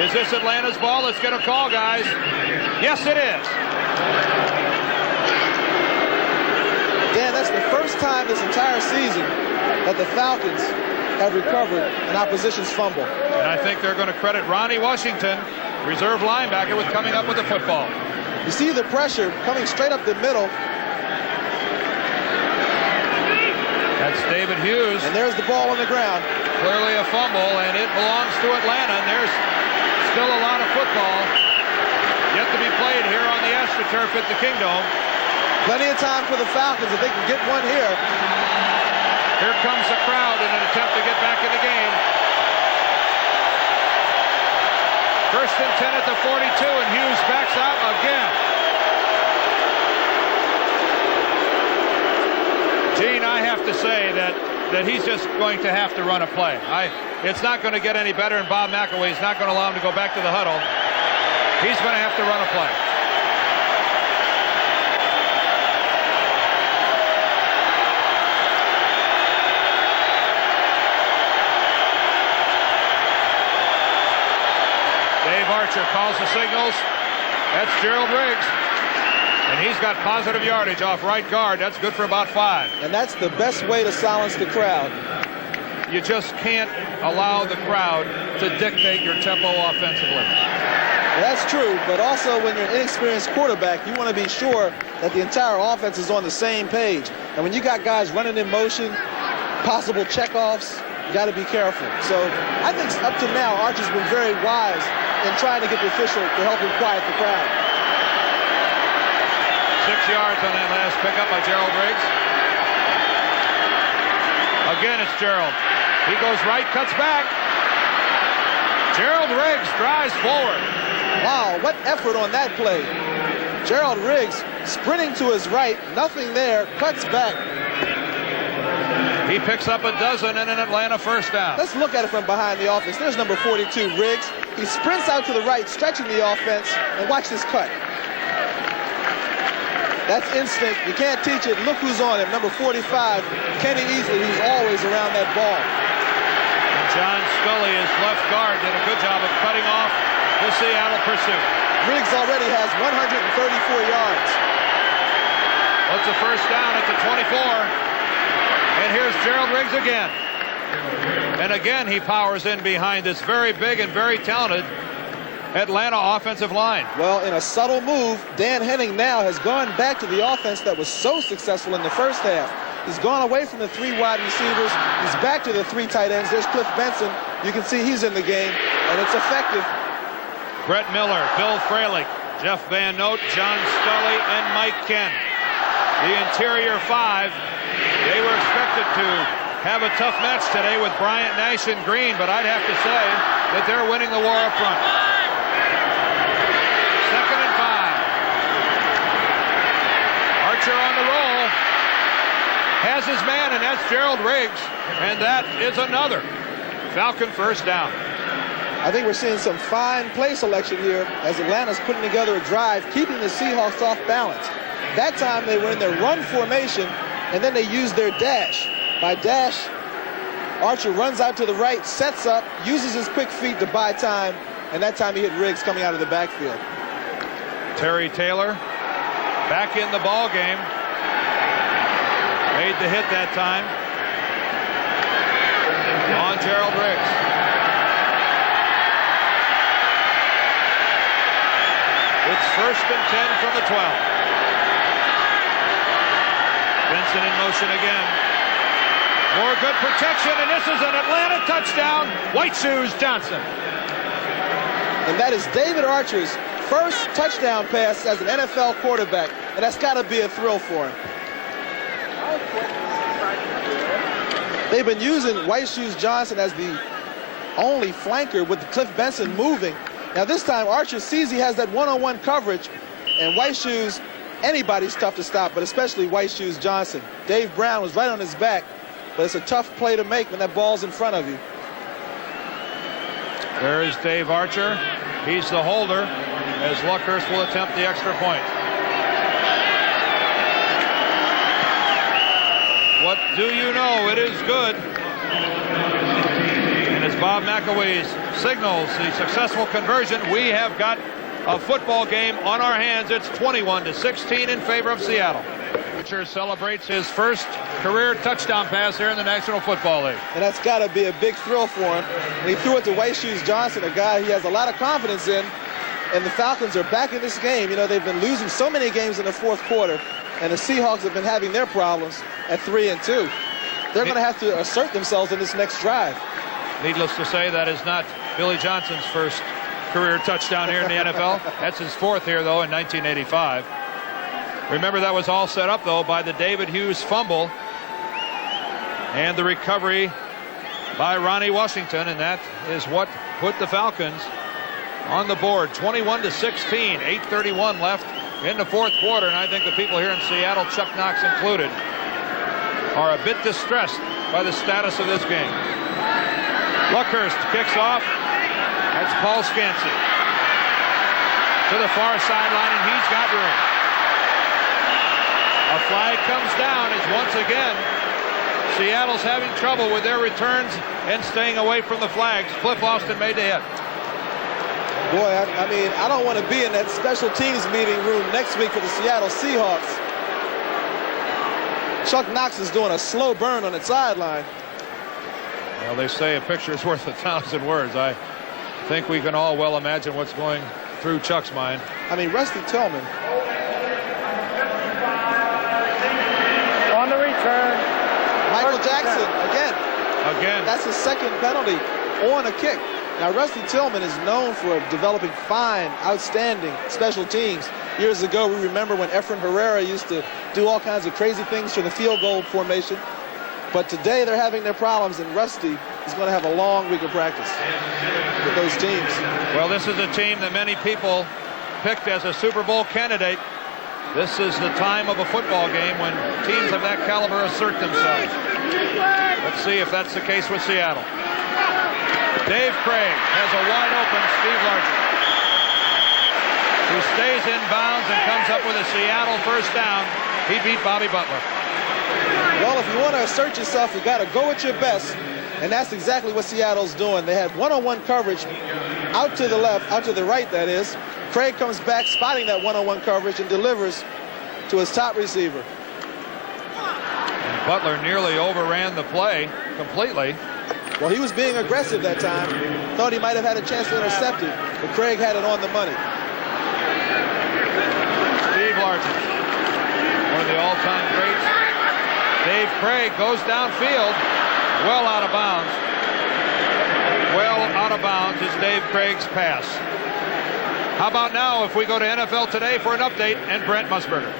Is this Atlanta's ball? Let's get a call, guys. Yes, it is. Dan, that's the first time this entire season that the Falcons have recovered an opposition's fumble. And I think they're going to credit Ronnie Washington, reserve linebacker, with coming up with the football. You see the pressure coming straight up the middle. That's David Hughes. And there's the ball on the ground. Clearly a fumble, and it belongs to Atlanta. And there's still a lot of football yet to be played here on the AstroTurf at the Kingdome. Plenty of time for the Falcons if they can get one here. Here comes the crowd in an attempt to get back in the game. First and 10 at the 42, and Hughes backs out again. Gene, I have to say that he's just going to have to run a play. It's not going to get any better, and Bob McElway's not going to allow him to go back to the huddle. He's going to have to run a play. Dave Archer calls the signals. That's Gerald Riggs. And he's got positive yardage off right guard. That's good for about 5. And that's the best way to silence the crowd. You just can't allow the crowd to dictate your tempo offensively. Well, that's true, but also when you're an inexperienced quarterback, you want to be sure that the entire offense is on the same page. And when you got guys running in motion, possible checkoffs, you got to be careful. So I think up to now, Archer's been very wise in trying to get the official to help him quiet the crowd. 6 yards on that last pickup by Gerald Riggs. Again, it's Gerald. He goes right, cuts back. Gerald Riggs drives forward. Wow, what effort on that play. Gerald Riggs sprinting to his right, nothing there, cuts back. He picks up a dozen and an Atlanta first down. Let's look at it from behind the offense. There's number 42, Riggs. He sprints out to the right, stretching the offense, and watch this cut. That's instinct. You can't teach it. Look who's on him. Number 45, Kenny Easley, who's always around that ball. And John Scully, his left guard, did a good job of cutting off the Seattle pursuit. Riggs already has 134 yards. What's a first down at the 24? And here's Gerald Riggs again. And again, he powers in behind this very big and very talented Atlanta offensive line. Well, in a subtle move, Dan Henning now has gone back to the offense that was so successful in the first half. He's gone away from the 3 wide receivers. He's back to the 3 tight ends. There's Cliff Benson. You can see he's in the game, and it's effective. Brett Miller, Bill Fralick, Jeff Van Note, John Scully, and Mike Ken. The interior 5. They were expected to have a tough match today with Bryant, Nash, and Green, but I'd have to say that they're winning the war up front. 2nd and 5. Archer on the roll. Has his man, and that's Gerald Riggs. And that is another Falcon first down. I think we're seeing some fine play selection here as Atlanta's putting together a drive, keeping the Seahawks off balance. That time they were in their run formation, and then they used their dash. By dash, Archer runs out to the right, sets up, uses his quick feet to buy time, and that time he hit Riggs coming out of the backfield. Terry Taylor back in the ball game. Made the hit that time on Gerald Riggs. It's 1st and 10 from the 12. Benson in motion again. More good protection, and this is an Atlanta touchdown. White Shoes Johnson. And that is David Archer's first touchdown pass as an NFL quarterback, and that's got to be a thrill for him. They've been using White Shoes Johnson as the only flanker with Cliff Benson moving. Now this time Archer sees he has that one-on-one coverage, and White Shoes, anybody's tough to stop, but especially White Shoes Johnson. Dave Brown was right on his back, but it's a tough play to make when that ball's in front of you. There is Dave Archer. He's the holder as Luckhurst will attempt the extra point. What do you know? It is good. And as Bob McAwee signals the successful conversion, we have got a football game on our hands. It's 21-16 in favor of Seattle. Archer celebrates his first career touchdown pass here in the National Football League. And that's got to be a big thrill for him. And he threw it to White Shoes Johnson, a guy he has a lot of confidence in. And the Falcons are back in this game. You know, they've been losing so many games in the 4th quarter. And the Seahawks have been having their problems at 3-2. They're going to have to assert themselves in this next drive. Needless to say, that is not Billy Johnson's first career touchdown here in the NFL. That's his 4th here, though, in 1985. Remember, that was all set up, though, by the David Hughes fumble and the recovery by Ronnie Washington, and that is what put the Falcons on the board. 21-16, 8:31 left in the 4th quarter, and I think the people here in Seattle, Chuck Knox included, are a bit distressed by the status of this game. Luckhurst kicks off. That's Paul Scansey to the far sideline, and he's got room. A flag comes down as once again Seattle's having trouble with their returns and staying away from the flags. Cliff Austin made the hit. Boy, I mean, I don't want to be in that special teams meeting room next week for the Seattle Seahawks. Chuck Knox is doing a slow burn on the sideline. Well, they say a picture is worth 1,000 words. I think we can all well imagine what's going through Chuck's mind. I mean, Rusty Tillman. On the return. Michael Jackson, Again. that's his second penalty on a kick. Now, Rusty Tillman is known for developing fine, outstanding special teams. Years ago, we remember when Efren Herrera used to do all kinds of crazy things to the field goal formation. But today, they're having their problems, and Rusty is going to have a long week of practice with those teams. Well, this is a team that many people picked as a Super Bowl candidate. This is the time of a football game when teams of that caliber assert themselves. Let's see if that's the case with Seattle. Dave Craig has a wide open Steve Largent, who stays in bounds and comes up with a Seattle first down. He beat Bobby Butler. Well, if you want to assert yourself, you got to go at your best, and that's exactly what Seattle's doing. They had one-on-one coverage out to the left, out to the right, that is. Craig comes back, spotting that one-on-one coverage, and delivers to his top receiver. And Butler nearly overran the play completely. Well, he was being aggressive that time. Thought he might have had a chance to intercept it, but Craig had it on the money. Steve Largent, one of the all-time greats. Dave Craig goes downfield, well out of bounds. Well out of bounds is Dave Craig's pass. How about now if we go to NFL Today for an update and Brent Musburger.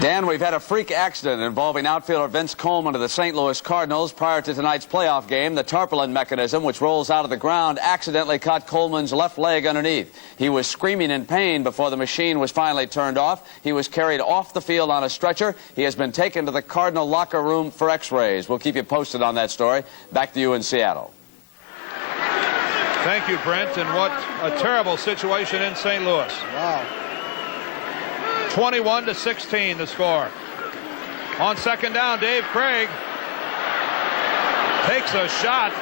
Dan, we've had a freak accident involving outfielder Vince Coleman of the St. Louis Cardinals prior to tonight's playoff game. The tarpaulin mechanism, which rolls out of the ground, accidentally caught Coleman's left leg underneath. He was screaming in pain before the machine was finally turned off. He was carried off the field on a stretcher. He has been taken to the Cardinal locker room for x-rays. We'll keep you posted on that story. Back to you in Seattle. Thank you, Brent, and what a terrible situation in St. Louis. Wow. 21-16 the score. On second down, Dave Craig takes a shot.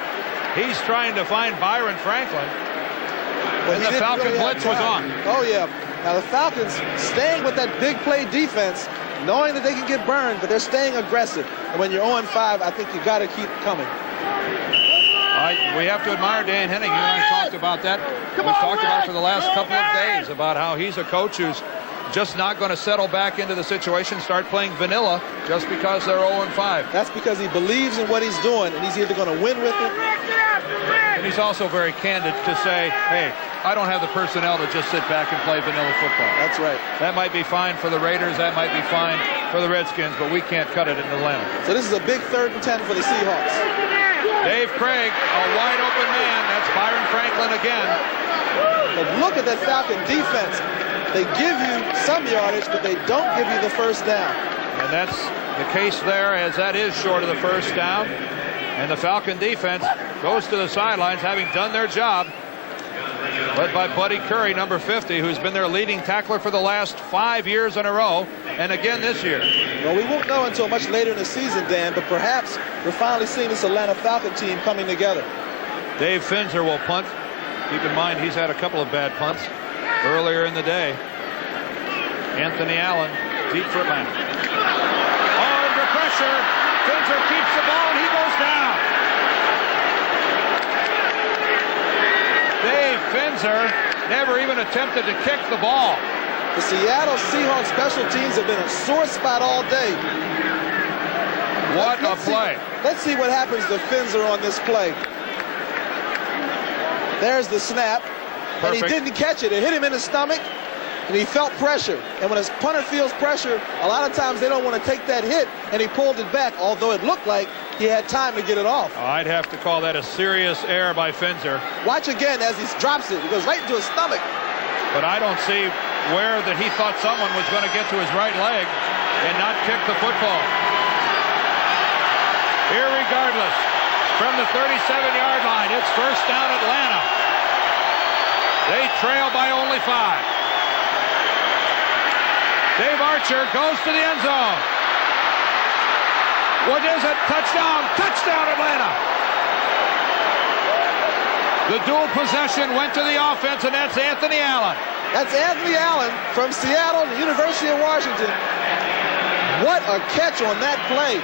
He's trying to find Byron Franklin. Well, and the Falcon blitz was on. Oh, yeah. Now, the Falcons staying with that big play defense, knowing that they can get burned, but they're staying aggressive. And when you're 0-5, I think you got to keep coming. We have to admire Dan Henning. You and I talked about that. We've talked about for the last couple of days about how he's a coach who's just not going to settle back into the situation, start playing vanilla just because they're 0-5. That's because he believes in what he's doing, and he's either going to win with it. And he's also very candid to say, hey, I don't have the personnel to just sit back and play vanilla football. That's right. That might be fine for the Raiders. That might be fine for the Redskins, but we can't cut it in Atlanta. So this is a big 3rd and 10 for the Seahawks. Dave Craig, a wide open man. That's Byron Franklin again. But look at that Falcon defense. They give you some yardage, but they don't give you the first down. And that's the case there, as that is short of the first down. And the Falcon defense goes to the sidelines, having done their job. Led by Buddy Curry, number 50, who's been their leading tackler for the last 5 years in a row, and again this year. Well, we won't know until much later in the season, Dan, but perhaps we're finally seeing this Atlanta Falcon team coming together. Dave Finzer will punt. Keep in mind, he's had a couple of bad punts earlier in the day. Anthony Allen, deep for Atlanta. Under pressure, Finzer keeps the ball, and he goes down. Dave Finzer never even attempted to kick the ball. The Seattle Seahawks special teams have been a sore spot all day. What a play. Let's see what happens to Finzer on this play. There's the snap. Perfect. And he didn't catch it. It hit him in the stomach, and he felt pressure. And when his punter feels pressure, a lot of times they don't want to take that hit, and he pulled it back, although it looked like he had time to get it off. I'd have to call that a serious error by Finzer. Watch again as he drops it. He goes right into his stomach. But I don't see where that he thought someone was going to get to his right leg and not kick the football. Irregardless, from the 37-yard line, it's first down Atlanta. They trail by only 5. Dave Archer goes to the end zone. What is it? Touchdown! Touchdown, Atlanta! The dual possession went to the offense, and that's Anthony Allen. That's Anthony Allen from Seattle, the University of Washington. What a catch on that play.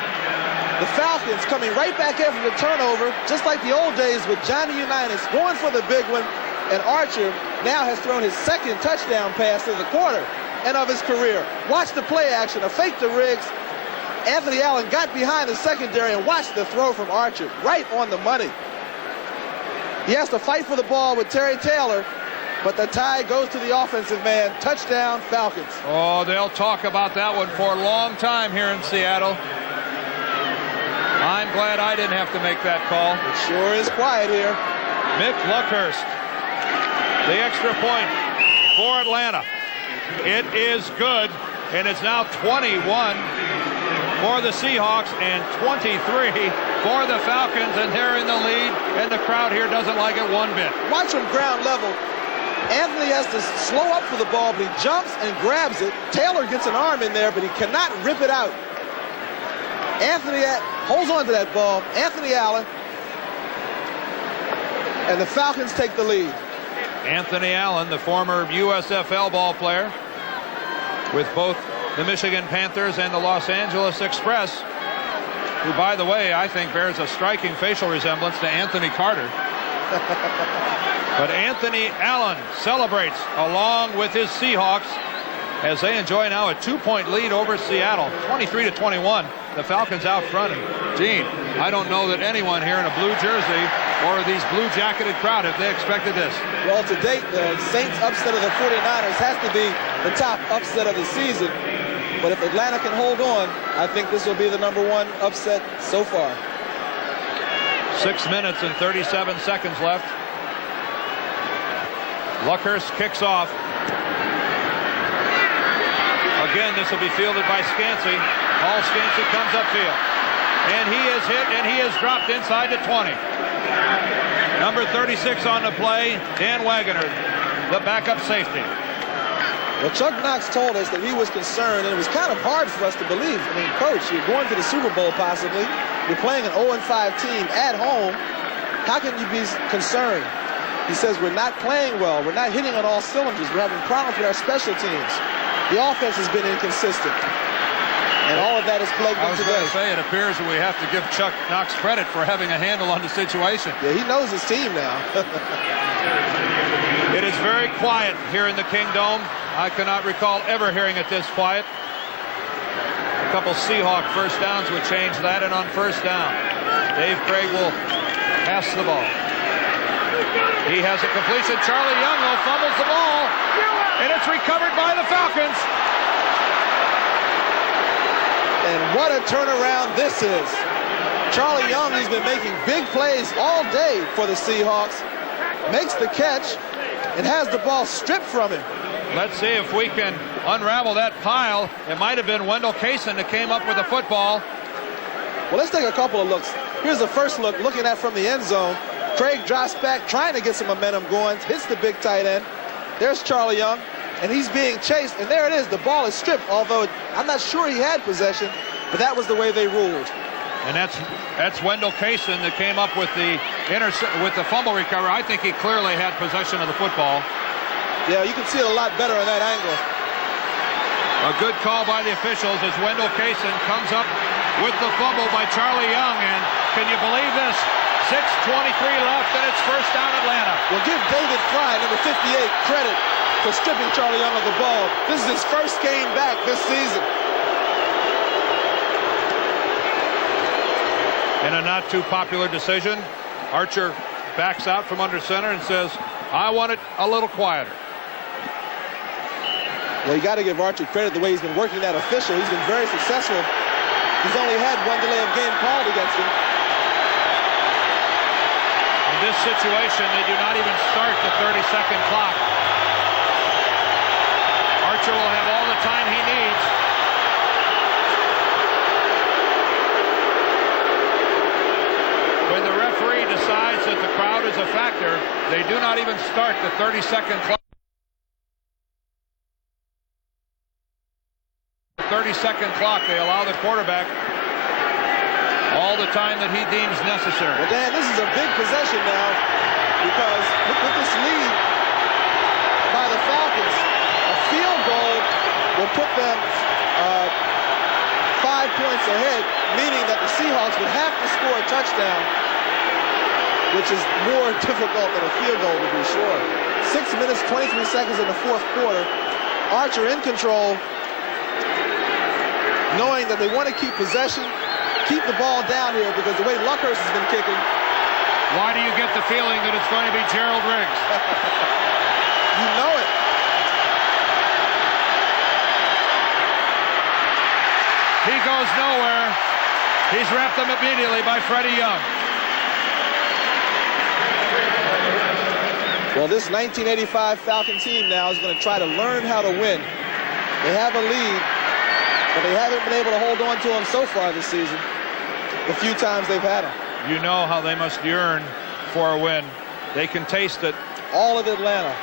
The Falcons coming right back after the turnover, just like the old days with Johnny Unitas, going for the big one. And Archer now has thrown his second touchdown pass of the quarter and of his career. Watch the play action, a fake to Riggs. Anthony Allen got behind the secondary, and watch the throw from Archer, right on the money. He has to fight for the ball with Terry Taylor, but the tie goes to the offensive man. Touchdown, Falcons. Oh, they'll talk about that one for a long time here in Seattle. I'm glad I didn't have to make that call. It sure is quiet here. Mick Luckhurst, the extra point for Atlanta. It is good, and it's now 21 for the Seahawks and 23 for the Falcons, and they're in the lead, and the crowd here doesn't like it one bit. Watch from ground level. Anthony has to slow up for the ball, but he jumps and grabs it. Taylor gets an arm in there, but he cannot rip it out. Anthony holds on to that ball. Anthony Allen. And the Falcons take the lead. Anthony Allen, the former USFL ball player with both the Michigan Panthers and the Los Angeles Express, who, by the way, I think bears a striking facial resemblance to Anthony Carter. But Anthony Allen celebrates along with his Seahawks as they enjoy now a 2-point lead over Seattle, 23-21. The Falcons out front. And Gene, I don't know that anyone here in a blue jersey or these blue-jacketed crowd, if they expected this. Well, to date, the Saints upset of the 49ers has to be the top upset of the season. But if Atlanta can hold on, I think this will be the #1 upset so far. 6 minutes and 37 seconds left. Luckhurst kicks off. Again, this will be fielded by Scansey. Paul Scansey comes upfield. And he is hit, and he is dropped inside the 20. Number 36 on the play, Dan Wagoner, the backup safety. Well, Chuck Knox told us that he was concerned, and it was kind of hard for us to believe. I mean, Coach, you're going to the Super Bowl possibly. You're playing an 0-5 team at home. How can you be concerned? He says, we're not playing well. We're not hitting on all cylinders. We're having problems with our special teams. The offense has been inconsistent. And all of that has plagued them today. I was going to say, it appears that we have to give Chuck Knox credit for having a handle on the situation. Yeah, he knows his team now. It is very quiet here in the Kingdome. I cannot recall ever hearing it this quiet. A couple Seahawk first downs would change that, and on first down, Dave Craig will pass the ball. He has a completion. Charlie Young, though, fumbles the ball, and it's recovered by the Falcons. And what a turnaround this is. Charlie Young, who's been making big plays all day for the Seahawks, makes the catch and has the ball stripped from him. Let's see if we can unravel that pile. It might have been Wendell Kaysen that came up with the football. Well, let's take a couple of looks. Here's the first look, looking at from the end zone. Craig drops back, trying to get some momentum going, hits the big tight end. There's Charlie Young, and he's being chased, and there it is. The ball is stripped, although I'm not sure he had possession, but that was the way they ruled. And that's Wendell Kaysen that came up with the fumble recovery. I think he clearly had possession of the football. Yeah, you can see it a lot better on that angle. A good call by the officials as Wendell Kaysen comes up with the fumble by Charlie Young, and can you believe this? 6:23 left, and it's first down Atlanta. Well, give David Fry, number 58, credit for stripping Charlie Young of the ball. This is his first game back this season. In a not too popular decision, Archer backs out from under center and says, I want it a little quieter. Well, you got to give Archer credit the way he's been working that official. He's been very successful. He's only had one delay of game called against him. In this situation, they do not even start the 30-second clock. Archer will have all the time he needs. When the referee decides that the crowd is a factor, they do not even start the 30-second clock. 30-second clock, they allow the quarterback all the time that he deems necessary. Well, Dan, this is a big possession now because points ahead, meaning that the Seahawks would have to score a touchdown, which is more difficult than a field goal, to be sure. 6 minutes, 23 seconds in the fourth quarter. Archer in control, knowing that they want to keep possession, keep the ball down here, because the way Luckhurst has been kicking. Why do you get the feeling that it's going to be Gerald Riggs? You know it. He goes nowhere. He's wrapped them immediately by Freddie Young. Well, this 1985 Falcon team now is going to try to learn how to win. They have a lead, but they haven't been able to hold on to them so far this season, the few times they've had them. You know how they must yearn for a win. They can taste it. All of Atlanta.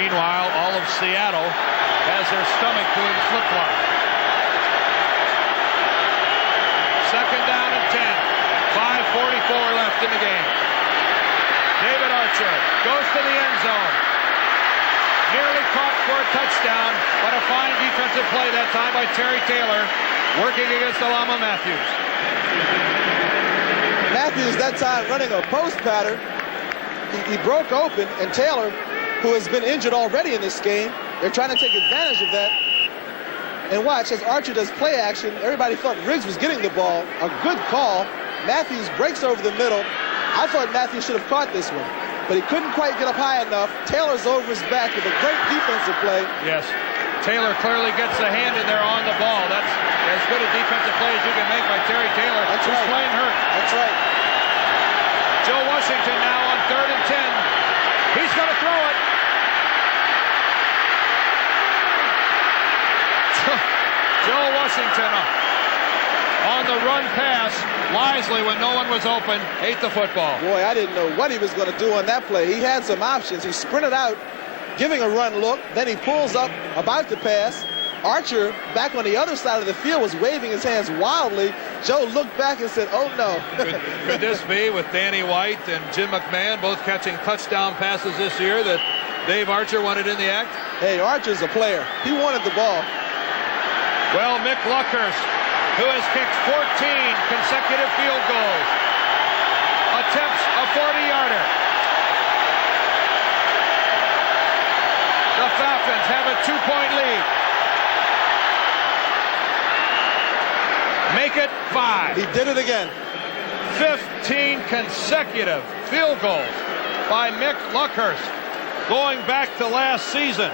Meanwhile, all of Seattle has their stomach doing flip-flop. Second down and 10. 5:44 left in the game. David Archer goes to the end zone. Nearly caught for a touchdown, but a fine defensive play that time by Terry Taylor, working against Alama Matthews. Matthews that time running a post pattern. He broke open, and Taylor, who has been injured already in this game, they're trying to take advantage of that. And watch, as Archer does play action, everybody thought Riggs was getting the ball. A good call. Matthews breaks over the middle. I thought Matthews should have caught this one, but he couldn't quite get up high enough. Taylor's over his back with a great defensive play. Yes, Taylor clearly gets a hand in there on the ball. That's as good a defensive play as you can make by Terry Taylor. That's who's right. playing hurt. That's right. Joe Washington now on 3rd and 10. He's going to throw it. Joe Washington on the run pass wisely when no one was open, ate the football. Boy, I didn't know what he was going to do on that play. He had some options. He sprinted out, giving a run look. Then he pulls up, about to pass. Archer, back on the other side of the field, was waving his hands wildly. Joe looked back and said, oh, no. Could this be, with Danny White and Jim McMahon both catching touchdown passes this year, that Dave Archer wanted in the act? Hey, Archer's a player. He wanted the ball. Well, Mick Luckhurst, who has kicked 14 consecutive field goals, attempts a 40-yarder. The Falcons have a 2-point lead. Make it 5. He did it again. 15 consecutive field goals by Mick Luckhurst. Going back to last season,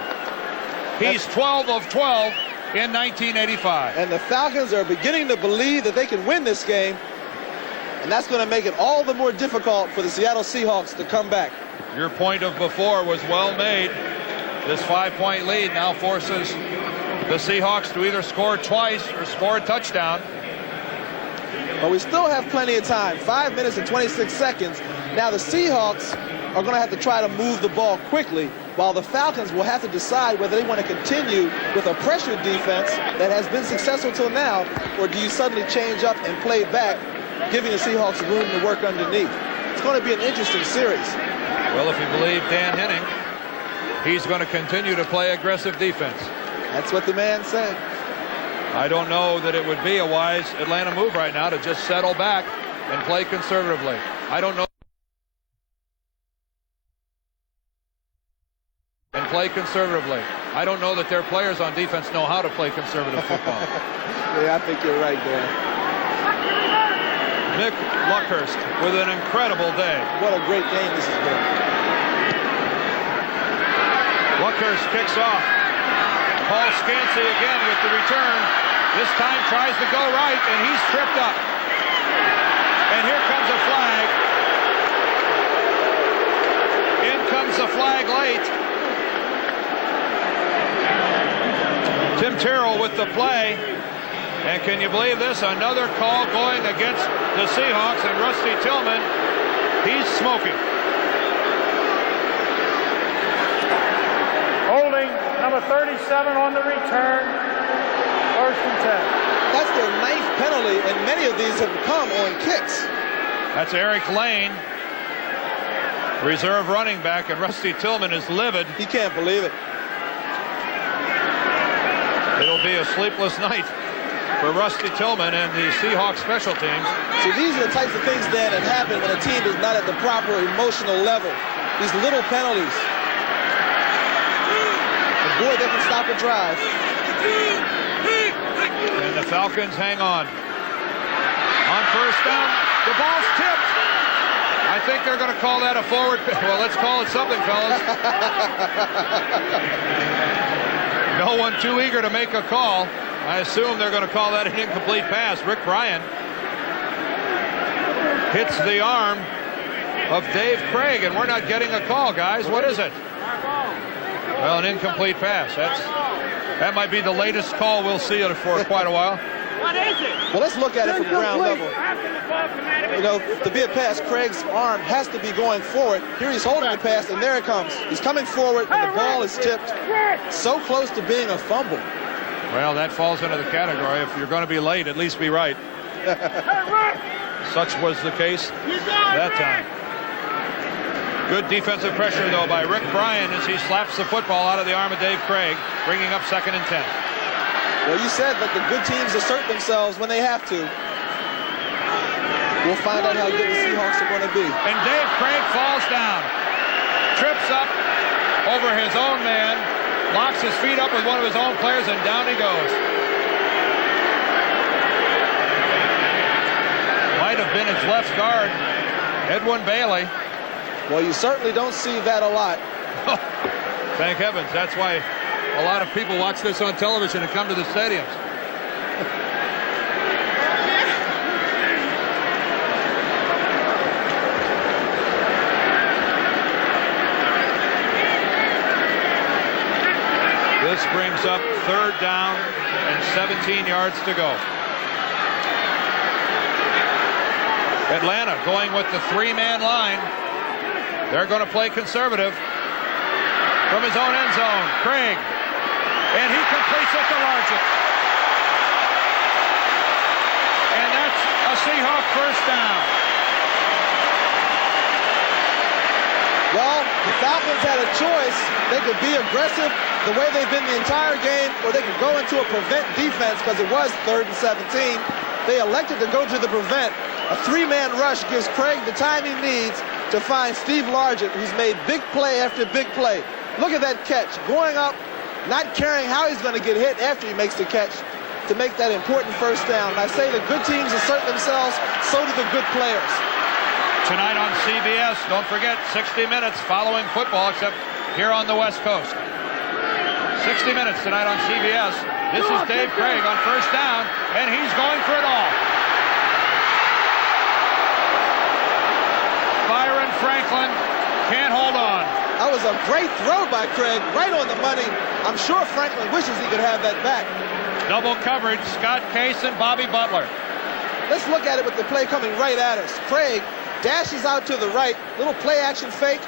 he's 12 of 12 in 1985. And the Falcons are beginning to believe that they can win this game. And that's going to make it all the more difficult for the Seattle Seahawks to come back. Your point of before was well made. This 5-point lead now forces the Seahawks to either score twice or score a touchdown. But we still have plenty of time. 5 minutes and 26 seconds. Now the Seahawks are going to have to try to move the ball quickly, while the Falcons will have to decide whether they want to continue with a pressure defense that has been successful till now, or do you suddenly change up and play back, giving the Seahawks room to work underneath. It's going to be an interesting series. Well, if you believe Dan Henning, he's going to continue to play aggressive defense. That's what the man said. I don't know that it would be a wise Atlanta move right now to just settle back and play conservatively. I don't know. And play conservatively. I don't know that their players on defense know how to play conservative football. Yeah, I think you're right there. Mick Luckhurst with an incredible day. What a great game this has been. Luckhurst kicks off. Paul Scansey again with the return. This time tries to go right, and he's tripped up. And here comes a flag. In comes the flag late. Tim Terrell with the play. And can you believe this? Another call going against the Seahawks, and Rusty Tillman, he's smoking. Holding number 37 on the return. 1st and 10. That's their 9th penalty, and many of these have come on kicks. That's Eric Lane, reserve running back, and Rusty Tillman is livid. He can't believe it. It'll be a sleepless night for Rusty Tillman and the Seahawks special teams. See, these are the types of things, Dan, that happen when a team is not at the proper emotional level. These little penalties. And boy, they can stop a drive. And the Falcons hang on. On first down, the ball's tipped. I think they're going to call that a forward. Well, let's call it something, fellas. No one too eager to make a call. I assume they're going to call that an incomplete pass. Rick Bryan hits the arm of Dave Craig, and we're not getting a call, guys. What is it? Well, an incomplete pass. That might be the latest call we'll see for quite a while. What is it? Well, let's look at it from ground level. You know, to be a pass, Craig's arm has to be going forward. Here he's holding the pass, and there it comes. He's coming forward, and the ball is tipped. So close to being a fumble. Well, that falls into the category. If you're going to be late, at least be right. Such was the case that time. Good defensive pressure, though, by Rick Bryan as he slaps the football out of the arm of Dave Craig, bringing up 2nd and 10. Well, you said that the good teams assert themselves when they have to. We'll find out how good the Seahawks are going to be. And Dave Craig falls down, trips up over his own man, locks his feet up with one of his own players, and down he goes. Might have been his left guard, Edwin Bailey. Well, you certainly don't see that a lot. Thank heavens. That's why a lot of people watch this on television and come to the stadiums. This brings up 3rd down and 17 yards to go. Atlanta going with the 3-man line. They're going to play conservative. From his own end zone, Craig. And he completes it to Largent. And that's a Seahawk first down. Well, the Falcons had a choice. They could be aggressive the way they've been the entire game, or they could go into a prevent defense because it was 3rd and 17. They elected to go to the prevent. A 3-man rush gives Craig the time he needs to find Steve Largent, who's made big play after big play. Look at that catch. Going up, not caring how he's going to get hit after he makes the catch to make that important first down. And I say the good teams assert themselves, so do the good players. Tonight on CBS, don't forget, 60 minutes following football, except here on the West Coast. 60 minutes tonight on CBS. This is Dave Craig on first down, and he's going for it all. Byron Franklin can't hold on. That was a great throw by Craig, right on the money. I'm sure Franklin wishes he could have that back. Double coverage, Scott Case and Bobby Butler. Let's look at it with the play coming right at us. Craig dashes out to the right, little play action fake.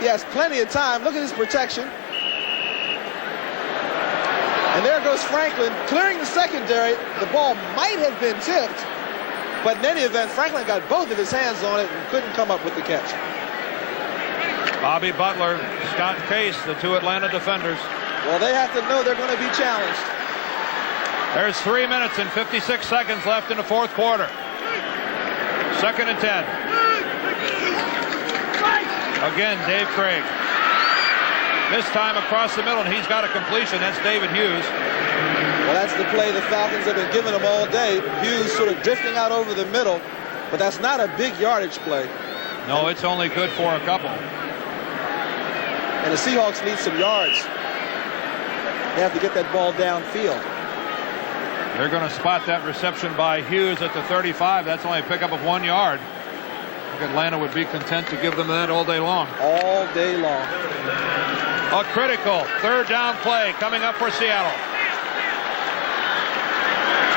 He has plenty of time. Look at his protection. And there goes Franklin, clearing the secondary. The ball might have been tipped, but in any event, Franklin got both of his hands on it and couldn't come up with the catch. Bobby Butler, Scott Case, the 2 Atlanta defenders. Well, they have to know they're going to be challenged. There's 3 minutes and 56 seconds left in the 4th quarter. 2nd and 10. Again, Dave Craig. This time across the middle, and he's got a completion. That's David Hughes. Well, that's the play the Falcons have been giving him all day. Hughes sort of drifting out over the middle, but that's not a big yardage play. No, it's only good for a couple. And the Seahawks need some yards. They have to get that ball downfield. They're going to spot that reception by Hughes at the 35. That's only a pickup of 1 yard. I think Atlanta would be content to give them that all day long. All day long. A critical 3rd down play coming up for Seattle.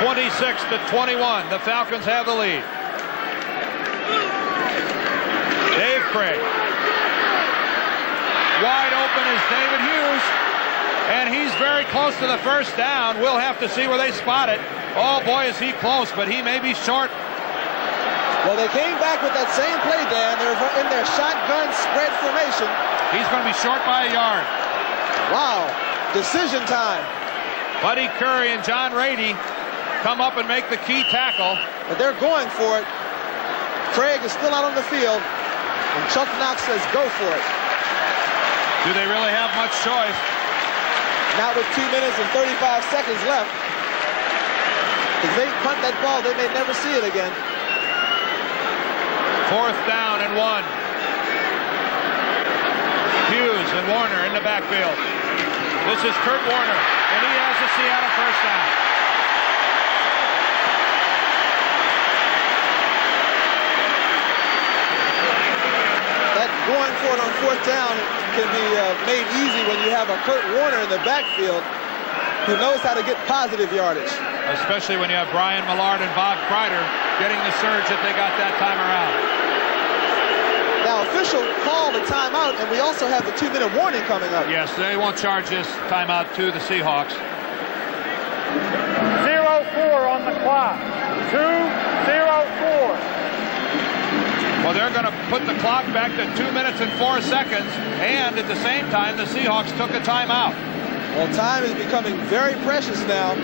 26-21. The Falcons have the lead. Dave Craig. Wide open is David Hughes. And he's very close to the first down. We'll have to see where they spot it. Oh, boy, is he close, but he may be short. Well, they came back with that same play, Dan. They're in their shotgun spread formation. He's going to be short by a yard. Wow. Decision time. Buddy Curry and John Rady come up and make the key tackle. But they're going for it. Craig is still out on the field, and Chuck Knox says go for it. Do they really have much choice? Not with 2 minutes and 35 seconds left. If they punt that ball, they may never see it again. 4th down and 1. Hughes and Warner in the backfield. This is Kurt Warner, and he has the Seattle first down. That going for it on 4th down can be made easy when you have a Kurt Warner in the backfield who knows how to get positive yardage. Especially when you have Brian Millard and Bob Kreider getting the surge that they got that time around. Now, official called a timeout, and we also have the 2-minute warning coming up. Yes, they won't charge this timeout to the Seahawks. 0-4 on the clock. 2-0-4. Well, they're going to put the clock back to 2 minutes and 4 seconds, and at the same time, the Seahawks took a timeout. Well, time is becoming very precious now.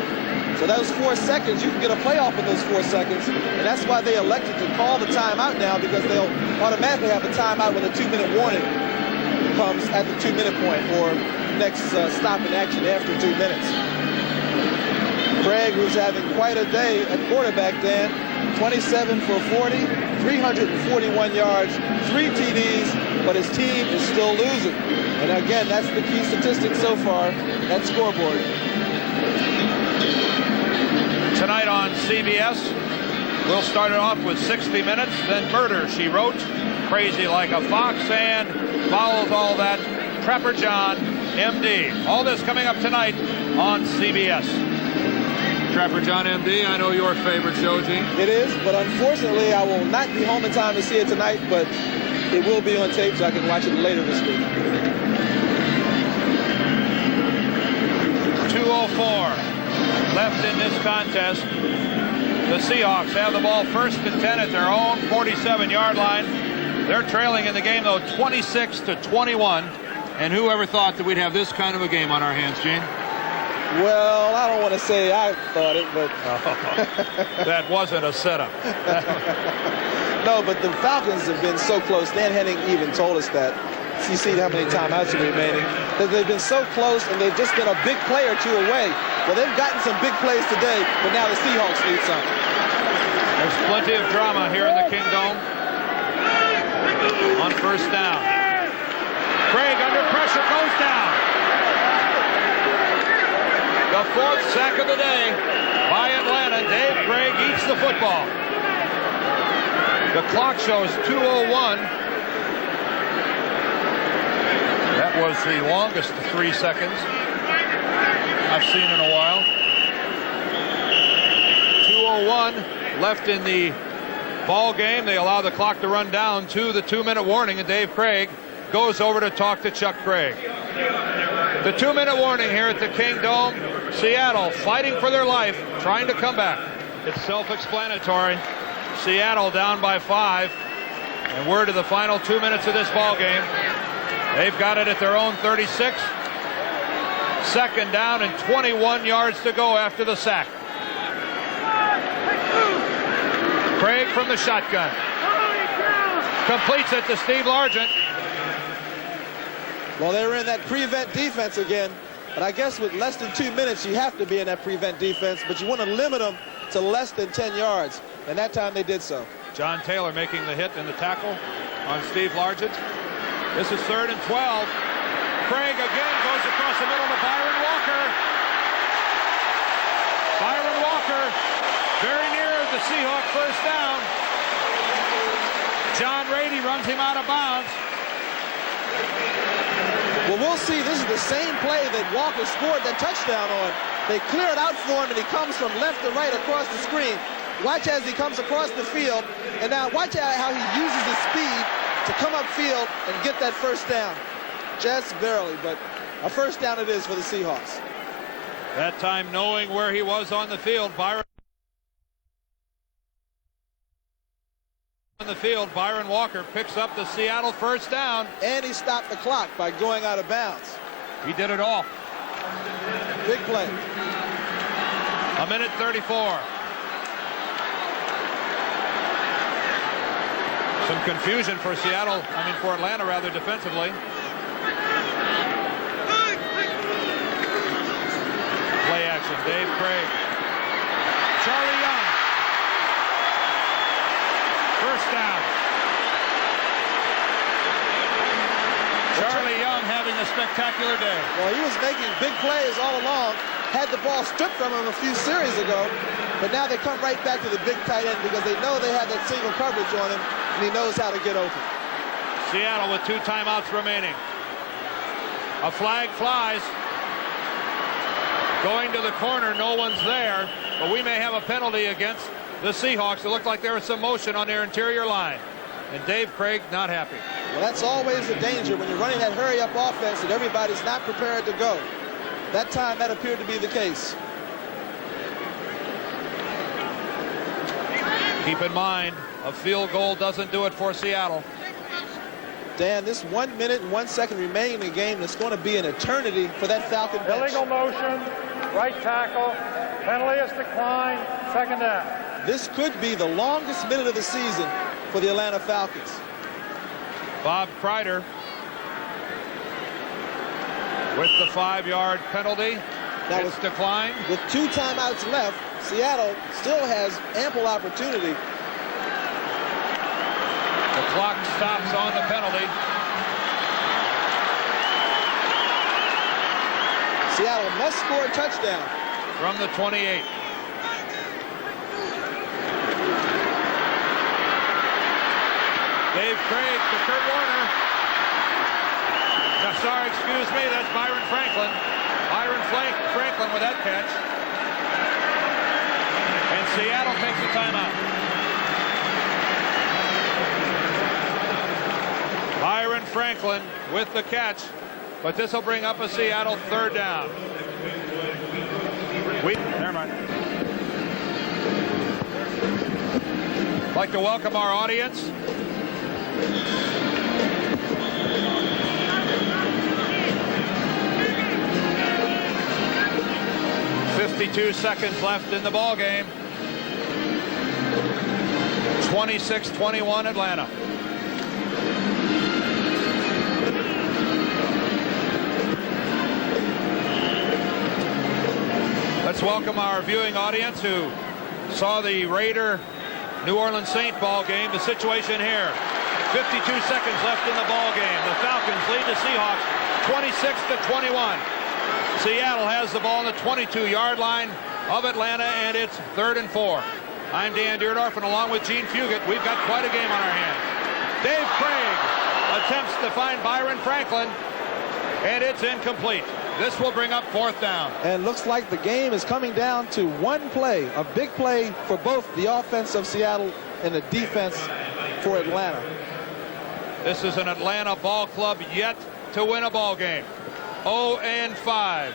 So those 4 seconds, you can get a playoff in those 4 seconds. And that's why they elected to call the timeout now, because they'll automatically have a timeout when the 2-minute warning comes at the 2-minute point, or next stop in action after 2 minutes. Craig, who's having quite a day at quarterback, Dan, 27 for 40, 341 yards, 3 TDs, but his team is still losing. And again, that's the key statistic so far, that scoreboard. Tonight on CBS, we'll start it off with 60 Minutes, then Murder, She Wrote, Crazy Like a Fox, and follows all that, Trapper John, MD. All this coming up tonight on CBS. Trapper John, MD, I know your favorite show, Gene. It is, but unfortunately, I will not be home in time to see it tonight, but it will be on tape so I can watch it later this week. 2:04 left in this contest. The Seahawks have the ball 1st and 10 at their own 47-yard line. They're trailing in the game, though, 26-21. And whoever thought that we'd have this kind of a game on our hands, Gene? Well, I don't want to say I thought it, but... That wasn't a setup. No, but the Falcons have been so close. Dan Henning even told us that. You see how many timeouts are remaining. That they've been so close, and they've just been a big play or two away. Well, they've gotten some big plays today, but now the Seahawks need some. There's plenty of drama here in the Kingdome on 1st down. Craig under pressure goes down. The 4th sack of the day by Atlanta. Dave Craig eats the football. The clock shows 2:01. That was the longest 3 seconds I've seen in a while. 2:01 left in the ball game. They allow the clock to run down to the 2-minute warning, and Dave Craig goes over to talk to Chuck Craig. The 2-minute warning here at the Kingdome. Seattle fighting for their life, trying to come back. It's self-explanatory. Seattle down by 5, and we're to the final 2 minutes of this ball game. They've got it at their own 36. 2nd down and 21 yards to go after the sack. Craig from the shotgun. Completes it to Steve Largent. Well, they were in that prevent defense again. But I guess with less than 2 minutes, you have to be in that prevent defense, but you want to limit them to less than 10 yards. And that time they did so. John Taylor making the hit and the tackle on Steve Largent. This is 3rd and 12. Craig again goes across the middle to Byron Walker. Byron Walker very near the Seahawk 1st down. John Rady runs him out of bounds. Well, we'll see. This is the same play that Walker scored that touchdown on. They clear it out for him, and he comes from left to right across the screen. Watch as he comes across the field, and now watch how he uses his speed to come upfield and get that 1st down. Just barely, but a 1st down it is for the Seahawks. That time knowing where he was on the field, Byron Walker picks up the Seattle 1st down. And he stopped the clock by going out of bounds. He did it all. Big play. A minute 34. Some confusion for for Atlanta rather, defensively. Play action, Dave Craig. Charlie Young. First down. Charlie Young having a spectacular day. Well, he was making big plays all along. Had the ball stripped from him a few series ago, but now they come right back to the big tight end because they know they have that single coverage on him, and he knows how to get open. Seattle with 2 timeouts remaining. A flag flies. Going to the corner, no one's there, but we may have a penalty against the Seahawks. It looked like there was some motion on their interior line, and Dave Craig not happy. Well, that's always the danger when you're running that hurry-up offense and everybody's not prepared to go. That time, that appeared to be the case. Keep in mind, a field goal doesn't do it for Seattle. Dan, this 1 minute and 1 second remaining in the game is going to be an eternity for that Falcon bench. Illegal motion, right tackle, penalty is declined, second down. This could be the longest minute of the season for the Atlanta Falcons. Bob Kreider with the 5-yard penalty. That It's was declined. with 2 timeouts left. Seattle still has ample opportunity. The clock stops on the penalty. Seattle must score a touchdown. From the 28. Dave Craig to Kurt Warner. No, sorry, excuse me, that's Byron Franklin. Franklin with that catch. And Seattle takes a timeout. Byron Franklin with the catch, but this will bring up a Seattle 3rd down. Never mind. I'd like to welcome our audience. .52 seconds left in the ball game. 26-21 Atlanta. Let's welcome our viewing audience who saw the Raider New Orleans Saint ball game. The situation here. 52 seconds left in the ball game. The Falcons lead the Seahawks 26-21. Seattle has the ball on the 22-yard line of Atlanta, and it's 3rd and 4. I'm Dan Deerdorf, and along with Gene Fugit, we've got quite a game on our hands. Dave Craig attempts to find Byron Franklin, and it's incomplete. This will bring up 4th down. And looks like the game is coming down to one play, a big play for both the offense of Seattle and the defense for Atlanta. This is an Atlanta ball club yet to win a ball game. 0-5.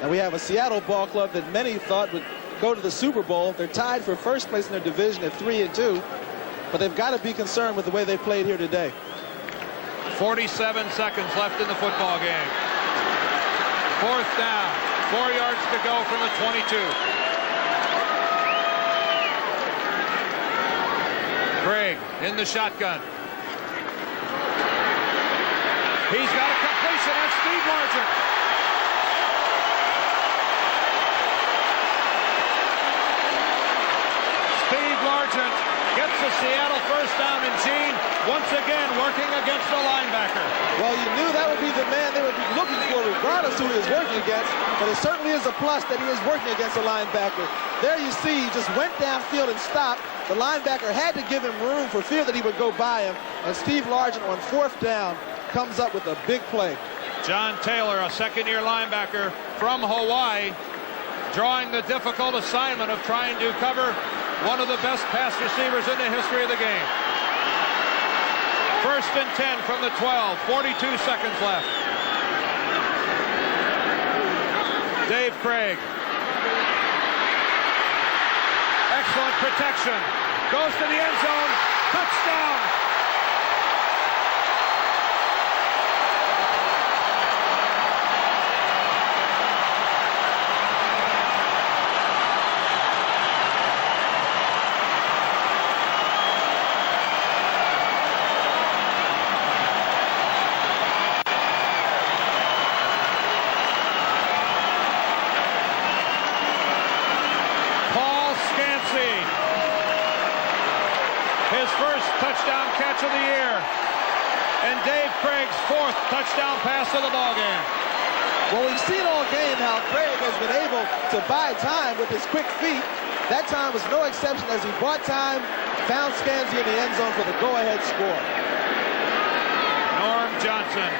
And we have a Seattle ball club that many thought would go to the Super Bowl. They're tied for first place in their division at 3-2, but they've got to be concerned with the way they played here today. 47 seconds left in the football game. 4th down. 4 yards to go from the 22. Craig in the shotgun. He's got a completion on Steve Largent. Steve Largent gets the Seattle 1st down, and Gene once again working against the linebacker. Well, you knew that would be the man they would be looking for regardless who he was working against, but it certainly is a plus that he is working against a linebacker. There you see, he just went downfield and stopped. The linebacker had to give him room for fear that he would go by him, and Steve Largent on 4th down comes up with a big play. John Taylor, a 2nd-year linebacker from Hawaii, drawing the difficult assignment of trying to cover one of the best pass receivers in the history of the game. 1st and 10 from the 12, 42 seconds left. Dave Craig. Excellent protection. Goes to the end zone. Touchdown. and Dave Craig's 4th touchdown pass of the ballgame. Well, we've seen all game how Craig has been able to buy time with his quick feet. That time was no exception as he bought time, found Scansy in the end zone for the go-ahead score. Norm Johnson.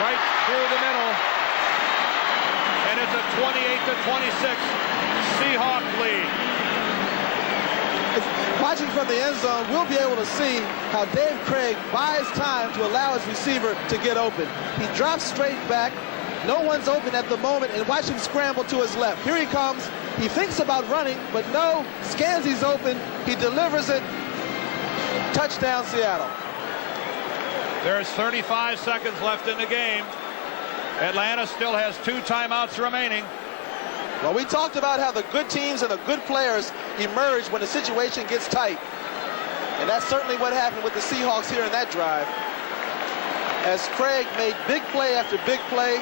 Right through the middle. And it's a 28-26 Seahawk lead. Watching from the end zone, we'll be able to see how Dave Craig buys time to allow his receiver to get open. He drops straight back. No one's open at the moment, and watch him scramble to his left. Here he comes. He thinks about running, but no, Scansy's open. He delivers it. Touchdown, Seattle. There's 35 seconds left in the game. Atlanta still has 2 timeouts remaining. Well, we talked about how the good teams and the good players emerge when the situation gets tight. And that's certainly what happened with the Seahawks here in that drive. As Craig made big play after big play.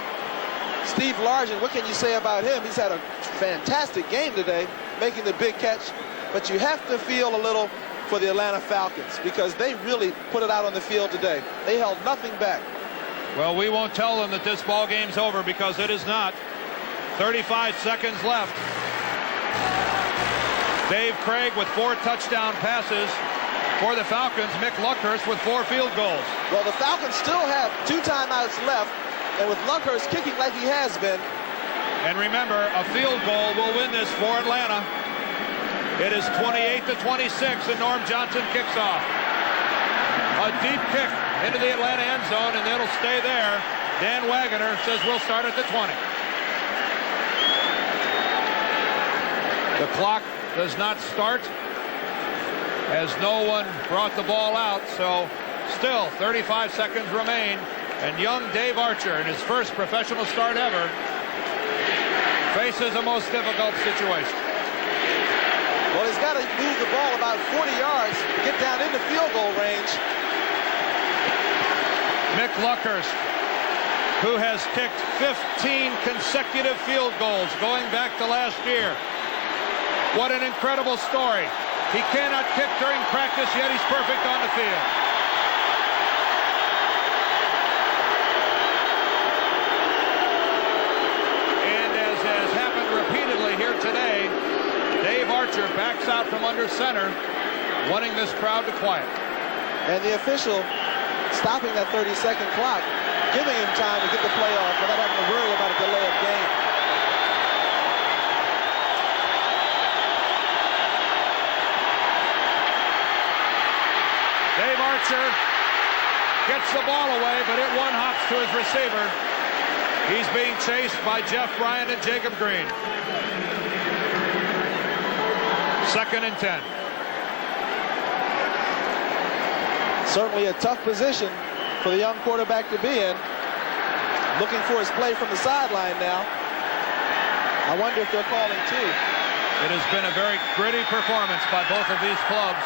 Steve Largent, what can you say about him? He's had a fantastic game today, making the big catch. But you have to feel a little for the Atlanta Falcons because they really put it out on the field today. They held nothing back. Well, we won't tell them that this ball game's over because it is not. 35 seconds left. Dave Craig with 4 touchdown passes for the Falcons. Mick Luckhurst with 4 field goals. Well, the Falcons still have 2 timeouts left, and with Luckhurst kicking like he has been. And remember, a field goal will win this for Atlanta. It is 28-26, and Norm Johnson kicks off. A deep kick into the Atlanta end zone, and it'll stay there. Dan Wagoner says we'll start at the 20. The clock does not start as no one brought the ball out, so still 35 seconds remain, and young Dave Archer, in his first professional start ever, faces a most difficult situation. Well, he's got to move the ball about 40 yards to get down into field goal range. Mick Luckhurst, who has kicked 15 consecutive field goals going back to last year. What an incredible story. He cannot kick during practice, yet he's perfect on the field. And as has happened repeatedly here today, Dave Archer backs out from under center, wanting this crowd to quiet. And the official stopping that 30-second clock, giving him time to get the play off without having to worry about a delay of game. Dave Archer gets the ball away, but it one-hops to his receiver. He's being chased by Jeff Bryant and Jacob Green. 2nd and 10. Certainly a tough position for the young quarterback to be in. Looking for his play from the sideline now. I wonder if they're calling two. It has been a very gritty performance by both of these clubs.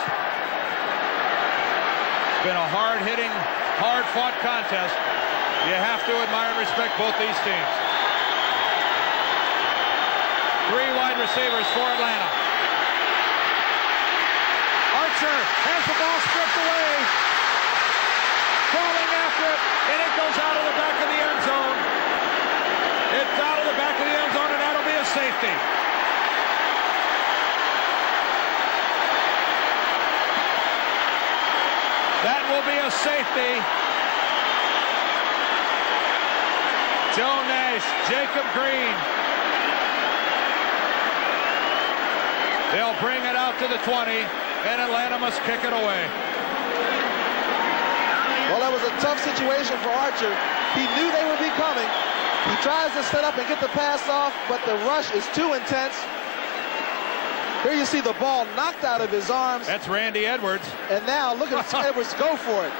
It's been a hard-hitting, hard-fought contest. You have to admire and respect both these teams. 3 wide receivers for Atlanta. Archer has the ball stripped away. Crawling after it, and it goes out of the back of the end zone. It's out of the back of the end zone, and that'll be a safety. That will be a safety. Joe Nash, Jacob Green. They'll bring it out to the 20, and Atlanta must kick it away. Well, that was a tough situation for Archer. He knew they would be coming. He tries to set up and get the pass off, but the rush is too intense. Here you see the ball knocked out of his arms. That's Randy Edwards. And now look at Edwards go for it.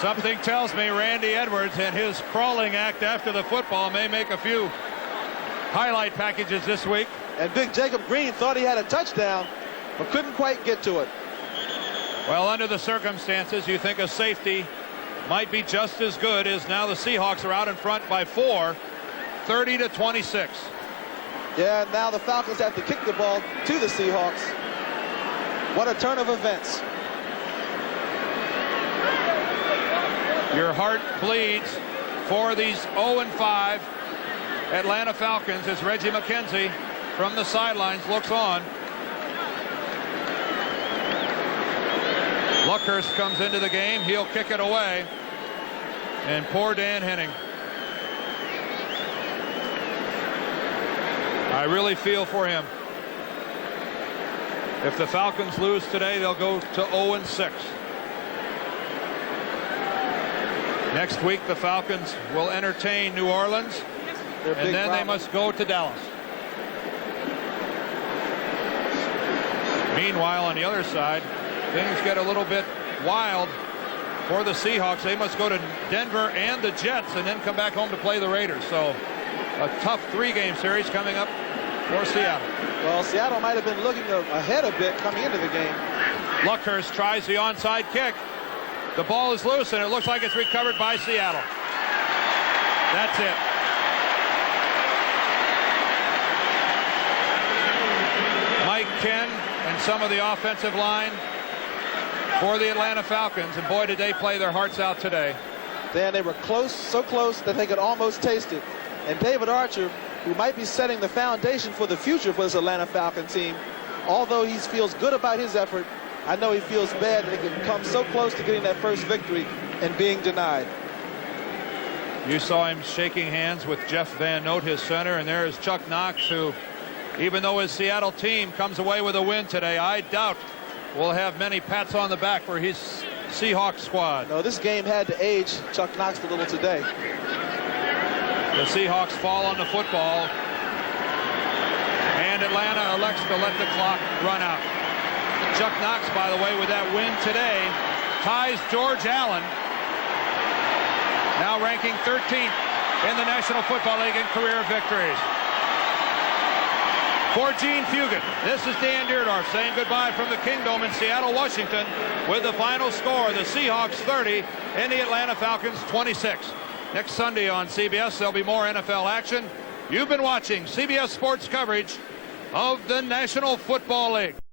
Something tells me Randy Edwards and his crawling act after the football may make a few highlight packages this week. And big Jacob Green thought he had a touchdown, but couldn't quite get to it. Well, under the circumstances, you think a safety might be just as good as now the Seahawks are out in front by 4, 30-26. Yeah, now the Falcons have to kick the ball to the Seahawks. What a turn of events. Your heart bleeds for these 0-5 Atlanta Falcons as Reggie McKenzie from the sidelines looks on. Luckhurst comes into the game. He'll kick it away. And poor Dan Henning. I really feel for him. If the Falcons lose today, they'll go to 0-6. Next week, the Falcons will entertain New Orleans, and then they must go to Dallas. Meanwhile, on the other side, things get a little bit wild for the Seahawks. They must go to Denver and the Jets and then come back home to play the Raiders. So a tough 3-game series coming up for Seattle. Well, Seattle might have been looking ahead a bit coming into the game. Luckhurst tries the onside kick. The ball is loose, and it looks like it's recovered by Seattle. That's it. Mike Ken and some of the offensive line for the Atlanta Falcons, and boy, did they play their hearts out today. Dan, they were close, so close that they could almost taste it. And David Archer, who might be setting the foundation for the future for this Atlanta Falcon team, although he feels good about his effort, I know he feels bad that he could come so close to getting that first victory and being denied. You saw him shaking hands with Jeff Van Note, his center, and there is Chuck Knox, who, even though his Seattle team comes away with a win today, I doubt will have many pats on the back for his Seahawks squad. No, this game had to age Chuck Knox a little today. The Seahawks fall on the football, and Atlanta elects to let the clock run out. Chuck Knox, by the way, with that win today, ties George Allen, now ranking 13th in the National Football League in career victories. For Gene Fugit, this is Dan Deerdorf saying goodbye from the Kingdome in Seattle, Washington, with the final score, the Seahawks 30 and the Atlanta Falcons 26. Next Sunday on CBS, there'll be more NFL action. You've been watching CBS Sports coverage of the National Football League.